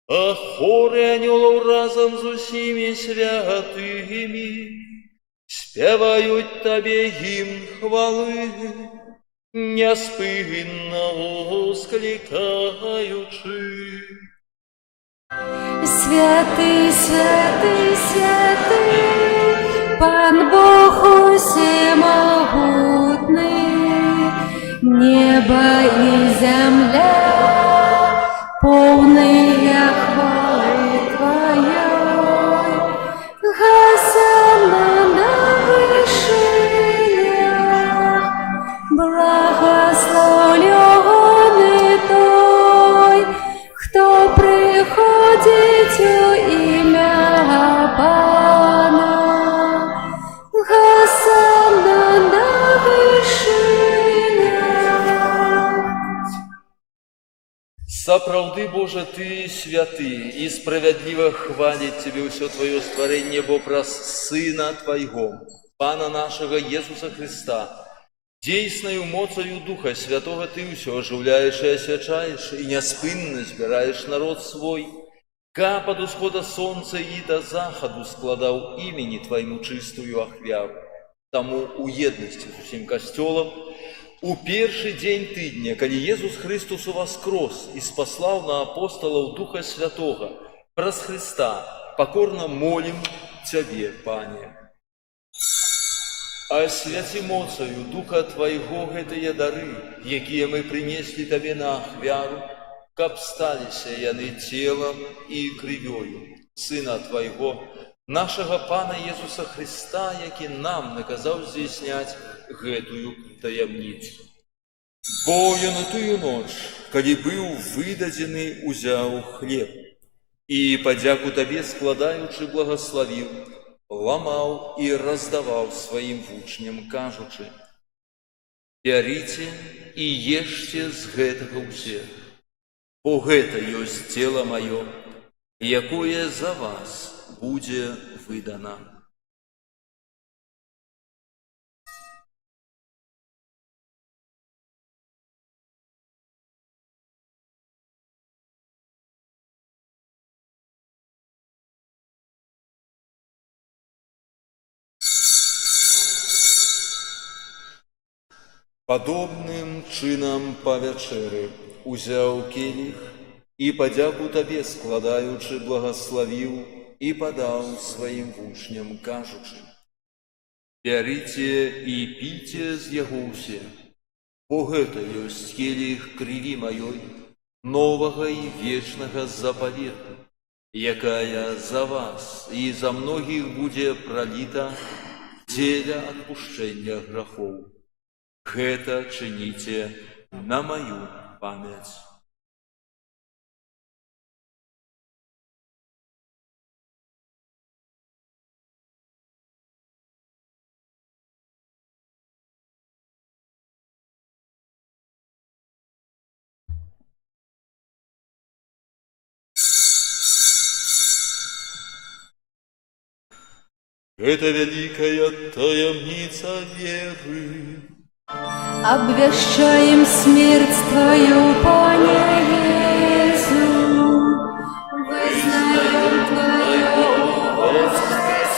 а хоры анёлов разом с усими святыми спевают Тебе гимн хвалы, неспынно воскликаючи. Святый, святый, святый, Пан Бог усемогутный, небо и земля, полные хвалы Твоей. Хосанна на вершинах, благословленный той, кто приходит у имя Пана. Хосанна на вершинах. Сапраўды, Боже, Ты святы, и справедливо хвалит Тебе все Твое створение, бо праз Сына Твоего, Пана нашего Иисуса Христа, дейсною моцою Духа Святого Ты все оживляешь и освячаешь, и неспынно сбираешь народ свой, каб от усхода солнца и до заходу складал имени Твоему чистую ахвяру. Тому у едности с усім костелом, у перший день тыдня, коли Иисус Христос воскрос и спаслал на апостолов Духа Святого, праз Христа покорно молим Тебе, Пане. Освяти моцаю Духа Твоего гэтыя дары, якія мы принесли Тебе на ахвяру, каб сталіся яны телом и кровью Сына Твоего, нашего Пана Иисуса Христа, які нам наказал здійснять гэтую таямніцу. Бо ён у тую ноч, калі быў выдадзены, узяў хлеб, і падзяку Табе складаючы благословил, ламаў і раздаваў сваім вучням, кажучы: «Бярыце і ешце з гэтага ўсе, бо гэта ёсць цела маё, якое за вас будзе выдана». Падобным чынам па вячэры узяў келіх і падзяку Табе складаючы благословіў і падаў сваім вучням, кажучы: «Бярыце і піце з яго ўсе, бо гэта ёсць келіх крыві маёй, новага і вечнага запавету, якая за вас і за многіх будзе праліта дзеля адпушчэння грахоў. Гэта чыніце на маю памяць». Это великая таямница веры. Обвящаем смерть Твою, Пане Иисус, вызнаем Твое воскресение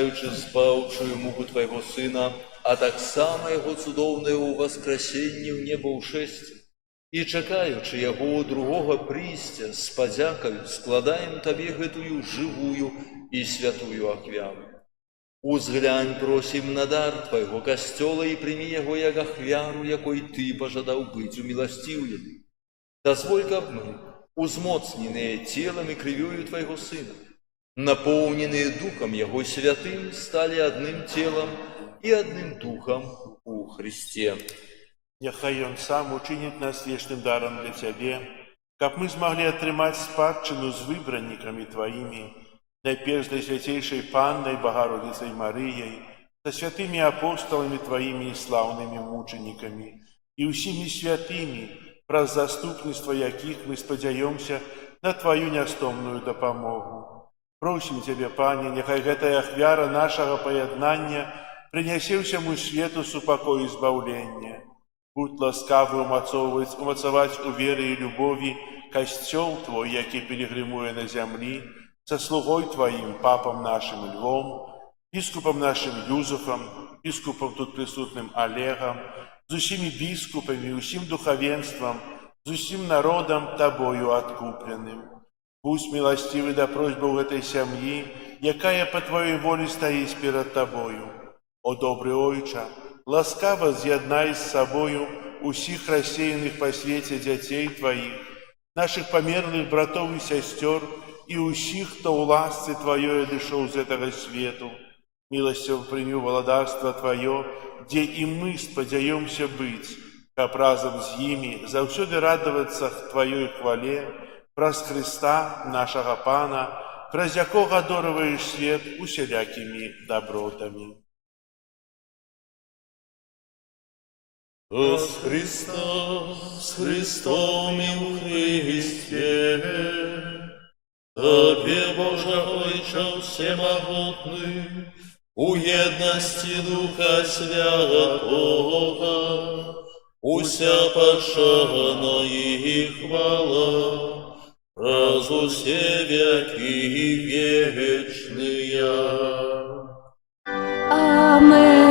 чакаючы збаўчую муку Твайго Сына, а таксама Яго цудоўнае ўваскрасенне ў неба ўшэсце. І чакаючы Яго другога прыйсця, з падзякаю складаем Табе гэтую жывую і святую ахвяру. Узглянь, просім, на дар Твайго касцёла і прымі яго як ахвяру, якой Ты пажадаў быць уміласціўлены. Дазволь, каб мы, узмоцненыя целам і крывёю Твайго Сына, напоўненыя Духам Яго святым, сталі адным целам і адным Духам у Христе. Няхай Ён сам учыніць нас вечным дарам для Цябе, каб мы змаглі атрымаць спадчыну з выбраннікамі Тваімі, найперш Найсвяцейшай Паннай Богородицей Марыяй, са святымі апосталамі Тваімі і слаўнымі мучанікамі, і ўсімі святымі, праз заступніцтва якіх мы спадзяёмся на Тваю нястомную дапамогу. Просім Цябе, Пане, няхай гэтая ахвяра нашага паяднання прынясе ўсяму свету супакой і збаўлення. Будь ласкавы умацаваць у веры і любові касцёл Твой, які пілігрымуе на зямлі, са слугой Тваім, папам нашым Львом, біскупам нашым Юзефам, біскупам тут прысутным Олегам, з усімі біскупамі, усім духавенствам, з усім народам Табою адкупленым. Будзь міласцівы да просьбаў гэтай сям'і, якая па Тваёй волі стаіць перад Табою. О добры Ойча, ласкава з'яднай з сабою усіх рассеяных па свеце дзяцей Тваіх, нашых памерлых братоў і сясцёр, і ўсіх, хто ў ласцы Тваёй адышоў з гэтага свету. Міласцяў прымі валадарства Тваё, дзе і мы спадзяёмся быць, каб разам з імі заўсёды радавацца Тваёй хвале, праз Хрыста, нашага Пана, праз якога адораваеш свет усялякімі дабротамі. С Христом і у Христе, Тебе, Боже Ойче всемогутный, у едности Духа Святого, уся пошана и хвала, раз усе веки вечные. Амен.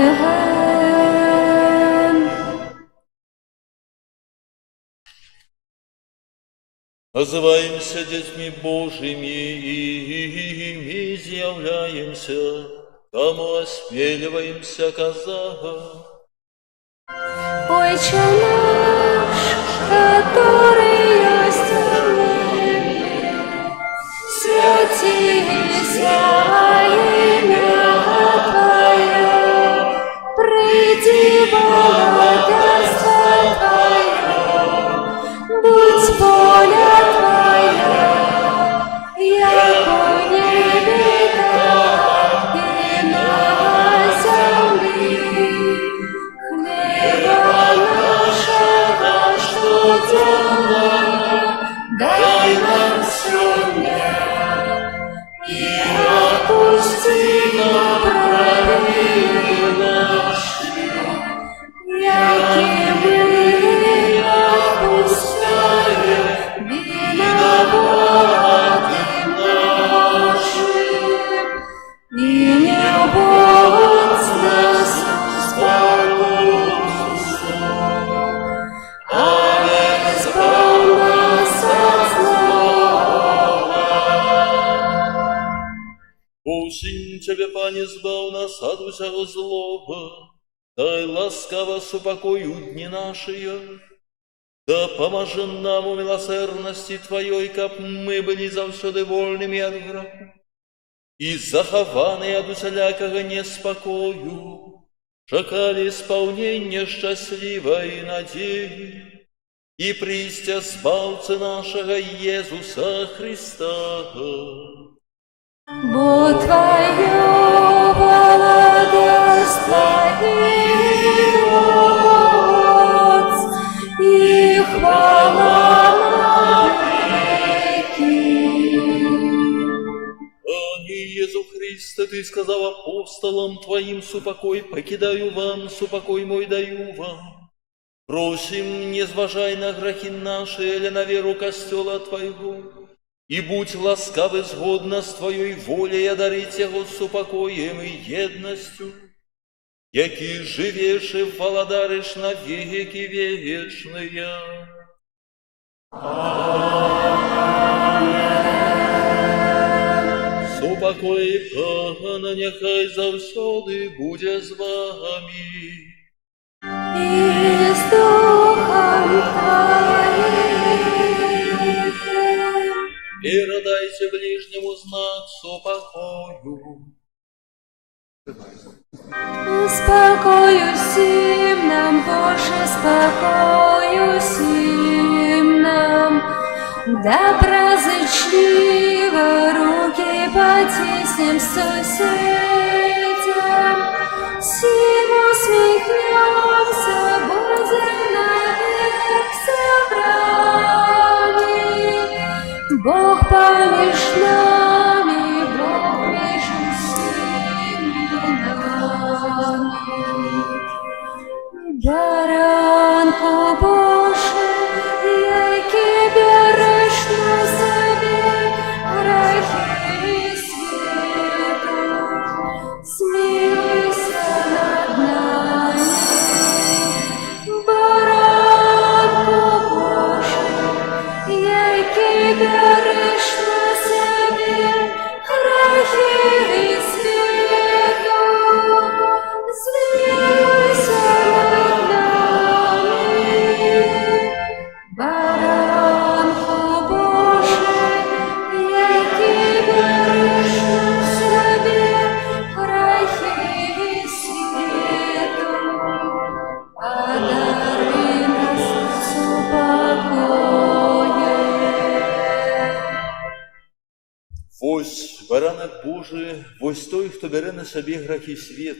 Называемся детьми Божьими и изъявляемся, тому осмеливаемся казать. Отче наш, который есть в небе, святися имя Твое, приди Богатырство Твое, будь воля Твоя, яко в небе, так и на земле. Хлеба нашего щоденного дай нам сегодня, и отпусти нам провины наши, яки мы отпускаем виноватым нашим, и не вводь нас в искушение, а избавь нас от злого. Просим Тебе, Пане, збав нас от усього злого, дай ласкаво супокою дни наши, да поможи нам у милосердности Твоей, каб мы были завсёды вольными от греха, и захованные от усялякого неспокою, чекали исполнения счастливой надеи и прийстя Збавцы нашего Иисуса Христа. Бо Твое владарство и моц, и хвала на веки. Ани Иисус Христе, Ты сказал апостолам Твоим: супокой покидаю вам, супокой мой даю вам. Просим, не зважай на грехи наши или на веру костела Твоего, И будь ласкавы згодно с Твоей волей одарить его с упокоем и едностью, які живеш и владариш на веки вечные. Супокой Пана нехай завсёды буде з вами. И с Духом Твоим. И радайте ближнему знак супокою. Спокою всім нам, Боже, спокою всім нам, доброзичливо руки потиснем сусідям, всім усміхнемся, будем навек собраны. Бог поміж нами, Бог між усіми нами. Баранку Божий, який береш на собі грехи світу, змилуйся над нами. Баранку Божий, який береш на собі грехи світу, змилуйся над нами. Баранку Божий, який береш на собі грехи світу, одари нас супокоєм. Вось баранок Божий, вось той, хто бере на собі грехи світ,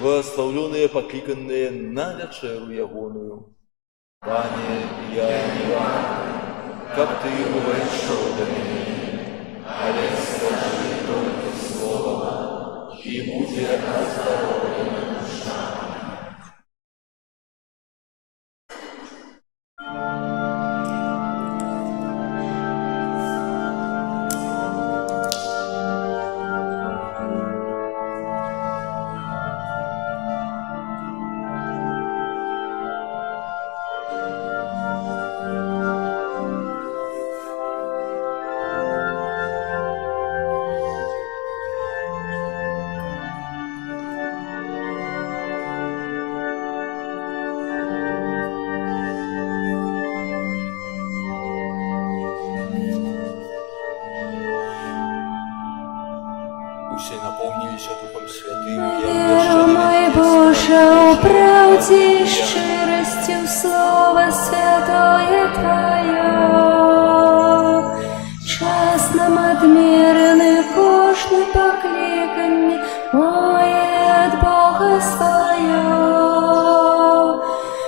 благословленные, покликанные на вечеру ягоную. Пане, я не рад, как ты говоришь до меня, але скажи только слово, и будет оздоровлена душа. Усе наповнилися Духом Святим і Віру, мой Боже, у правді й щирості в Слово Святое Твое. Час нам одмірений, кожне покликання моє от Бога своє.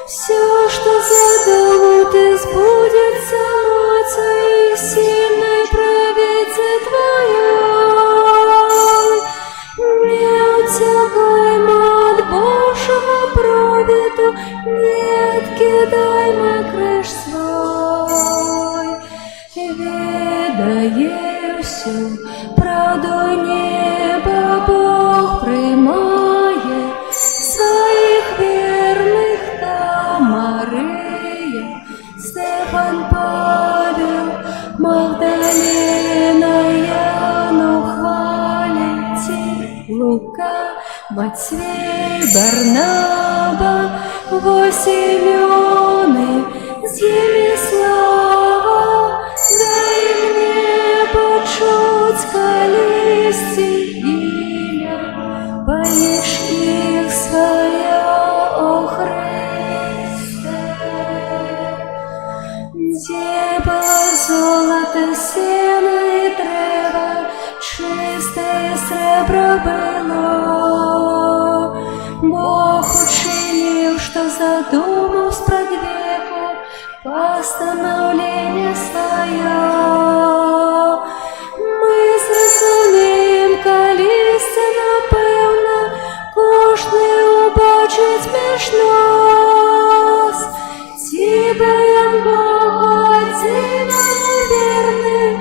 Все, что задумал Ты, сбудется мocой сильной правицы Твоей. Не утекаймо от Божьего провиду, не откидаймо крыш свой. Ведая всю правду неба, Бог приймає своїх вірних та Мария, Стефан, Павел, Магдалина, Яну хвалите, Лука, Матвей, Барнаба, Симеоны, Слава, дай мне почуть колести имя, поешь их свое, о Христе. Где было золото, сено и древо, чистое сребро было. Бог учинил, что задумал сподвеку постановление свое. Мы зрозумієм, колись напевно, кожний убачить між нас. Тебе, Бога, Отцем вірним,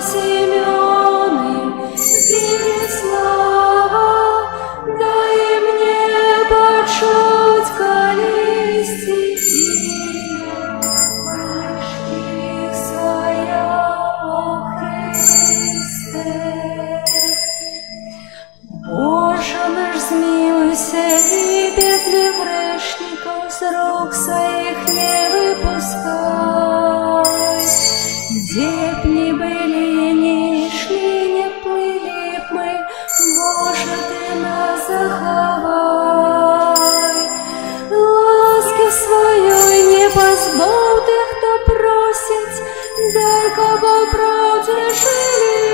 Семёны, з'яві слава, дай мне почуть колісті ім'я, поміж їх своя, о Христе. Боже наш, змилуйся, и бедных грешников с рук своих не выпускай. Где б ни были, ни шли, не плыли б мы, Боже, Ты нас заховай. Ласки своей не позбав тех, кто просит, дай кого правде жили.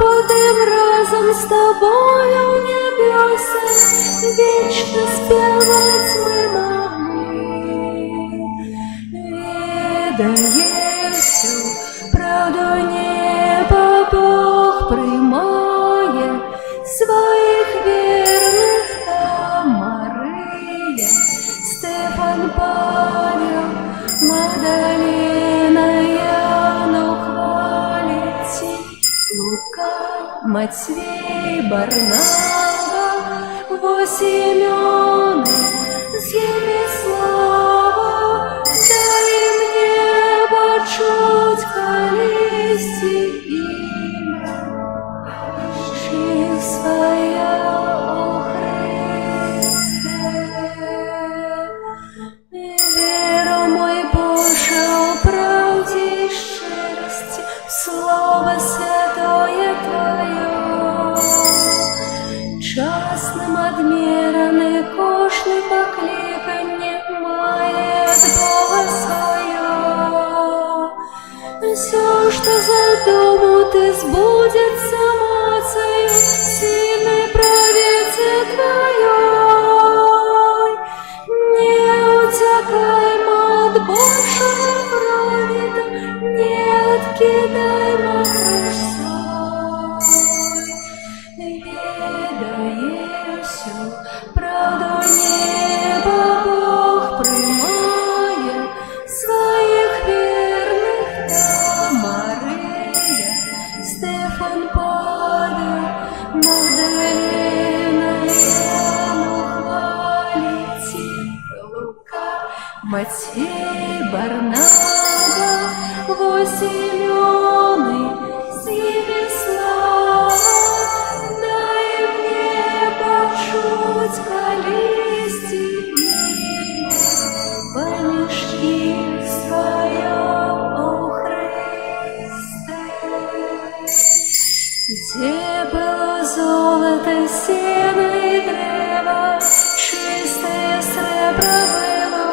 Будем разом с Тобою в небесах вечно спевать мы могли. Ведая всю правду неба, Бог приймає своих верных, там Мария, Стефан, Павел, Магдалина, Яну хвалит Лука, Матвей, Барнава, во Семёны, з'яви слава, дай мне почуть колісті ім'я, поміж своя, о Христе. Веру, мой Боже, о правді й щирості, в Слово святое Твое. Частным адміране кожний покликанне мает Бога свое. Все, что задумал Ты, сбудется мацею сильной правицы Твоей. Не утекаймо от Божьего праведна, не откидаймо крыш свой. Ведая всю правду неба, Бог приймає своих верных, там Мария, Стефан, Павел, Магдалина, Яну хвалить Лука, Матвей, Барнава, во Семёны, з'яви слава, дай мне почуть колісті ім'я, поміж їх своя, о Христе. Где было золото, сено и древо, чистое сребро было.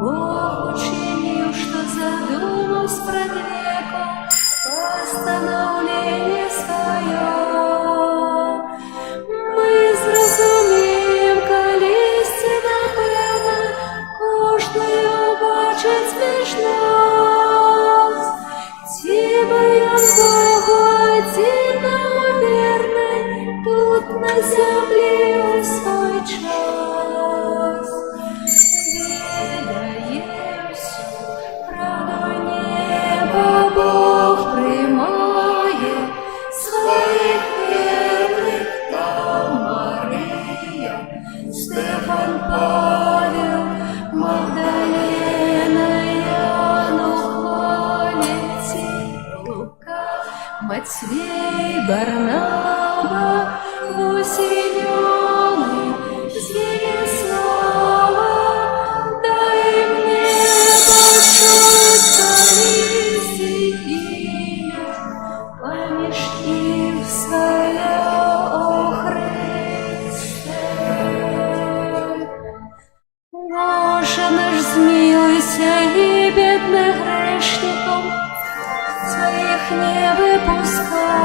Бог учинил, что задумал спровеку постановление свое. Мы зразумеем колісті, напевно, кожною бачить між нас. Тіба я Богу одино верный, тут на землі у свой час. Ведая всю правду неба, Бог приймає своих верных, там Мария, Стефан, Павел, Магдалина, Яну хвалить Лука, Матвей, Барнава, во Семёны, з'яви слава, дай мне почуть колісті ім'я, поміж їх своя, о Христе. Боже наш, змилуйся, и бедных грешников своих не выпускай.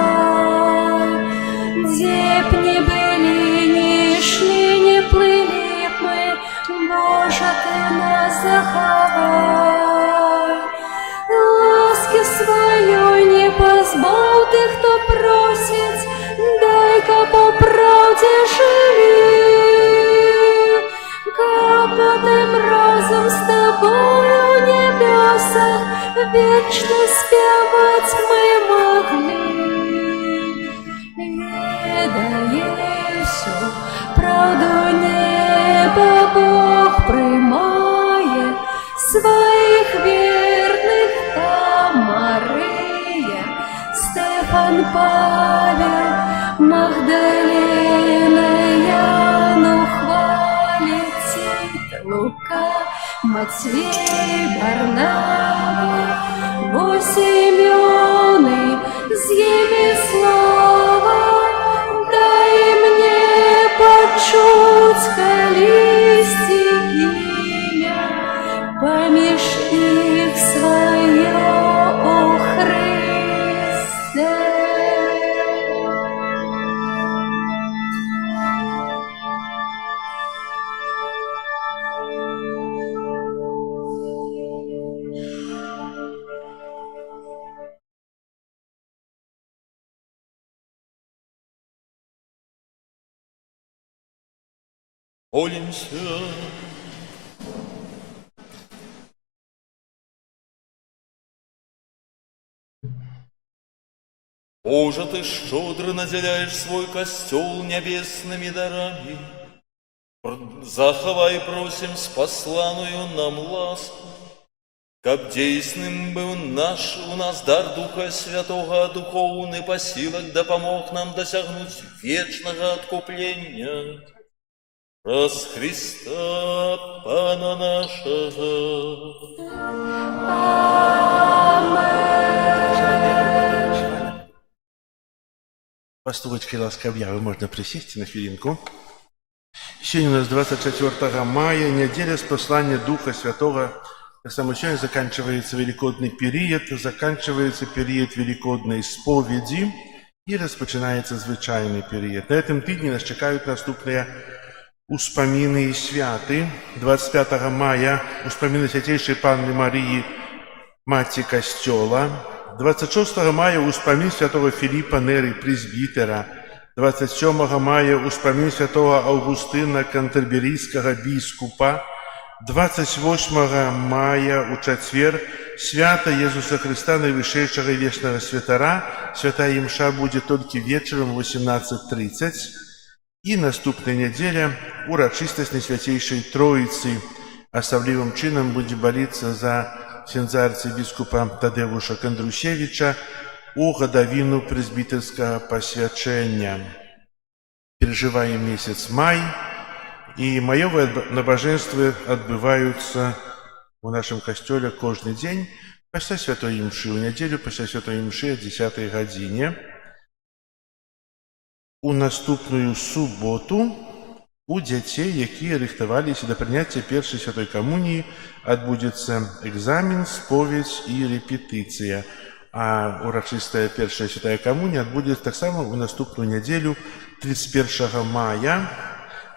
Где б ни были, ни шли, ни плыли б мы, Боже, Ты нас заховай. Ласки своей не позбав тех, кто просит, дай-ка по правде жили. Как будем разом с Тобою в небесах Матвей, Барнава, бо Симеоны з імі слова, дай мне почуць калісьці імя, паміж іх сваё, о Христе. Молимся. Боже, Ты щедро наделяешь свой костел небесными дарами. Заховай, просим, спасланую нам ласку, каб дейсным был у нас дар Духа Святого, а духовный посилок допомог нам досягнуть вечного откупления. Раз Христа Пана нашего. Послухайте ласка об'яви, можна присісти на хвилинку. Сегодня у нас 24 мая, неделя с послания Духа Святого. Так само сегодня заканчивается Великодный период, заканчивается период Великодной споведи и распочинается звычайный период. На этом тыдне нас чекают наступные успомины и святы. 25 мая успомины Святейшей Панны Марии, Матери Костела. 26 мая успомин святого Филиппа Нери, пресбитера. 27 мая успомин святого Августина, кантерберийского бискупа. 28 мая у четверг свято Иисуса Христа, наивысшего вечного святара. Святая имша будет только вечером в 18:30. И наступная неделя урочистость Святейшей Троицы. Особливым чином будет молиться за ксяндза арцыбіскупа Тадеуша Кондрушевича у годовину пресбітерского посвячения. Переживаем месяц май, и маевые набожества отбываются в нашем костеле каждый день после Святой Имши, в неделю после Святой Имши о 10 године. У наступную суботу у дзяцей, якія рыхтаваліся да прыняцця першай святой камуніі, адбудзецца экзамен, споведь і рэпетыцыя. А урачыстая першая святая камунія адбудзецца таксама ў наступную нядзелю 31 мая.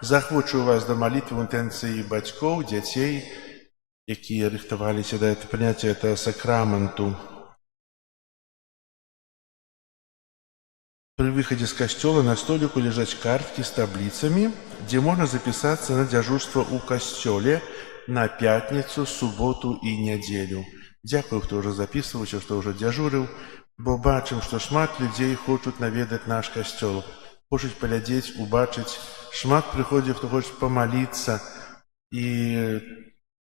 Захвочу вас да малітвы ў інтэнцыі бацькоў, дзяцей, якія рыхтаваліся да прыняцця гэтага сакраменту. При выходе с костела на столику лежат картки с таблицами, где можно записаться на дежурство у костеле на пятницу, субботу и неделю. Дякую, кто уже записывался, кто уже дежурил, бо бачим, что шмат людей хочут наведать наш костел, хочут поглядеть, убачить. Шмат приходит, кто хочет помолиться, и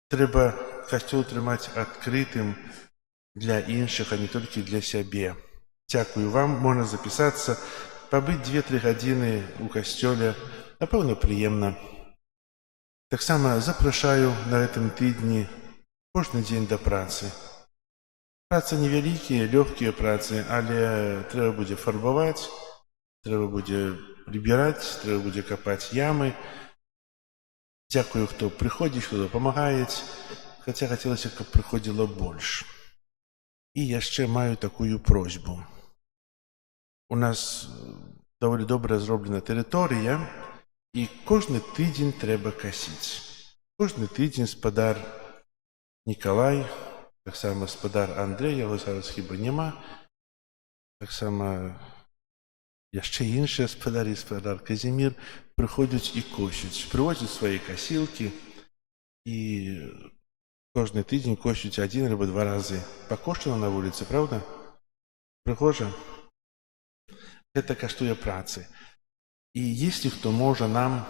треба костел тримать открытым для інших, а не только для себя. Дякую вам, можно записаться, побыть 2-3 годины у костёля, напевно, приємно. Так само запрошаю на этом тыдні кожен день до праці. Праці невеликі, легкие праці, але треба буде фарбовать, треба буде прибирать, треба буде копать ямы. Дякую, кто приходит, кто помогает, хотя хотелось, чтобы приходило больше. И яшчэ маю такую просьбу. У нас доволі добре зроблена територія, і кожен тиждень треба косити. Кожен тиждень спадар Ніколай, так само спадар Андрей, його зараз хіба нема, так само яшчэ іншыя спадарі, спадар Казімір, приходять і косять, привозять свої косілки, і кожен тиждень косять 1 або 2 рази. Покошено на вулиці, правда? Прихожа? Это каштуе працы. И если кто может нам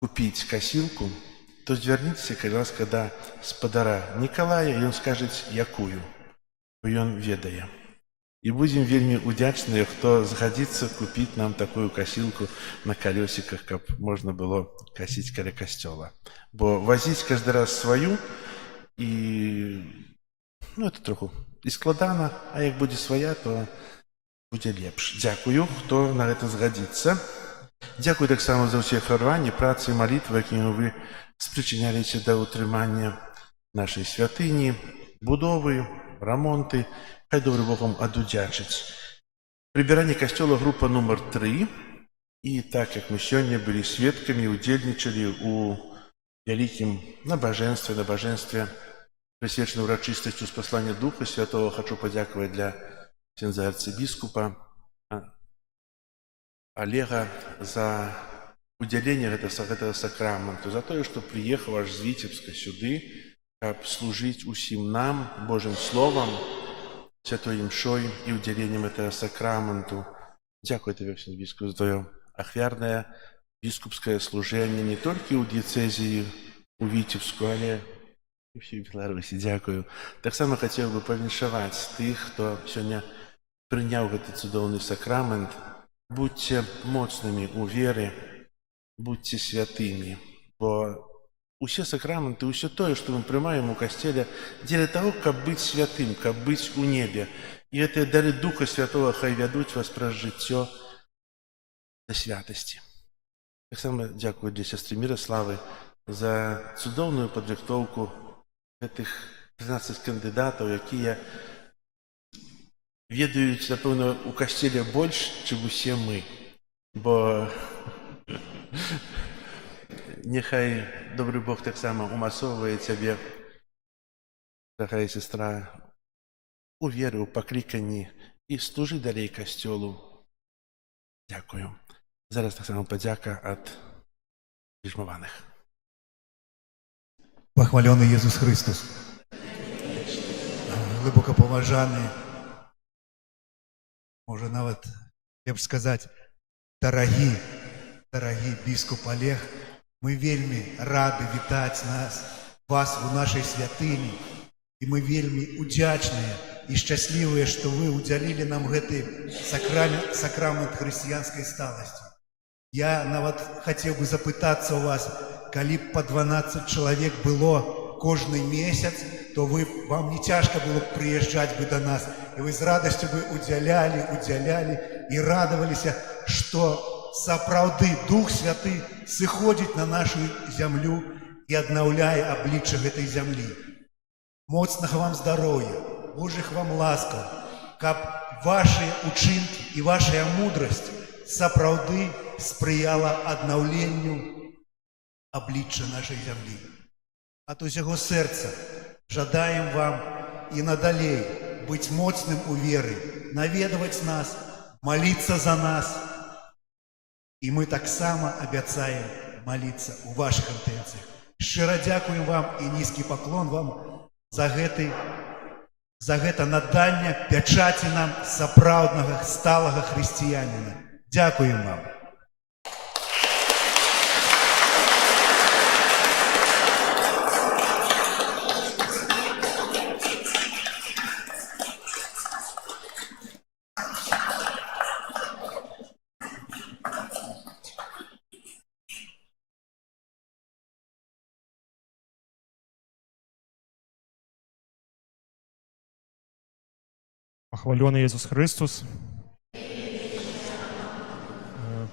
купить косилку, то зверніться, калі ласка, да спадара Николая, и он скажет, якую, бо ён ведае. И будем вельми удячныя, кто згодится купить нам такую косилку на колесиках, как можно было косить каля костела. Бо возить каждый раз свою і это троху і складана, а як будзе свая, то будзе лепш. Дзякую, хто на гэта згадзіцца. Дзякую таксама за ўсе харванні, працы і малітвы, якімі вы спрычыняліся да ўтрымання нашай святыні, будовы, рамонты. Хай добры Бог вам адудзячыць. Прыбіранне касцёла група нумар 3. І так як мы сёння былі сведкамі, удзельнічалі ў вялікім набажэнстве, прысвечанай урачыстасцю спаслання Духа Святого, хачу падзякаваць для ксяндза арцыбіскупа Олега за удзяленне гэтага сакраменту, за тое, што прыехаў аж з Віцебска сюды, каб служыць усім нам Божым Словам, святой імшой і удзяленнем гэтага сакраменту. Дзякую табе, ксяндз біскуп, за твоё ахвярнае біскупскае служэнне не толькі ў дыяцэзіі у Віцебску, але і ўсёй Беларусі. Дзякую. Таксама хацеў бы павіншаваць тых, хто сёння прыняў гэты цудоўны сакрамент. Будьце моцнымі ў веры, будьце святымі, бо усе сакраменты, ўсё тое, што мы прымаем у касцеле, дзеля таго, каб быць святым, каб быць у небе. І гэтыя дары Духа Святого хай вядуць вас праз жыццё да святасці. Таксама дзякую для сястры Міраславы за цудоўную падрыхтоўку гэтых 13 кандыдатаў, якія ведаюць, напэўна, у касцеле больш, чым усе мы. Бо няхай добры Бог таксама умасоўвае цябе, дарагая сестра, у веры, у пакліканні і служы далей касцёлу. Дзякую. Зараз таксама падзяка ад прыжмаваных. Похваленный Иисус Христос. Глибоко поважаний, може навіть, я б сказати, дорогі біскуп Олег, ми вельми раді вітати вас у нашій святині, і ми вельми удячні і щасливі, що ви уділили нам гэты сакрамент християнской сталости. Я навіть хотів би запитатися у вас, коли б по 12 чоловік було кожний місяць, то вам не тяжко було б приїжджати би до нас, і ви з радістю би уділяли і радувалися, що сапраўды Дух Святый сыходзіць на нашу землю і аднаўляе аблічча гэтай зямлі. Моцнага вам здароўя, Божых вам ласкаў, каб ваши учынкі і ваша мудрасць сапраўды спрыяла аднаўленню аблічча нашай зямлі. Ад усяго сэрца жадаем вам і надалей быць моцным у веры, наведаваць нас, маліцца за нас. І мы таксама абяцаем маліцца ў вашых інтэнцыях. Шчыра дзякуем вам і нізкі паклон вам за гэта наданне пячаці нам сапраўднага сталага хрысціяніна. Дзякуем вам. Похваленый Иисус Христос.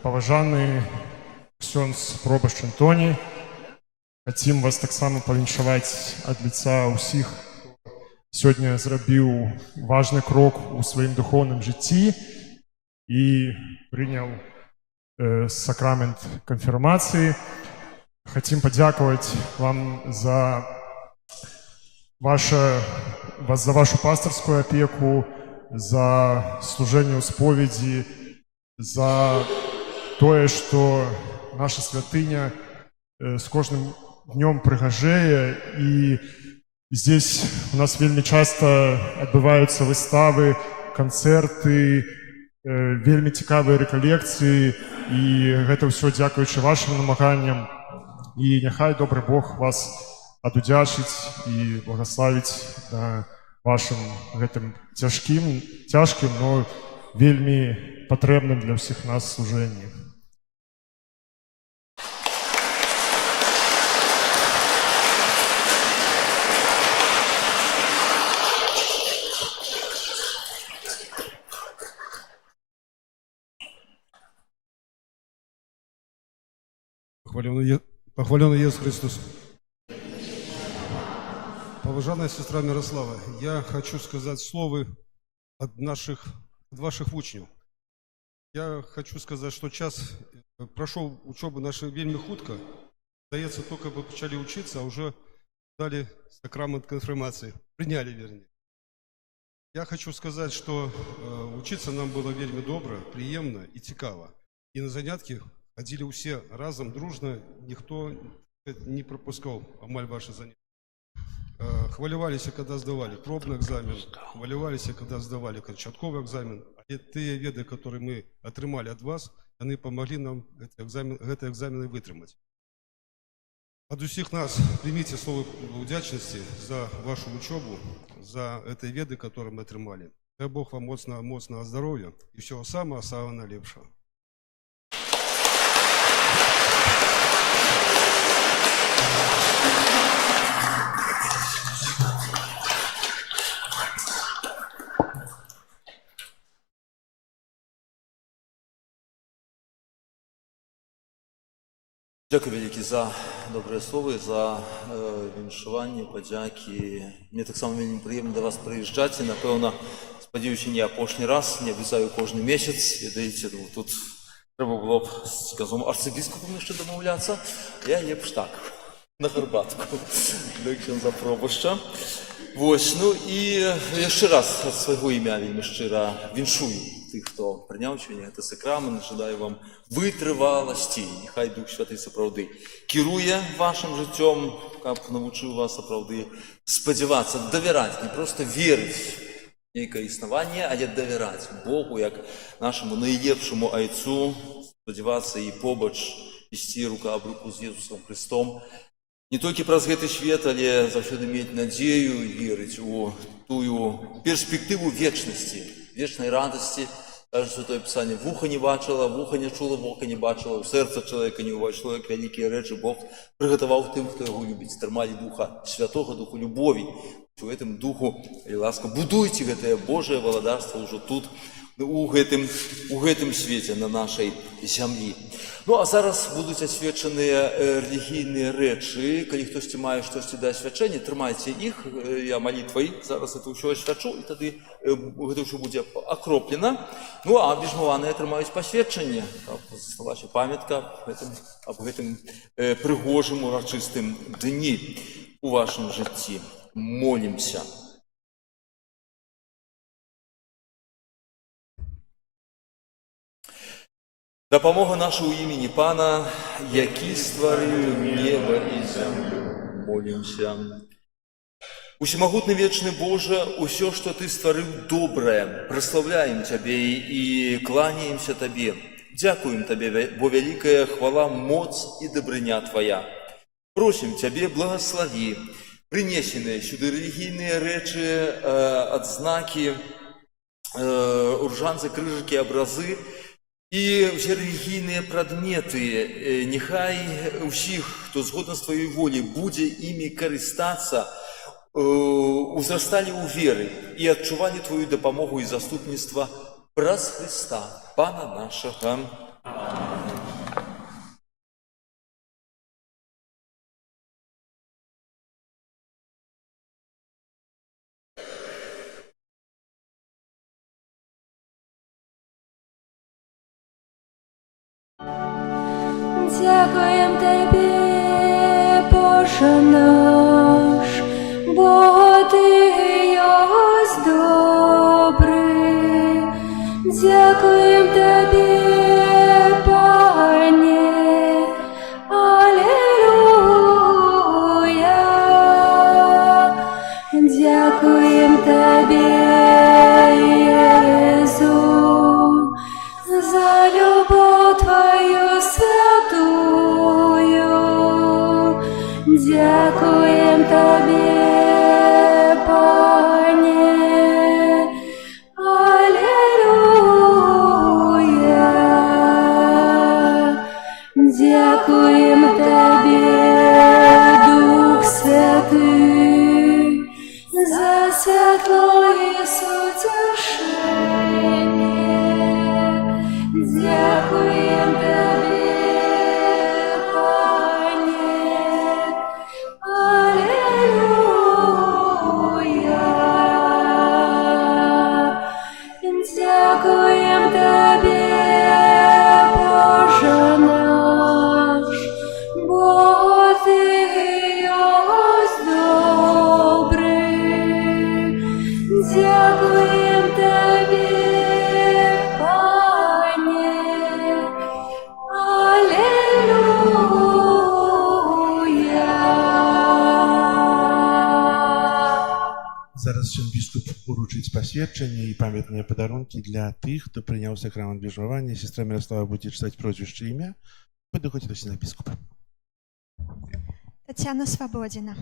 Поважаны ксёндз пробашч Антоні, хацім вас таксама павіншаваць ад лица ўсіх, хто сёння зрабіў важны крок у сваім духоўным жыцці і прыняў сакрамент канфірмацыі. Хацім падзякаваць вам за вашу пастырскую апеку, за служэнне ў споведзі, за тое, што наша святыня з кожным днём прыгажэе, і здесь у нас вельмі часта адбываюцца выставы, канцэрты, вельмі цікавыя рэкалекцыі, і гэта ўсё дзякуючы вашым намаганням. І няхай добры Бог вас адудзячыць і благаславіць на вашым гэтым цяжкім, но вельмі патрэбным для ўсіх нас служэнні. Похвален Иисус Христос. Поважанная сестра Мирослава, я хочу сказать слово от ваших учнів. Я хочу сказать, что час прошел учебу нашу вельми хутко. Здається, только бы начали учиться, а уже дали сакрамент конфирмации. Приняли, вернее. Я хочу сказать, что учиться нам было вельми добро, приемно и цікаво. И на занятки ходили все разом, дружно, никто не пропускал амаль ваши занятия. Хвалювалися, когда сдавали пробный экзамен, хвалювалися, когда сдавали кончатковый экзамен. И те веды, которые мы отримали от вас, они помогли нам эти экзамены вытримать. От усіх нас примите слово вдячности за вашу учебу, за эти веды, которые мы отримали. Дай Бог вам моцного здоровья и всего самого наилепшего. Дякую вялікі за добрыя словы, за віншаванне, падзякі. Мне таксама вельмі прыемна да вас прыязджаць і, напэўна, спадзяюся, не апошні раз, не абяцаю кожны месяц. Ведаеце, тут трэба было б з казом арцыбіскупам яшчэ дамаўляцца. Я лепш так, на гарбатку, да ксёндза пробашча. Вось, ну і яшчэ раз ад свайго імя вельмі шчыра віншую тых, хто прыняў сёння гэты сакрамент. Жадаю вам вытрываласці, няхай Дух Святы сапраўды кіруе вашым жыццём, каб навучыў вас сапраўды спадзявацца, давяраць, не проста верыць в нейкае існаванне, але давяраць Богу як нашаму найлепшаму айцу, спадзявацца і побач ісці рука аб руку з Езусам Христом. Не толькі праз гэты свет, але заўсёды мець надзею і верыць у тую перспектыву вечнасці, вечнай радасці. Кажа Святое Пісанне, вуха не бачила, вуха не чула, вока не бачила, у сэрца чалавека не ўвайшло, як вялікія рэчы Бог прыгатаваў тым, хто яго любіць. Трымалі Духа Святога, Духу любові. У гэтым Духу, калі ласка, будуйце гэтае Божае валадарства ўжо тут, у гэтым свеце, на нашай зямлі. Ну, а зараз будуць асвечаныя рэлігійныя рэчы. Калі хтосьці мае штосьці да асвячэння, трымайце іх. Я малітвай зараз это ўсё асвячу, і тады гэта ўсё будзе акроплена. Ну, а абіжмаваныя атрымаюць пасведчанне, каб засталася памятка аб гэтым прыгожым урачыстым дні у вашым жыцці. Молімся. Дапамога наша ў імені Пана, які стварыў неба і зямлю. Молімся. Усемагутны вечны Божа, усё, што Ты стварыў добрае, праслаўляем Цябе і кланяемся Табе. Дзякуем Табе, бо вялікая хвала, моц і дабрыня Твая. Просім Цябе, благаславі прынесеныя сюды рэлігійныя рэчы, адзнакі, уржанцы, крыжыкі, абразы, і ўсе рэлігійныя прадметы, няхай усіх, хто згодна з Тваёй волі будзе імі карыстацца, узрасталі ў веры і адчувалі Твою дапамогу і заступніцтва праз Христа, Пана нашага. Амінь. Дякуєм Тебе, Боже наш, бо Ти єсть добрий. Дякуєм Тобі, Пане, Алілуя. Дякуєм Тобі, Єзу, за любов Твою святую. уручыць пасведчанне і памятныя падарункі для тых, хто прыняў сакрамент бежавання. Сестра Мирослава будзе чытаць прозвішча і імя. Падыходзь да сына біскупа. Тетяна Свободина.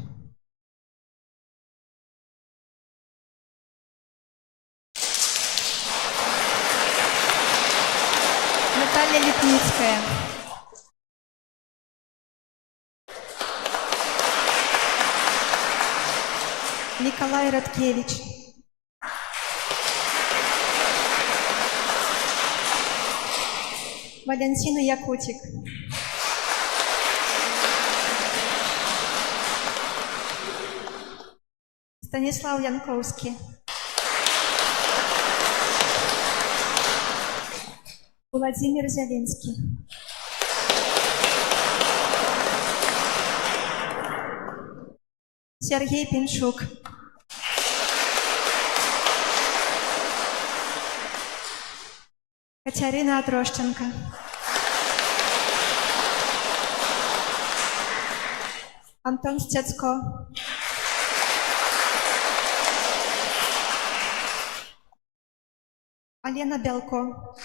Наталья Лепницкая. Николай Радкевич. Валентина Якутик. Станислав Янковский. Владимир Зеленский. Сергей Пинчук. Катерина Отрощенко. Антон Стецко. Алена Белко.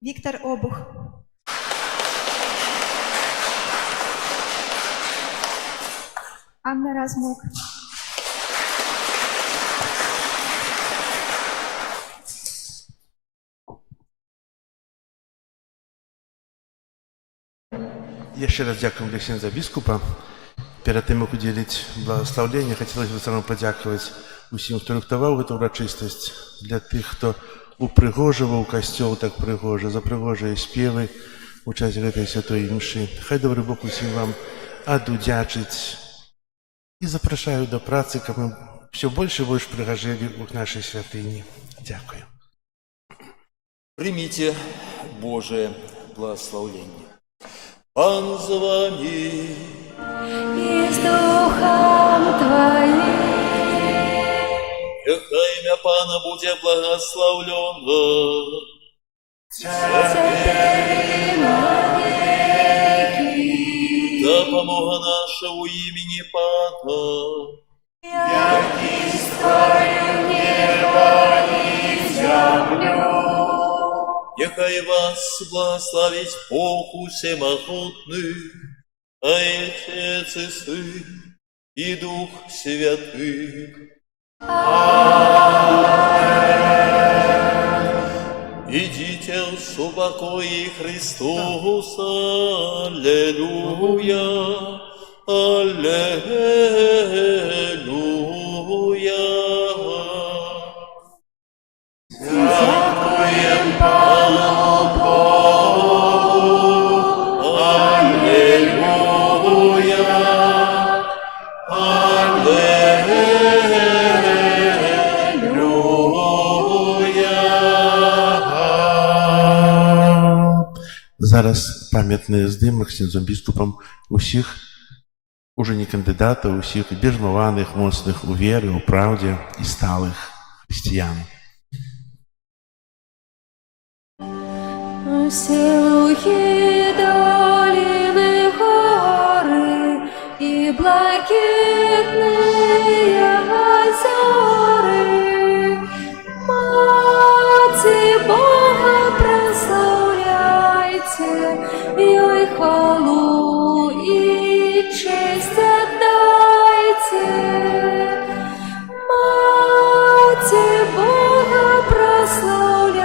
Виктор Обух. Анна Размук. Яшчэ раз дзякуем для ксяндза біскупа. Перад тым, як удзеліць благаслаўленне, хацелася б все равно падзякаваць усім, хто рыхтаваў гэту ўрачыстасць, для тых, хто упрыгожваў касцёл так прыгожа, за прыгожыя спевы у час гэтай святой імшы. Хай добры Бог усім вам адудзячыць. І запрашаю до працы, каб мы все больш і больш прыгажэлі ў нашай святыні. Дзякую. Примите Божие благословение. Пан з вами. И с Духом Твоим. Нехай ім'я Пана буде благословлено. Теперь и навеки. Допомога наша у імені Пана. Яки створил небо и землю. Нехай вас благословить Бог Всемогутный, Отец и Сын и Дух Святый. Идите в супокое Христуса, аллилуйя, аллилуйя. Дякуем Пану Богу, Аллилуйя, аллилуйя. Зараз памятныя здымак ксяндзом біскупам усіх уже не кандыдатаў, усіх бежмаваных, моцных у веры, у праўдзе і сталых хрысціян. все луги, долины, горы и блакитные озеры. Мати Бога прославляйте, ей хвалу и честь отдайте. Мати Бога прославляйте,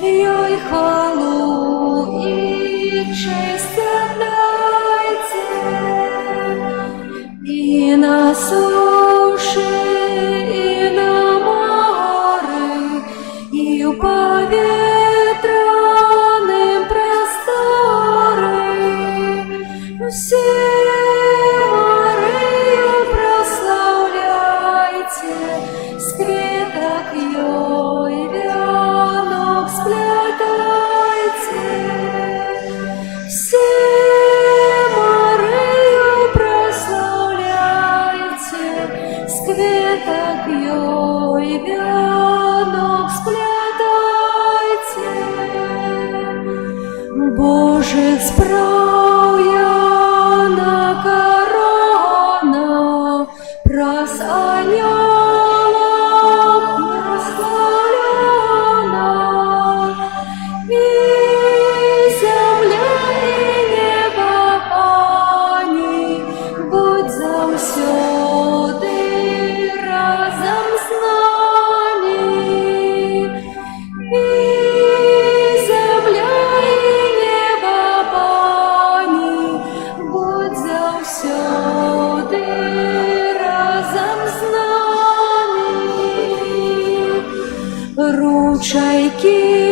ей хвалу чайки